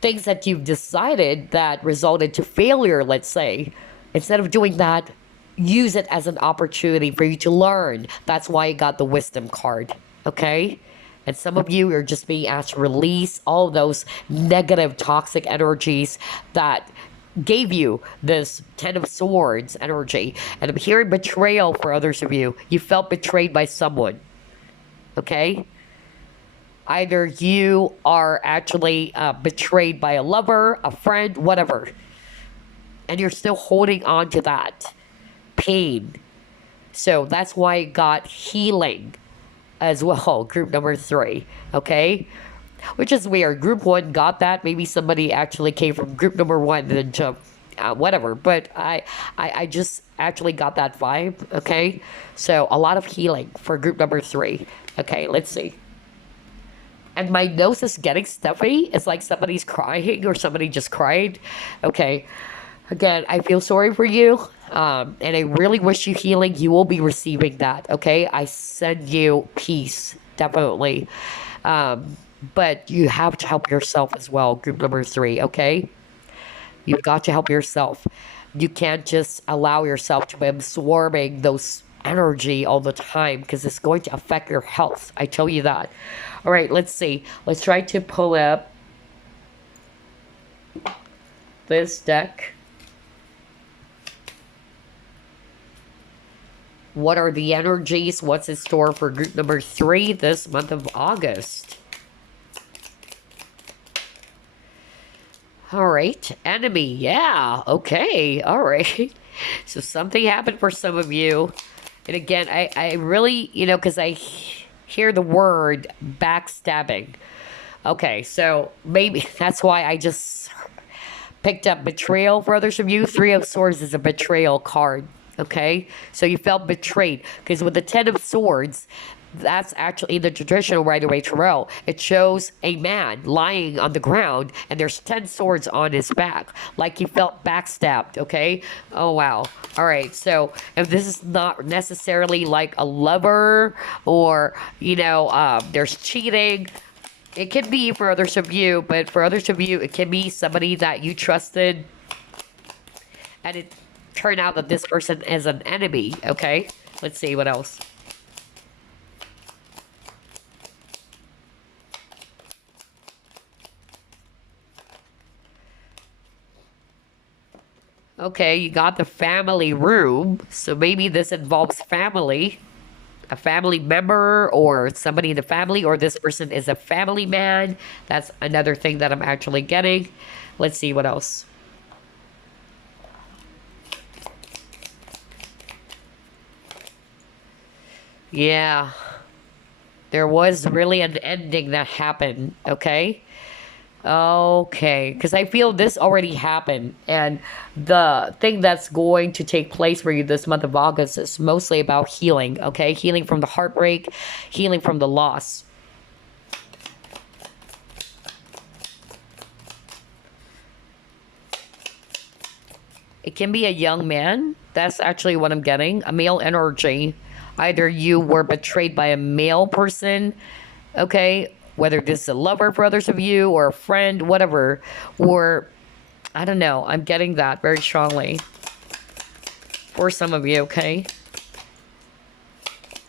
things that you've decided that resulted to failure, let's say, instead of doing that, use it as an opportunity for you to learn. That's why you got the wisdom card, okay? And some of you are just being asked to release all those negative, toxic energies that gave you this Ten of Swords energy. And I'm hearing betrayal for others of you. You felt betrayed by someone. Okay? Either you are actually betrayed by a lover, a friend, whatever. And you're still holding on to that pain. So that's why I got healing as well. Group number 3. Okay? Which is weird. Group 1 got that. Maybe somebody actually came from group number 1 and then jumped. Whatever. But I just actually got that vibe. Okay? So a lot of healing for group number 3. Okay, let's see. And my nose is getting stuffy. It's like somebody's crying or somebody just cried. Okay. Again, I feel sorry for you. And I really wish you healing. You will be receiving that. Okay? I send you peace. Definitely. But you have to help yourself as well, group number 3, okay? You've got to help yourself. You can't just allow yourself to be absorbing those energy all the time because it's going to affect your health. I tell you that. All right, let's see. Let's try to pull up this deck. What are the energies? What's in store for group number 3 this month of August? All right, enemy, yeah, okay, all right. So something happened for some of you. And again, I really, because I hear the word backstabbing. Okay, so maybe that's why I just picked up betrayal for others of you. 3 of Swords is a betrayal card, okay? So you felt betrayed. Because with the 10 of Swords, that's actually the traditional Rider-Waite Tarot. It shows a man lying on the ground and there's 10 swords on his back. Like he felt backstabbed, okay? Oh, wow. All right, so if this is not necessarily like a lover or, there's cheating, it can be for others of you, but for others of you, it can be somebody that you trusted and it turned out that this person is an enemy, okay? Let's see what else. Okay, you got the family room. So maybe this involves family. A family member or somebody in the family, or this person is a family man. That's another thing that I'm actually getting. Let's see what else. Yeah. There was really an ending that happened, okay? Okay, because I feel this already happened, and the thing that's going to take place for you this month of August is mostly about healing, okay? Healing from the heartbreak, healing from the loss. It can be a young man. That's actually what I'm getting, a male energy. Either you were betrayed by a male person, okay? Whether this is a lover for others of you or a friend, whatever. Or, I don't know. I'm getting that very strongly. For some of you, okay?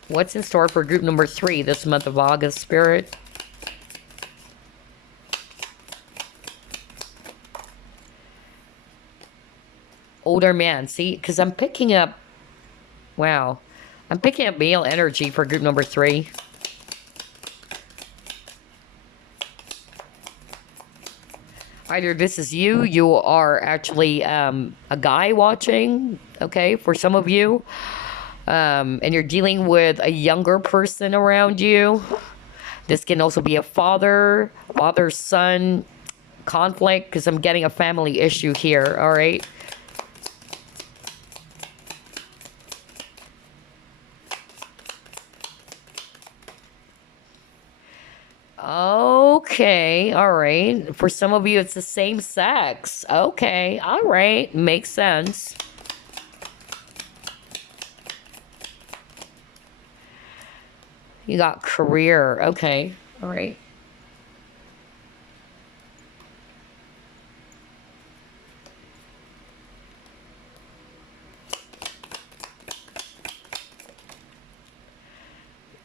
What's in store for group number 3 this month of August, Spirit? Older man. See? Because I'm picking up... Wow. I'm picking up male energy for group number 3. Either this is you, you are actually a guy watching, okay, for some of you, and you're dealing with a younger person around you. This can also be a father son conflict, because I'm getting a family issue here, all right? Okay, all right. For some of you, it's the same sex. Okay, all right. Makes sense. You got career. Okay, all right.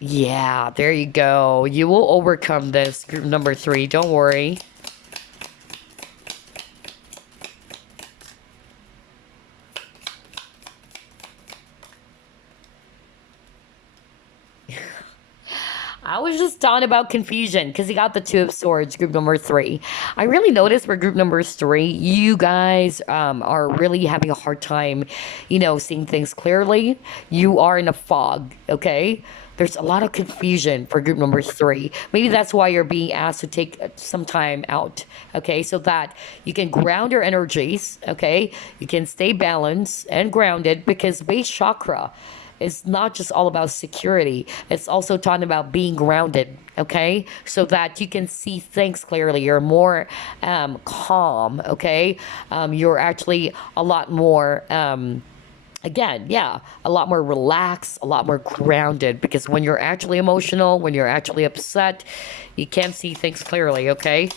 Yeah, there you go. You will overcome this, group number three. Don't worry. I was just talking about confusion because he got the Two of Swords, group number three. I really noticed for group number three, you guys are really having a hard time, seeing things clearly. You are in a fog, okay? There's a lot of confusion for group number three. Maybe that's why you're being asked to take some time out, okay? So that you can ground your energies, okay? You can stay balanced and grounded, because base chakra, it's not just all about security. It's also talking about being grounded, okay? So that you can see things clearly. You're more calm, okay? You're actually a lot more, again, yeah, a lot more relaxed, a lot more grounded. Because when you're actually emotional, when you're actually upset, you can't see things clearly, okay?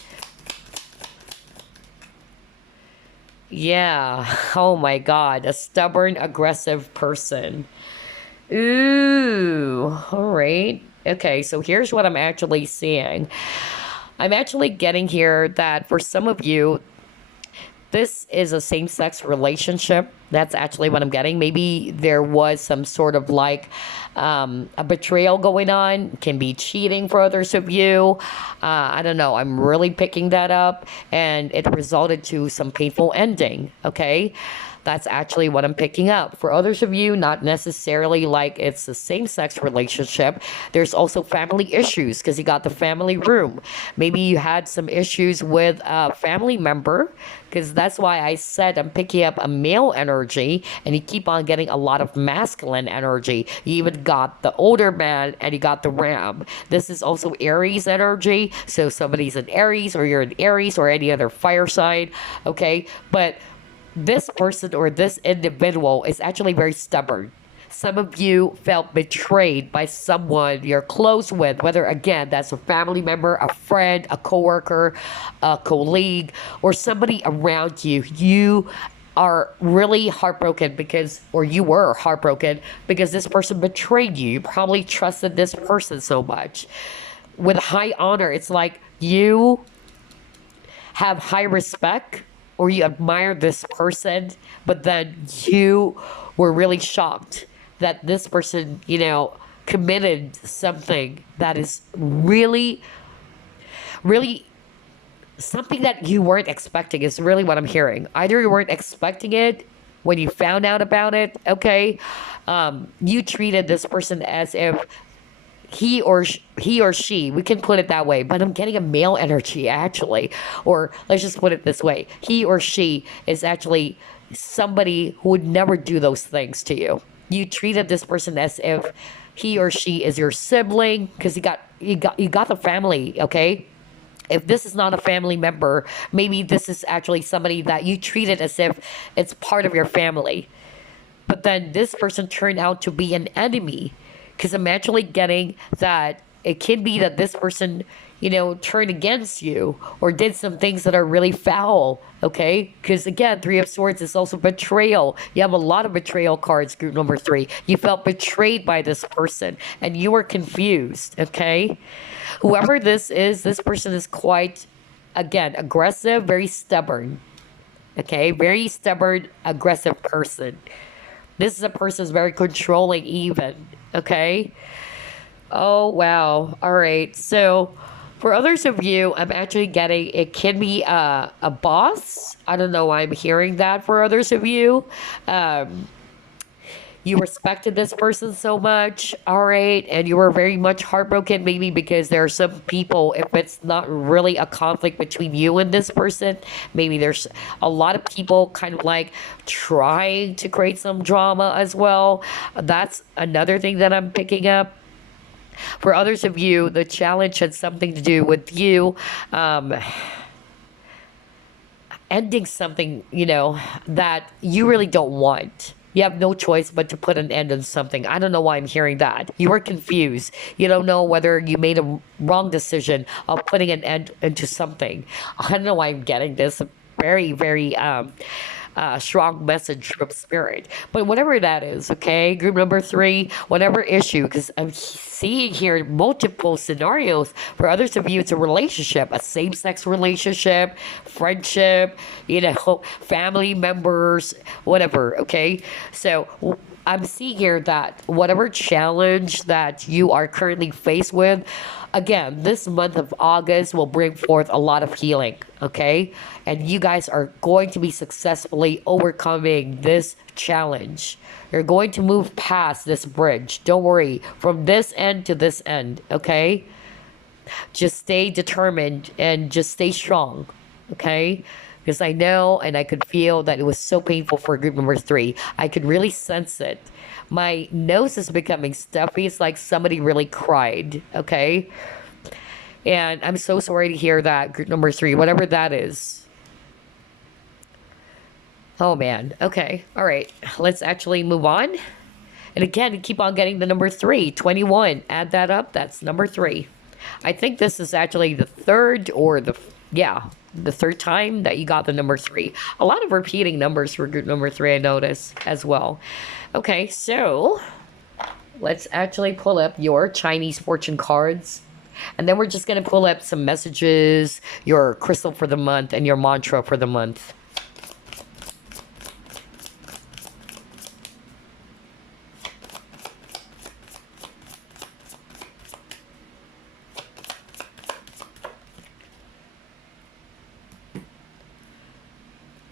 Yeah. Oh my God. A stubborn, aggressive person. Ooh, all right. Okay, so here's what I'm actually seeing. I'm actually getting here that for some of you, this is a same sex relationship. That's actually what I'm getting. Maybe there was some sort of like a betrayal going on, can be cheating for others of you. I don't know. I'm really picking that up, and it resulted to some painful ending. Okay. That's actually what I'm picking up. For others of you, not necessarily like it's the same sex relationship. There's also family issues, because you got the family room. Maybe you had some issues with a family member, because that's why I said I'm picking up a male energy, and you keep on getting a lot of masculine energy. You even got the older man, and you got the ram. This is also Aries energy. So somebody's an Aries, or you're an Aries, or any other fire sign. Okay. But this person or this individual is actually very stubborn. Some of you felt betrayed by someone you're close with, whether again that's a family member, a friend, a coworker, a colleague, or somebody around you. You are really heartbroken because, or you were heartbroken because this person betrayed you. You probably trusted this person so much. With high honor, it's like you have high respect, or you admire this person, but then you were really shocked that this person, committed something that is really, really something that you weren't expecting, is really what I'm hearing. Either you weren't expecting it when you found out about it, okay? You treated this person as if he or she, we can put it that way, but I'm getting a male energy actually. Or let's just put it this way, he or she is actually somebody who would never do those things to you. You treated this person as if he or she is your sibling, because you got the family, okay? If this is not a family member, maybe this is actually somebody that you treated as if it's part of your family. But then this person turned out to be an enemy, because I'm actually getting that it can be that this person, turned against you or did some things that are really foul, okay? Because again, Three of Swords is also betrayal. You have a lot of betrayal cards, group number three. You felt betrayed by this person and you were confused, okay? Whoever this person is quite, again, aggressive, very stubborn, okay? Very stubborn, aggressive person. This is a person who's very controlling even, okay? Oh, wow. All right. So For others of you, I'm actually getting it can be a boss. I don't know why I'm hearing that for others of you. Um, you respected this person so much, all right, and you were very much heartbroken, maybe because there are some people, if it's not really a conflict between you and this person, maybe there's a lot of people kind of like trying to create some drama as well. That's another thing that I'm picking up. For others of you, the challenge had something to do with you ending something, that you really don't want. You have no choice but to put an end on something. I don't know why I'm hearing that. You are confused. You don't know whether you made a wrong decision of putting an end into something. I don't know why I'm getting this very, very strong message from spirit. But whatever that is, okay, group number three, whatever issue, because I'm seeing here multiple scenarios. For others of you, it's a relationship, a same-sex relationship, friendship, family members, whatever, okay? So I'm seeing here that whatever challenge that you are currently faced with, again, this month of August will bring forth a lot of healing, okay? And you guys are going to be successfully overcoming this challenge. You're going to move past this bridge. Don't worry, from this end to this end, okay? Just stay determined and just stay strong, okay? Because I know and I could feel that it was so painful for group number three. I could really sense it. My nose is becoming stuffy. It's like somebody really cried, okay? And I'm so sorry to hear that, group number three, whatever that is. Oh, man. Okay. All right. Let's actually move on. And again, keep on getting the number 3, 21. Add that up. That's number 3. I think this is actually the third or the third time that you got the number 3. A lot of repeating numbers for group number 3, I notice as well. Okay, so let's actually pull up your Chinese fortune cards. And then we're just going to pull up some messages, your crystal for the month, and your mantra for the month.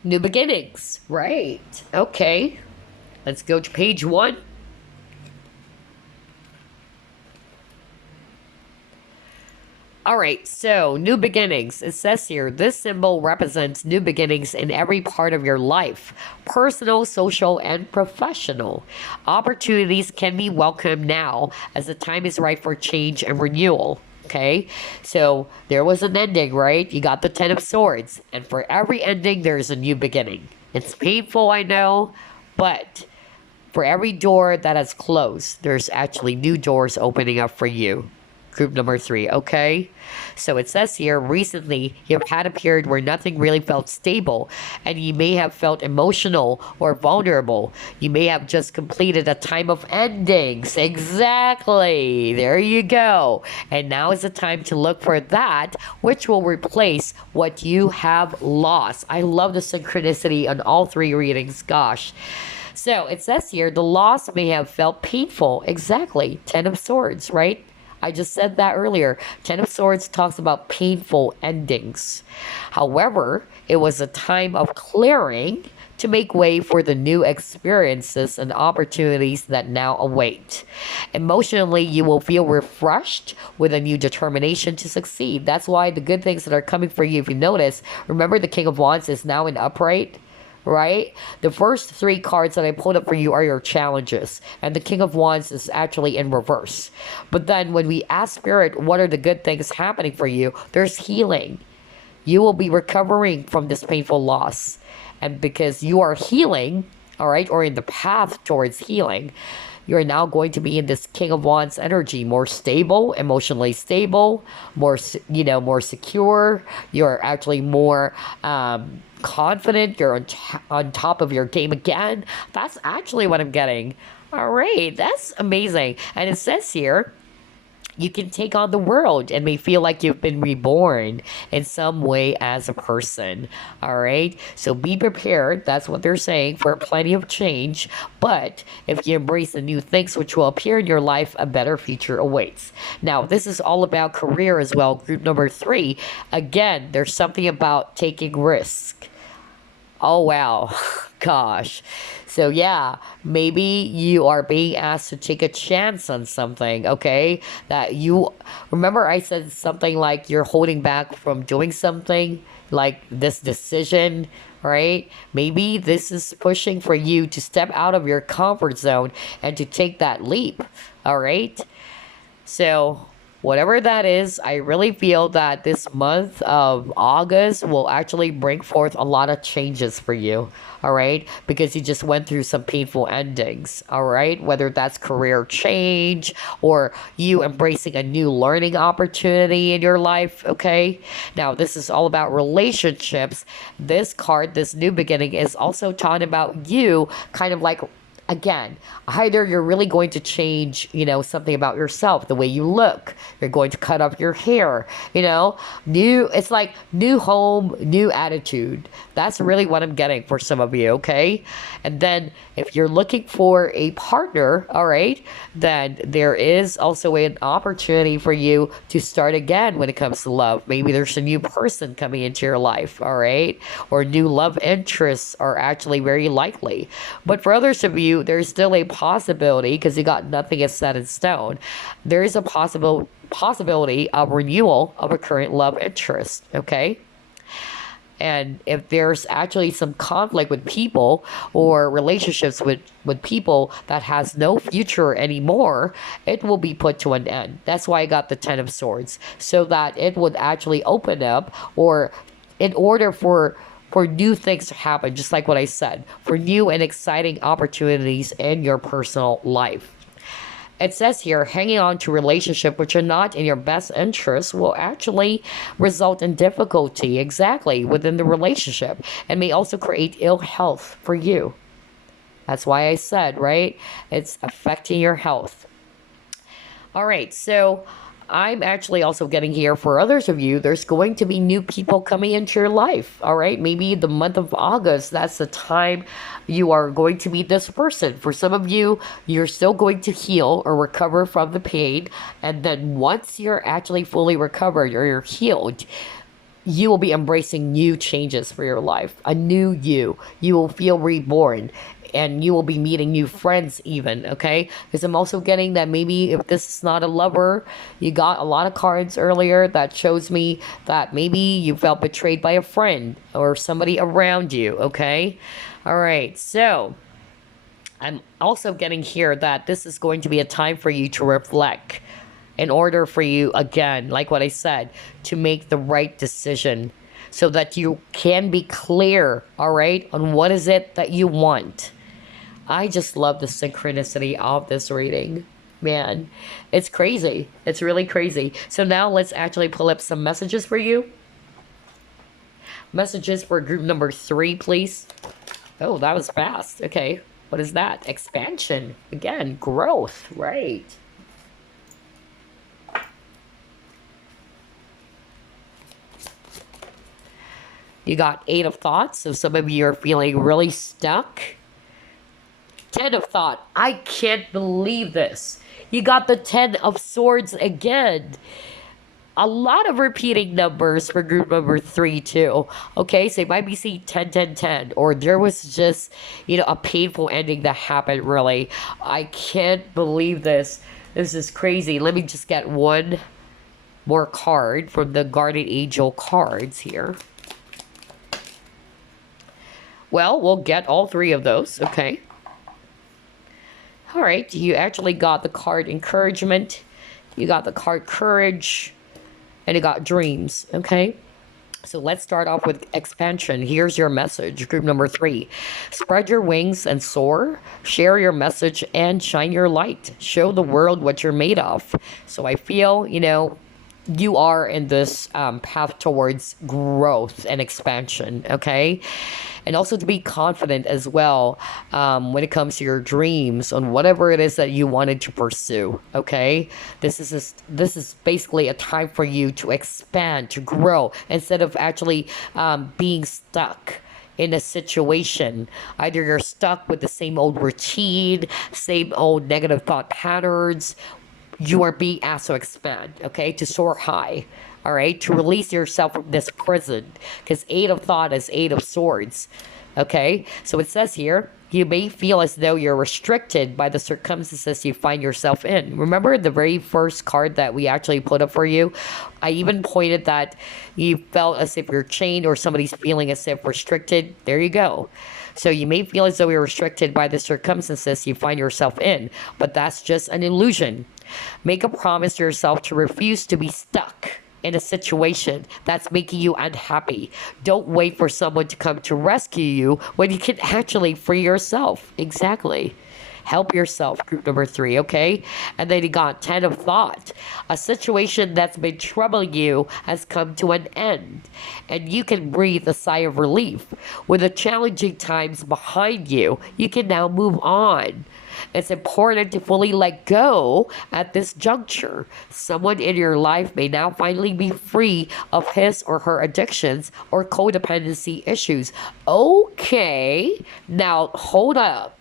New beginnings. Right. Okay. Let's go to page 1. All right, so new beginnings. It says here, this symbol represents new beginnings in every part of your life, personal, social, and professional. Opportunities can be welcomed now as the time is right for change and renewal. Okay, so there was an ending, right? You got the 10 of Swords, and for every ending, there's a new beginning. It's painful, I know, but for every door that has closed, there's actually new doors opening up for you. Group number 3, okay? So it says here, recently, you've had a period where nothing really felt stable, and you may have felt emotional or vulnerable. You may have just completed a time of endings. Exactly. There you go. And now is the time to look for that which will replace what you have lost. I love the synchronicity on all 3 readings. Gosh. So it says here, the loss may have felt painful. Exactly. 10 of Swords, right? I just said that earlier. 10 of Swords talks about painful endings. However, it was a time of clearing to make way for the new experiences and opportunities that now await. Emotionally, you will feel refreshed with a new determination to succeed. That's why the good things that are coming for you, if you notice, remember the King of Wands is now in upright, right? The first 3 cards that I pulled up for you are your challenges, and the King of Wands is actually in reverse. But then when we ask Spirit, what are the good things happening for you? There's healing. You will be recovering from this painful loss. And because you are healing, all right, or in the path towards healing, you're now going to be in this King of Wands energy, more stable, emotionally stable, more secure. You're actually more confident. You're on top of your game again. That's actually what I'm getting. All right, that's amazing. And it says here, You can take on the world and may feel like you've been reborn in some way as a person. All right. So be prepared. That's what they're saying, for plenty of change. But if you embrace the new things which will appear in your life, a better future awaits. Now, this is all about career as well. Group number 3. Again, there's something about taking risk. Oh, wow. Gosh. So, yeah, maybe you are being asked to take a chance on something, okay? That you remember, I said something like you're holding back from doing something, like this decision, right? Maybe this is pushing for you to step out of your comfort zone and to take that leap, all right? So, whatever that is, I really feel that this month of August will actually bring forth a lot of changes for you, all right? Because you just went through some painful endings, all right? Whether that's career change or you embracing a new learning opportunity in your life, okay? Now, this is all about relationships. This card, this new beginning, is also talking about you kind of like, again, either you're really going to change, something about yourself, the way you look. You're going to cut off your hair, it's like new home, new attitude. That's really what I'm getting for some of you, okay? And then if you're looking for a partner, all right, then there is also an opportunity for you to start again when it comes to love. Maybe there's a new person coming into your life, all right? Or new love interests are actually very likely. But for others of you, there's still a possibility, because you got nothing is set in stone. There is a possibility of renewal of a current love interest, okay? And if there's actually some conflict with people or relationships with people that has no future anymore, it will be put to an end. That's why I got the Ten of Swords, so that it would actually open up, or in order for new things to happen, just like what I said, for new and exciting opportunities in your personal life. It says here, hanging on to relationships which are not in your best interest will actually result in difficulty exactly within the relationship, and may also create ill health for you. That's why I said, right? It's affecting your health. All right, so I'm actually also getting here, for others of you, there's going to be new people coming into your life, all right? Maybe the month of August, that's the time you are going to meet this person. For some of you, you're still going to heal or recover from the pain. And then once you're actually fully recovered or you're healed, you will be embracing new changes for your life, a new you. You will feel reborn. And you will be meeting new friends even, okay? Because I'm also getting that maybe if this is not a lover, you got a lot of cards earlier that shows me that maybe you felt betrayed by a friend or somebody around you, okay? All right, so I'm also getting here that this is going to be a time for you to reflect, in order for you, again, like what I said, to make the right decision, so that you can be clear, all right, on what is it that you want. I just love the synchronicity of this reading. Man, it's crazy. It's really crazy. So now let's actually pull up some messages for you. Messages for group number 3, please. Oh, that was fast. Okay, what is that? Expansion. Again, growth, right. You got 8 of Thoughts, so some of you are feeling really stuck. 10 of Thought. I can't believe this. You got the 10 of Swords again. A lot of repeating numbers for group number 3 too. Okay, so you might be seeing 10, 10, 10. Or there was just, a painful ending that happened, really. I can't believe this. This is crazy. Let me just get one more card from the Guardian Angel cards here. Well, we'll get all 3 of those, okay? All right, you actually got the card Encouragement, you got the card Courage, and you got Dreams, okay? So let's start off with Expansion. Here's your message, group number 3. Spread your wings and soar. Share your message and shine your light. Show the world what you're made of. So I feel, you are in this path towards growth and expansion, okay? And also to be confident as well when it comes to your dreams on whatever it is that you wanted to pursue, okay? This is basically a time for you to expand, to grow, instead of actually being stuck in a situation. Either you're stuck with the same old routine, same old negative thought patterns. You are being asked to expand, okay, to soar high, all right, to release yourself from this prison, because Eight of Thought is Eight of Swords, okay. So it says here, you may feel as though you're restricted by the circumstances you find yourself in. Remember the very first card that we actually put up for you? I even pointed that you felt as if you're chained, or somebody's feeling as if restricted. There you go. So you may feel as though you're restricted by the circumstances you find yourself in, but that's just an illusion. Make a promise to yourself to refuse to be stuck in a situation that's making you unhappy. Don't wait for someone to come to rescue you when you can actually free yourself. Exactly. Help yourself, group number 3, okay? And then you got 10 of Thought. A situation that's been troubling you has come to an end, and you can breathe a sigh of relief. With the challenging times behind you, you can now move on. It's important to fully let go at this juncture. Someone in your life may now finally be free of his or her addictions or codependency issues. Okay, now hold up.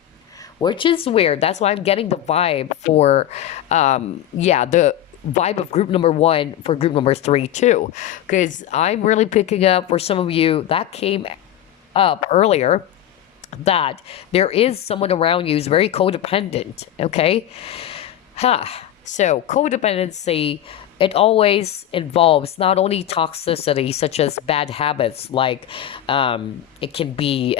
Which is weird. That's why I'm getting the vibe for, the vibe of group number 1 for group number 3 too. Because I'm really picking up for some of you that came up earlier, that there is someone around you who's very codependent, okay? So codependency, it always involves not only toxicity such as bad habits, like it can be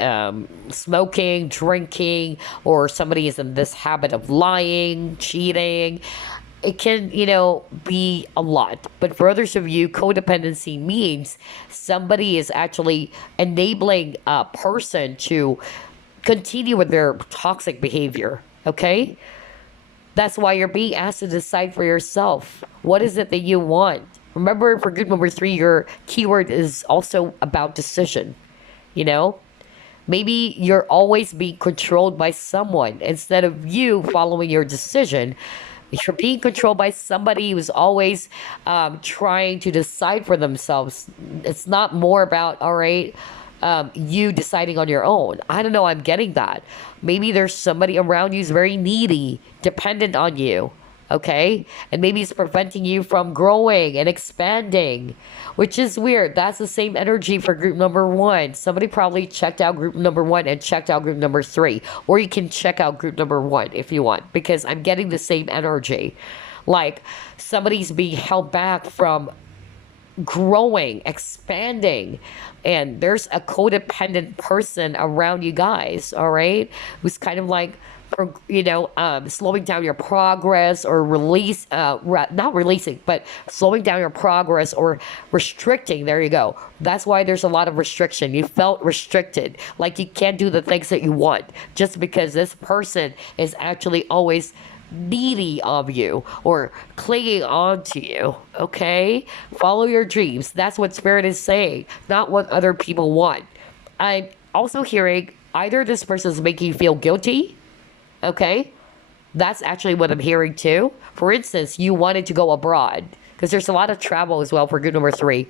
smoking, drinking, or somebody is in this habit of lying, cheating. It can, be a lot. But for others of you, codependency means somebody is actually enabling a person to continue with their toxic behavior, okay? That's why you're being asked to decide for yourself. What is it that you want? Remember, for group number 3, your keyword is also about decision, Maybe you're always being controlled by someone. Instead of you following your decision, you're being controlled by somebody who's always trying to decide for themselves. It's not more about, all right, you deciding on your own. I don't know, I'm getting that. Maybe there's somebody around you who's very needy, dependent on you, okay? And maybe it's preventing you from growing and expanding, which is weird. That's the same energy for group number 1. Somebody probably checked out group number 1 and checked out group number 3. Or you can check out group number 1 if you want, because I'm getting the same energy. Like somebody's being held back from growing, expanding, and there's a codependent person around you guys, all right, who's kind of like, slowing down your progress, or not releasing, but slowing down your progress, or restricting. There you go. That's why there's a lot of restriction. You felt restricted, like you can't do the things that you want, just because this person is actually always needy of you or clinging on to you, okay? Follow your dreams. That's what Spirit is saying, not what other people want. I'm also hearing either this person is making you feel guilty, okay? That's actually what I'm hearing too. For instance, you wanted to go abroad, because there's a lot of travel as well for group number 3.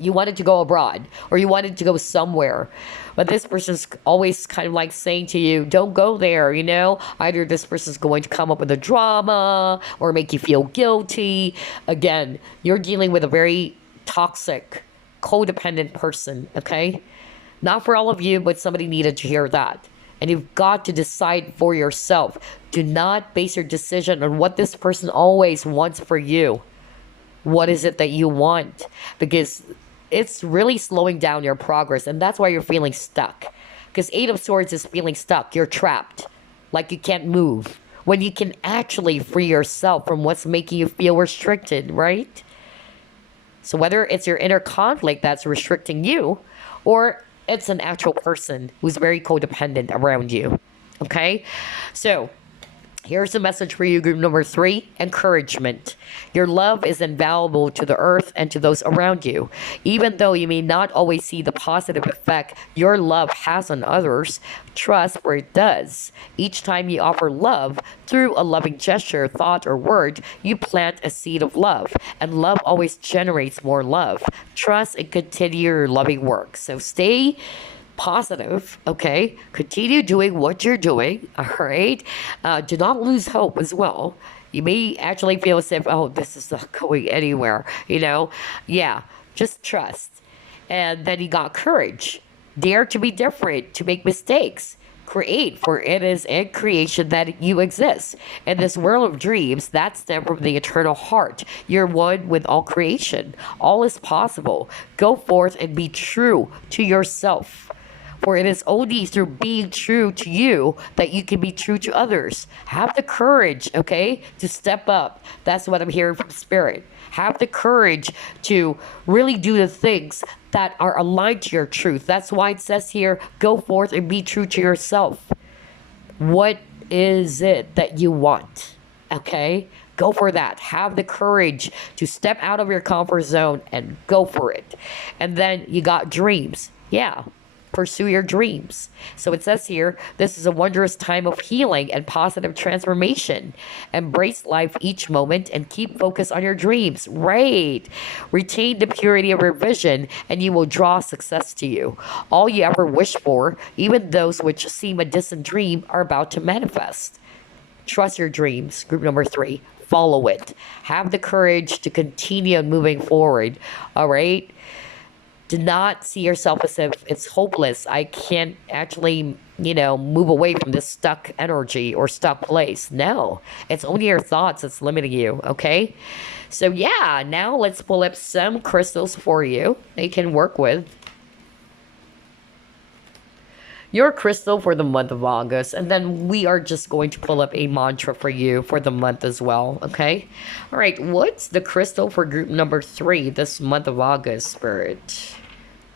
You wanted to go abroad, or you wanted to go somewhere, but this person's always kind of like saying to you, don't go there, Either this person's going to come up with a drama or make you feel guilty. Again, you're dealing with a very toxic, codependent person, okay? Not for all of you, but somebody needed to hear that. And you've got to decide for yourself. Do not base your decision on what this person always wants for you. What is it that you want? Because it's really slowing down your progress, and that's why you're feeling stuck. Because 8 of Swords is feeling stuck. You're trapped, like you can't move, when you can actually free yourself from what's making you feel restricted, right? So whether it's your inner conflict that's restricting you, or it's an actual person who's very codependent around you, okay? So Here's a message for you, group number 3, encouragement. Your love is invaluable to the earth and to those around you. Even though you may not always see the positive effect your love has on others, trust where it does. Each time you offer love through a loving gesture, thought, or word, you plant a seed of love, and love always generates more love. Trust and continue your loving work. So stay positive, okay? Continue doing what you're doing, all right? Do not lose hope as well. You may actually feel as if, oh, this is not going anywhere, you know? Yeah, just trust. And then you got courage. Dare to be different, to make mistakes. Create, for it is in creation that you exist. In this world of dreams, that stem from the eternal heart. You're one with all creation. All is possible. Go forth and be true to yourself. For it is only through being true to you that you can be true to others. Have the courage, okay, to step up. That's what I'm hearing from Spirit. Have the courage to really do the things that are aligned to your truth. That's why it says here, go forth and be true to yourself. What is it that you want? Okay? Go for that. Have the courage to step out of your comfort zone and go for it. And then you got dreams. Yeah. Pursue your dreams. So it says here, this is a wondrous time of healing and positive transformation. Embrace life each moment and keep focused on your dreams. Right. Retain the purity of your vision and you will draw success to you. All you ever wish for, even those which seem a distant dream, are about to manifest. Trust your dreams. Group number 3. Follow it. Have the courage to continue moving forward. All right. Do not see yourself as if it's hopeless. I can't actually, move away from this stuck energy or stuck place. No, it's only your thoughts that's limiting you, okay? So yeah, now let's pull up some crystals for you that you can work with. Your crystal for the month of August, and then we are just going to pull up a mantra for you for the month as well, okay? All right, what's the crystal for group number 3 this month of August, Spirit?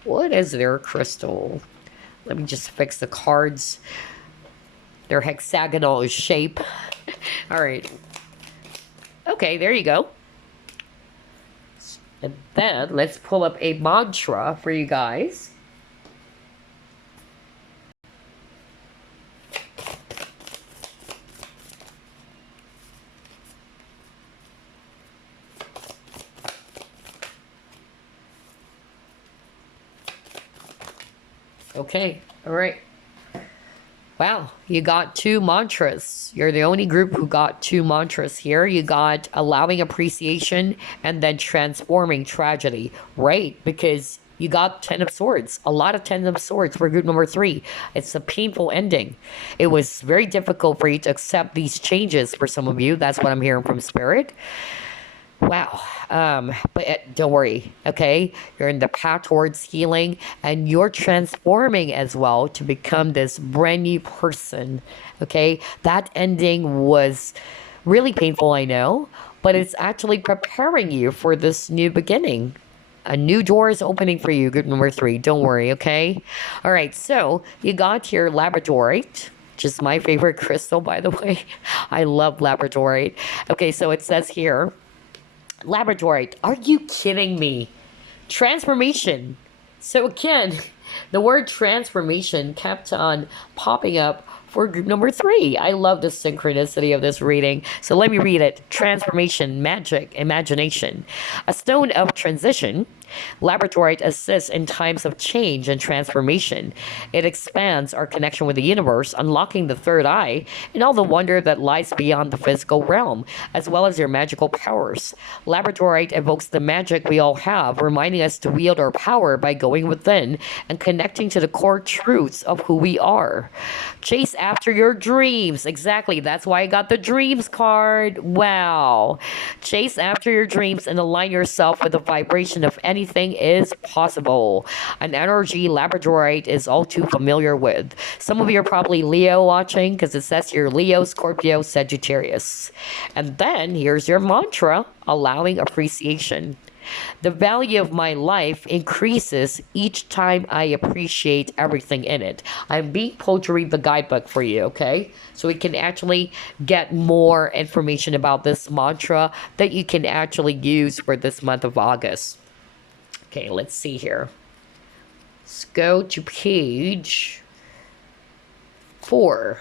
What is their crystal? Let me just fix the cards. Their hexagonal shape. All right. Okay, there you go. And then let's pull up a mantra for you guys. Okay, all right. Wow, you got 2 mantras. You're the only group who got 2 mantras here. You got allowing appreciation and then transforming tragedy, right? Because you got 10 of Swords, a lot of 10 of Swords for group number 3. It's a painful ending. It was very difficult for you to accept these changes for some of you. That's what I'm hearing from Spirit. Wow. But don't worry, okay? You're in the path towards healing and you're transforming as well to become this brand new person, okay? That ending was really painful, I know, but it's actually preparing you for this new beginning. A new door is opening for you, group number 3. Don't worry, okay? All right, so you got your labradorite, which is my favorite crystal, by the way. I love labradorite. Okay, so it says here, labradorite, are you kidding me? Transformation. So again, the word transformation kept on popping up for group number 3. I love the synchronicity of this reading. So let me read it. Transformation, magic, imagination. A stone of transition. Labradorite assists in times of change and transformation. It expands our connection with the universe, unlocking the third eye and all the wonder that lies beyond the physical realm, as well as your magical powers. Labradorite evokes the magic we all have, reminding us to wield our power by going within and connecting to the core truths of who we are. Chase after your dreams. Exactly. That's why I got the dreams card. Wow. Chase after your dreams and align yourself with the vibration of anything is possible. An energy labradorite is all too familiar with. Some of you are probably Leo watching because it says here Leo, Scorpio, Sagittarius. And then here's your mantra, allowing appreciation. The value of my life increases each time I appreciate everything in it. I'm being told to read the guidebook for you, okay? So we can actually get more information about this mantra that you can actually use for this month of August. Okay, let's see here. Let's go to page 4.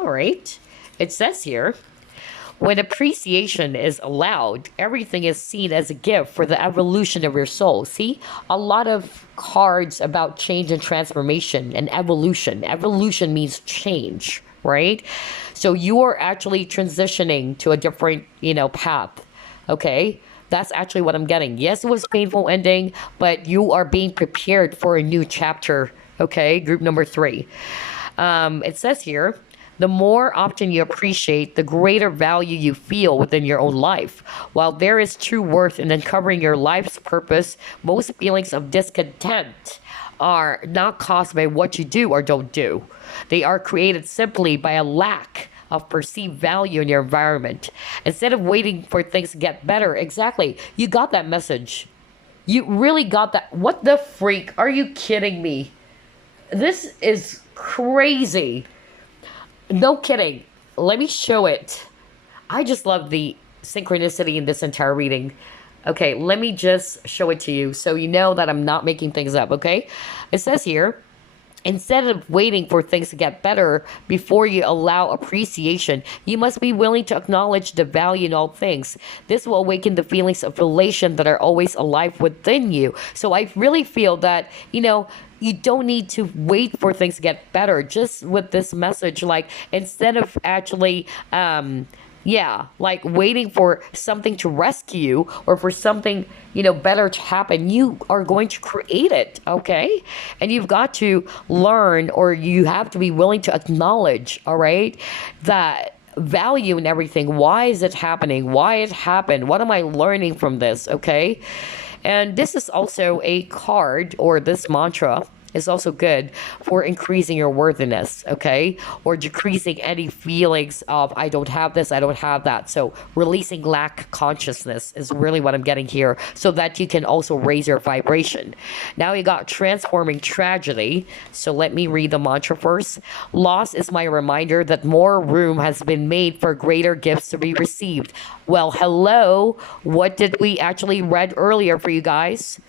All right. It says here, when appreciation is allowed, everything is seen as a gift for the evolution of your soul. See, a lot of cards about change and transformation and evolution. Evolution means change, right? So you are actually transitioning to a different, path. Okay? That's actually what I'm getting. Yes, it was a painful ending, but you are being prepared for a new chapter. Okay? Group number 3. It says here, the more often you appreciate, the greater value you feel within your own life. While there is true worth in uncovering your life's purpose, most feelings of discontent are not caused by what you do or don't do. They are created simply by a lack of perceived value in your environment. Instead of waiting for things to get better, exactly, you got that message. You really got that. What the freak? Are you kidding me? This is crazy. No kidding. Let me show it. I just love the synchronicity in this entire reading. Okay, let me just show it to you so you know that I'm not making things up, okay? It says here, instead of waiting for things to get better before you allow appreciation, you must be willing to acknowledge the value in all things. This will awaken the feelings of elation that are always alive within you. So I really feel that, you don't need to wait for things to get better. Just with this message, like instead of actually waiting for something to rescue you or for something, better to happen, you are going to create it, okay? And you've got to learn, or you have to be willing to acknowledge, all right, that value in everything. Why is it happening? Why it happened? What am I learning from this, okay? And this is also a card, or this mantra is also good for increasing your worthiness, okay? Or decreasing any feelings of, I don't have this, I don't have that. So releasing lack consciousness is really what I'm getting here, so that you can also raise your vibration. Now you got transforming tragedy. So let me read the mantra first. Loss is my reminder that more room has been made for greater gifts to be received. Well, hello. What did we actually read earlier for you guys?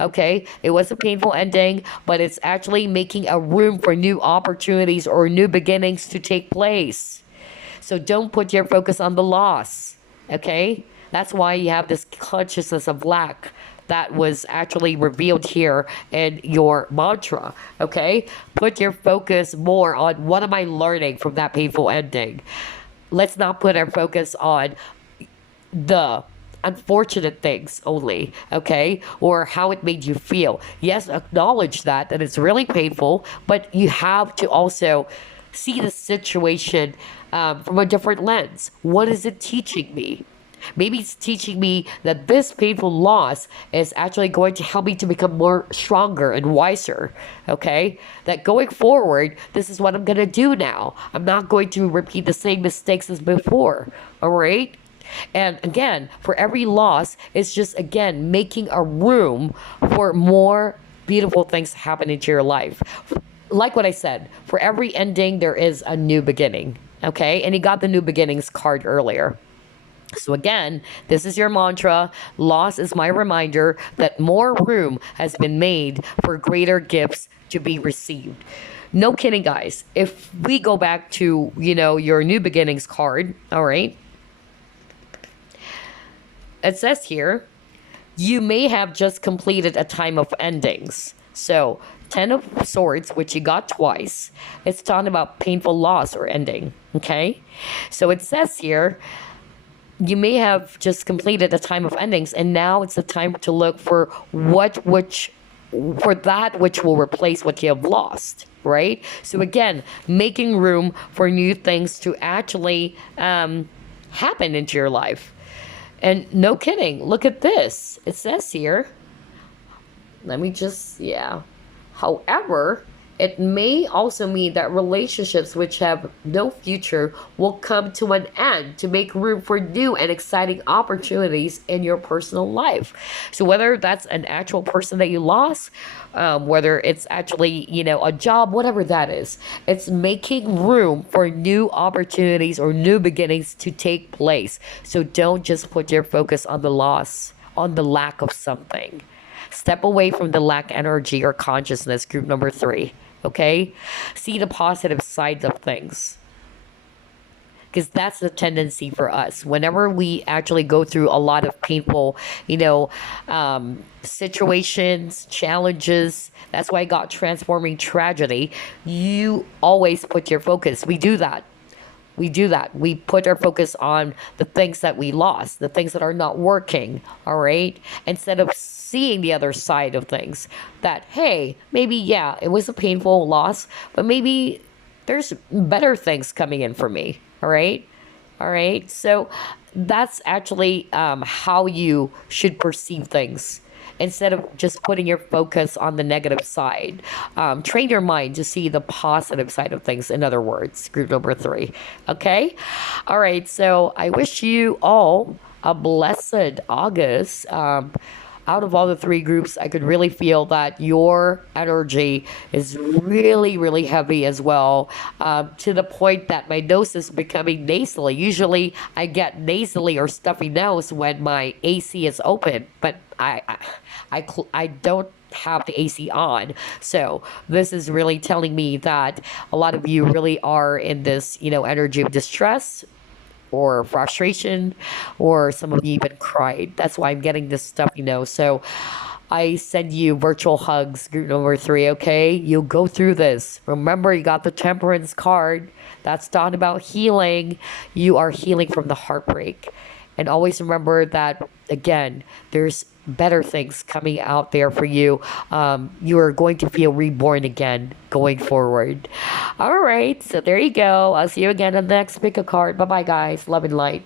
Okay, it was a painful ending, but it's actually making a room for new opportunities or new beginnings to take place. So don't put your focus on the loss. Okay, that's why you have this consciousness of lack that was actually revealed here in your mantra. Okay, put your focus more on, what am I learning from that painful ending? Let's not put our focus on the unfortunate things only, okay? Or how it made you feel. Yes, acknowledge that it's really painful, but you have to also see the situation from a different lens. What is it teaching me? Maybe it's teaching me that this painful loss is actually going to help me to become more stronger and wiser, okay? That going forward, this is what I'm going to do now. I'm not going to repeat the same mistakes as before, all right? And again, for every loss, it's just, again, making a room for more beautiful things to happen into your life. Like what I said, for every ending, there is a new beginning, okay? And you got the new beginnings card earlier. So again, this is your mantra. Loss is my reminder that more room has been made for greater gifts to be received. No kidding, guys. If we go back to, your new beginnings card, all right? It says here, you may have just completed a time of endings. So 10 of Swords, which you got twice, it's talking about painful loss or ending, okay? So it says here, you may have just completed a time of endings, and now it's the time to look for that which will replace what you have lost, right? So again, making room for new things to actually happen into your life. And no kidding, look at this. It says here, however, It may also mean that relationships which have no future will come to an end to make room for new and exciting opportunities in your personal life. So whether that's an actual person that you lost, whether it's actually, a job, whatever that is, it's making room for new opportunities or new beginnings to take place. So don't just put your focus on the loss, on the lack of something. Step away from the lack energy or consciousness, group number 3. Okay? See the positive side of things, because that's the tendency for us whenever we actually go through a lot of painful, situations, challenges. That's why I got transforming tragedy. You always put your focus. We do that. We put our focus on the things that we lost, the things that are not working, all right? Instead of seeing the other side of things, that, hey, maybe, yeah, it was a painful loss, but maybe there's better things coming in for me, all right? All right. So that's actually how you should perceive things instead of just putting your focus on the negative side. Train your mind to see the positive side of things, in other words, group number 3. Okay? All right. So I wish you all a blessed August. Out of all the 3 groups, I could really feel that your energy is really, really heavy as well, to the point that my nose is becoming nasally. Usually, I get nasally or stuffy nose when my AC is open, but I don't have the AC on. So this is really telling me that a lot of you really are in this, energy of distress or frustration, or some of you even cried. That's why I'm getting this stuff, So I send you virtual hugs, group number 3, okay? You'll go through this. Remember, you got the Temperance card. That's talking about healing. You are healing from the heartbreak. And always remember that, again, there's better things coming out there for you. You are going to feel reborn again going forward. All right, so there you go. I'll see you again on the next pick a card. Bye bye, guys. Love and light.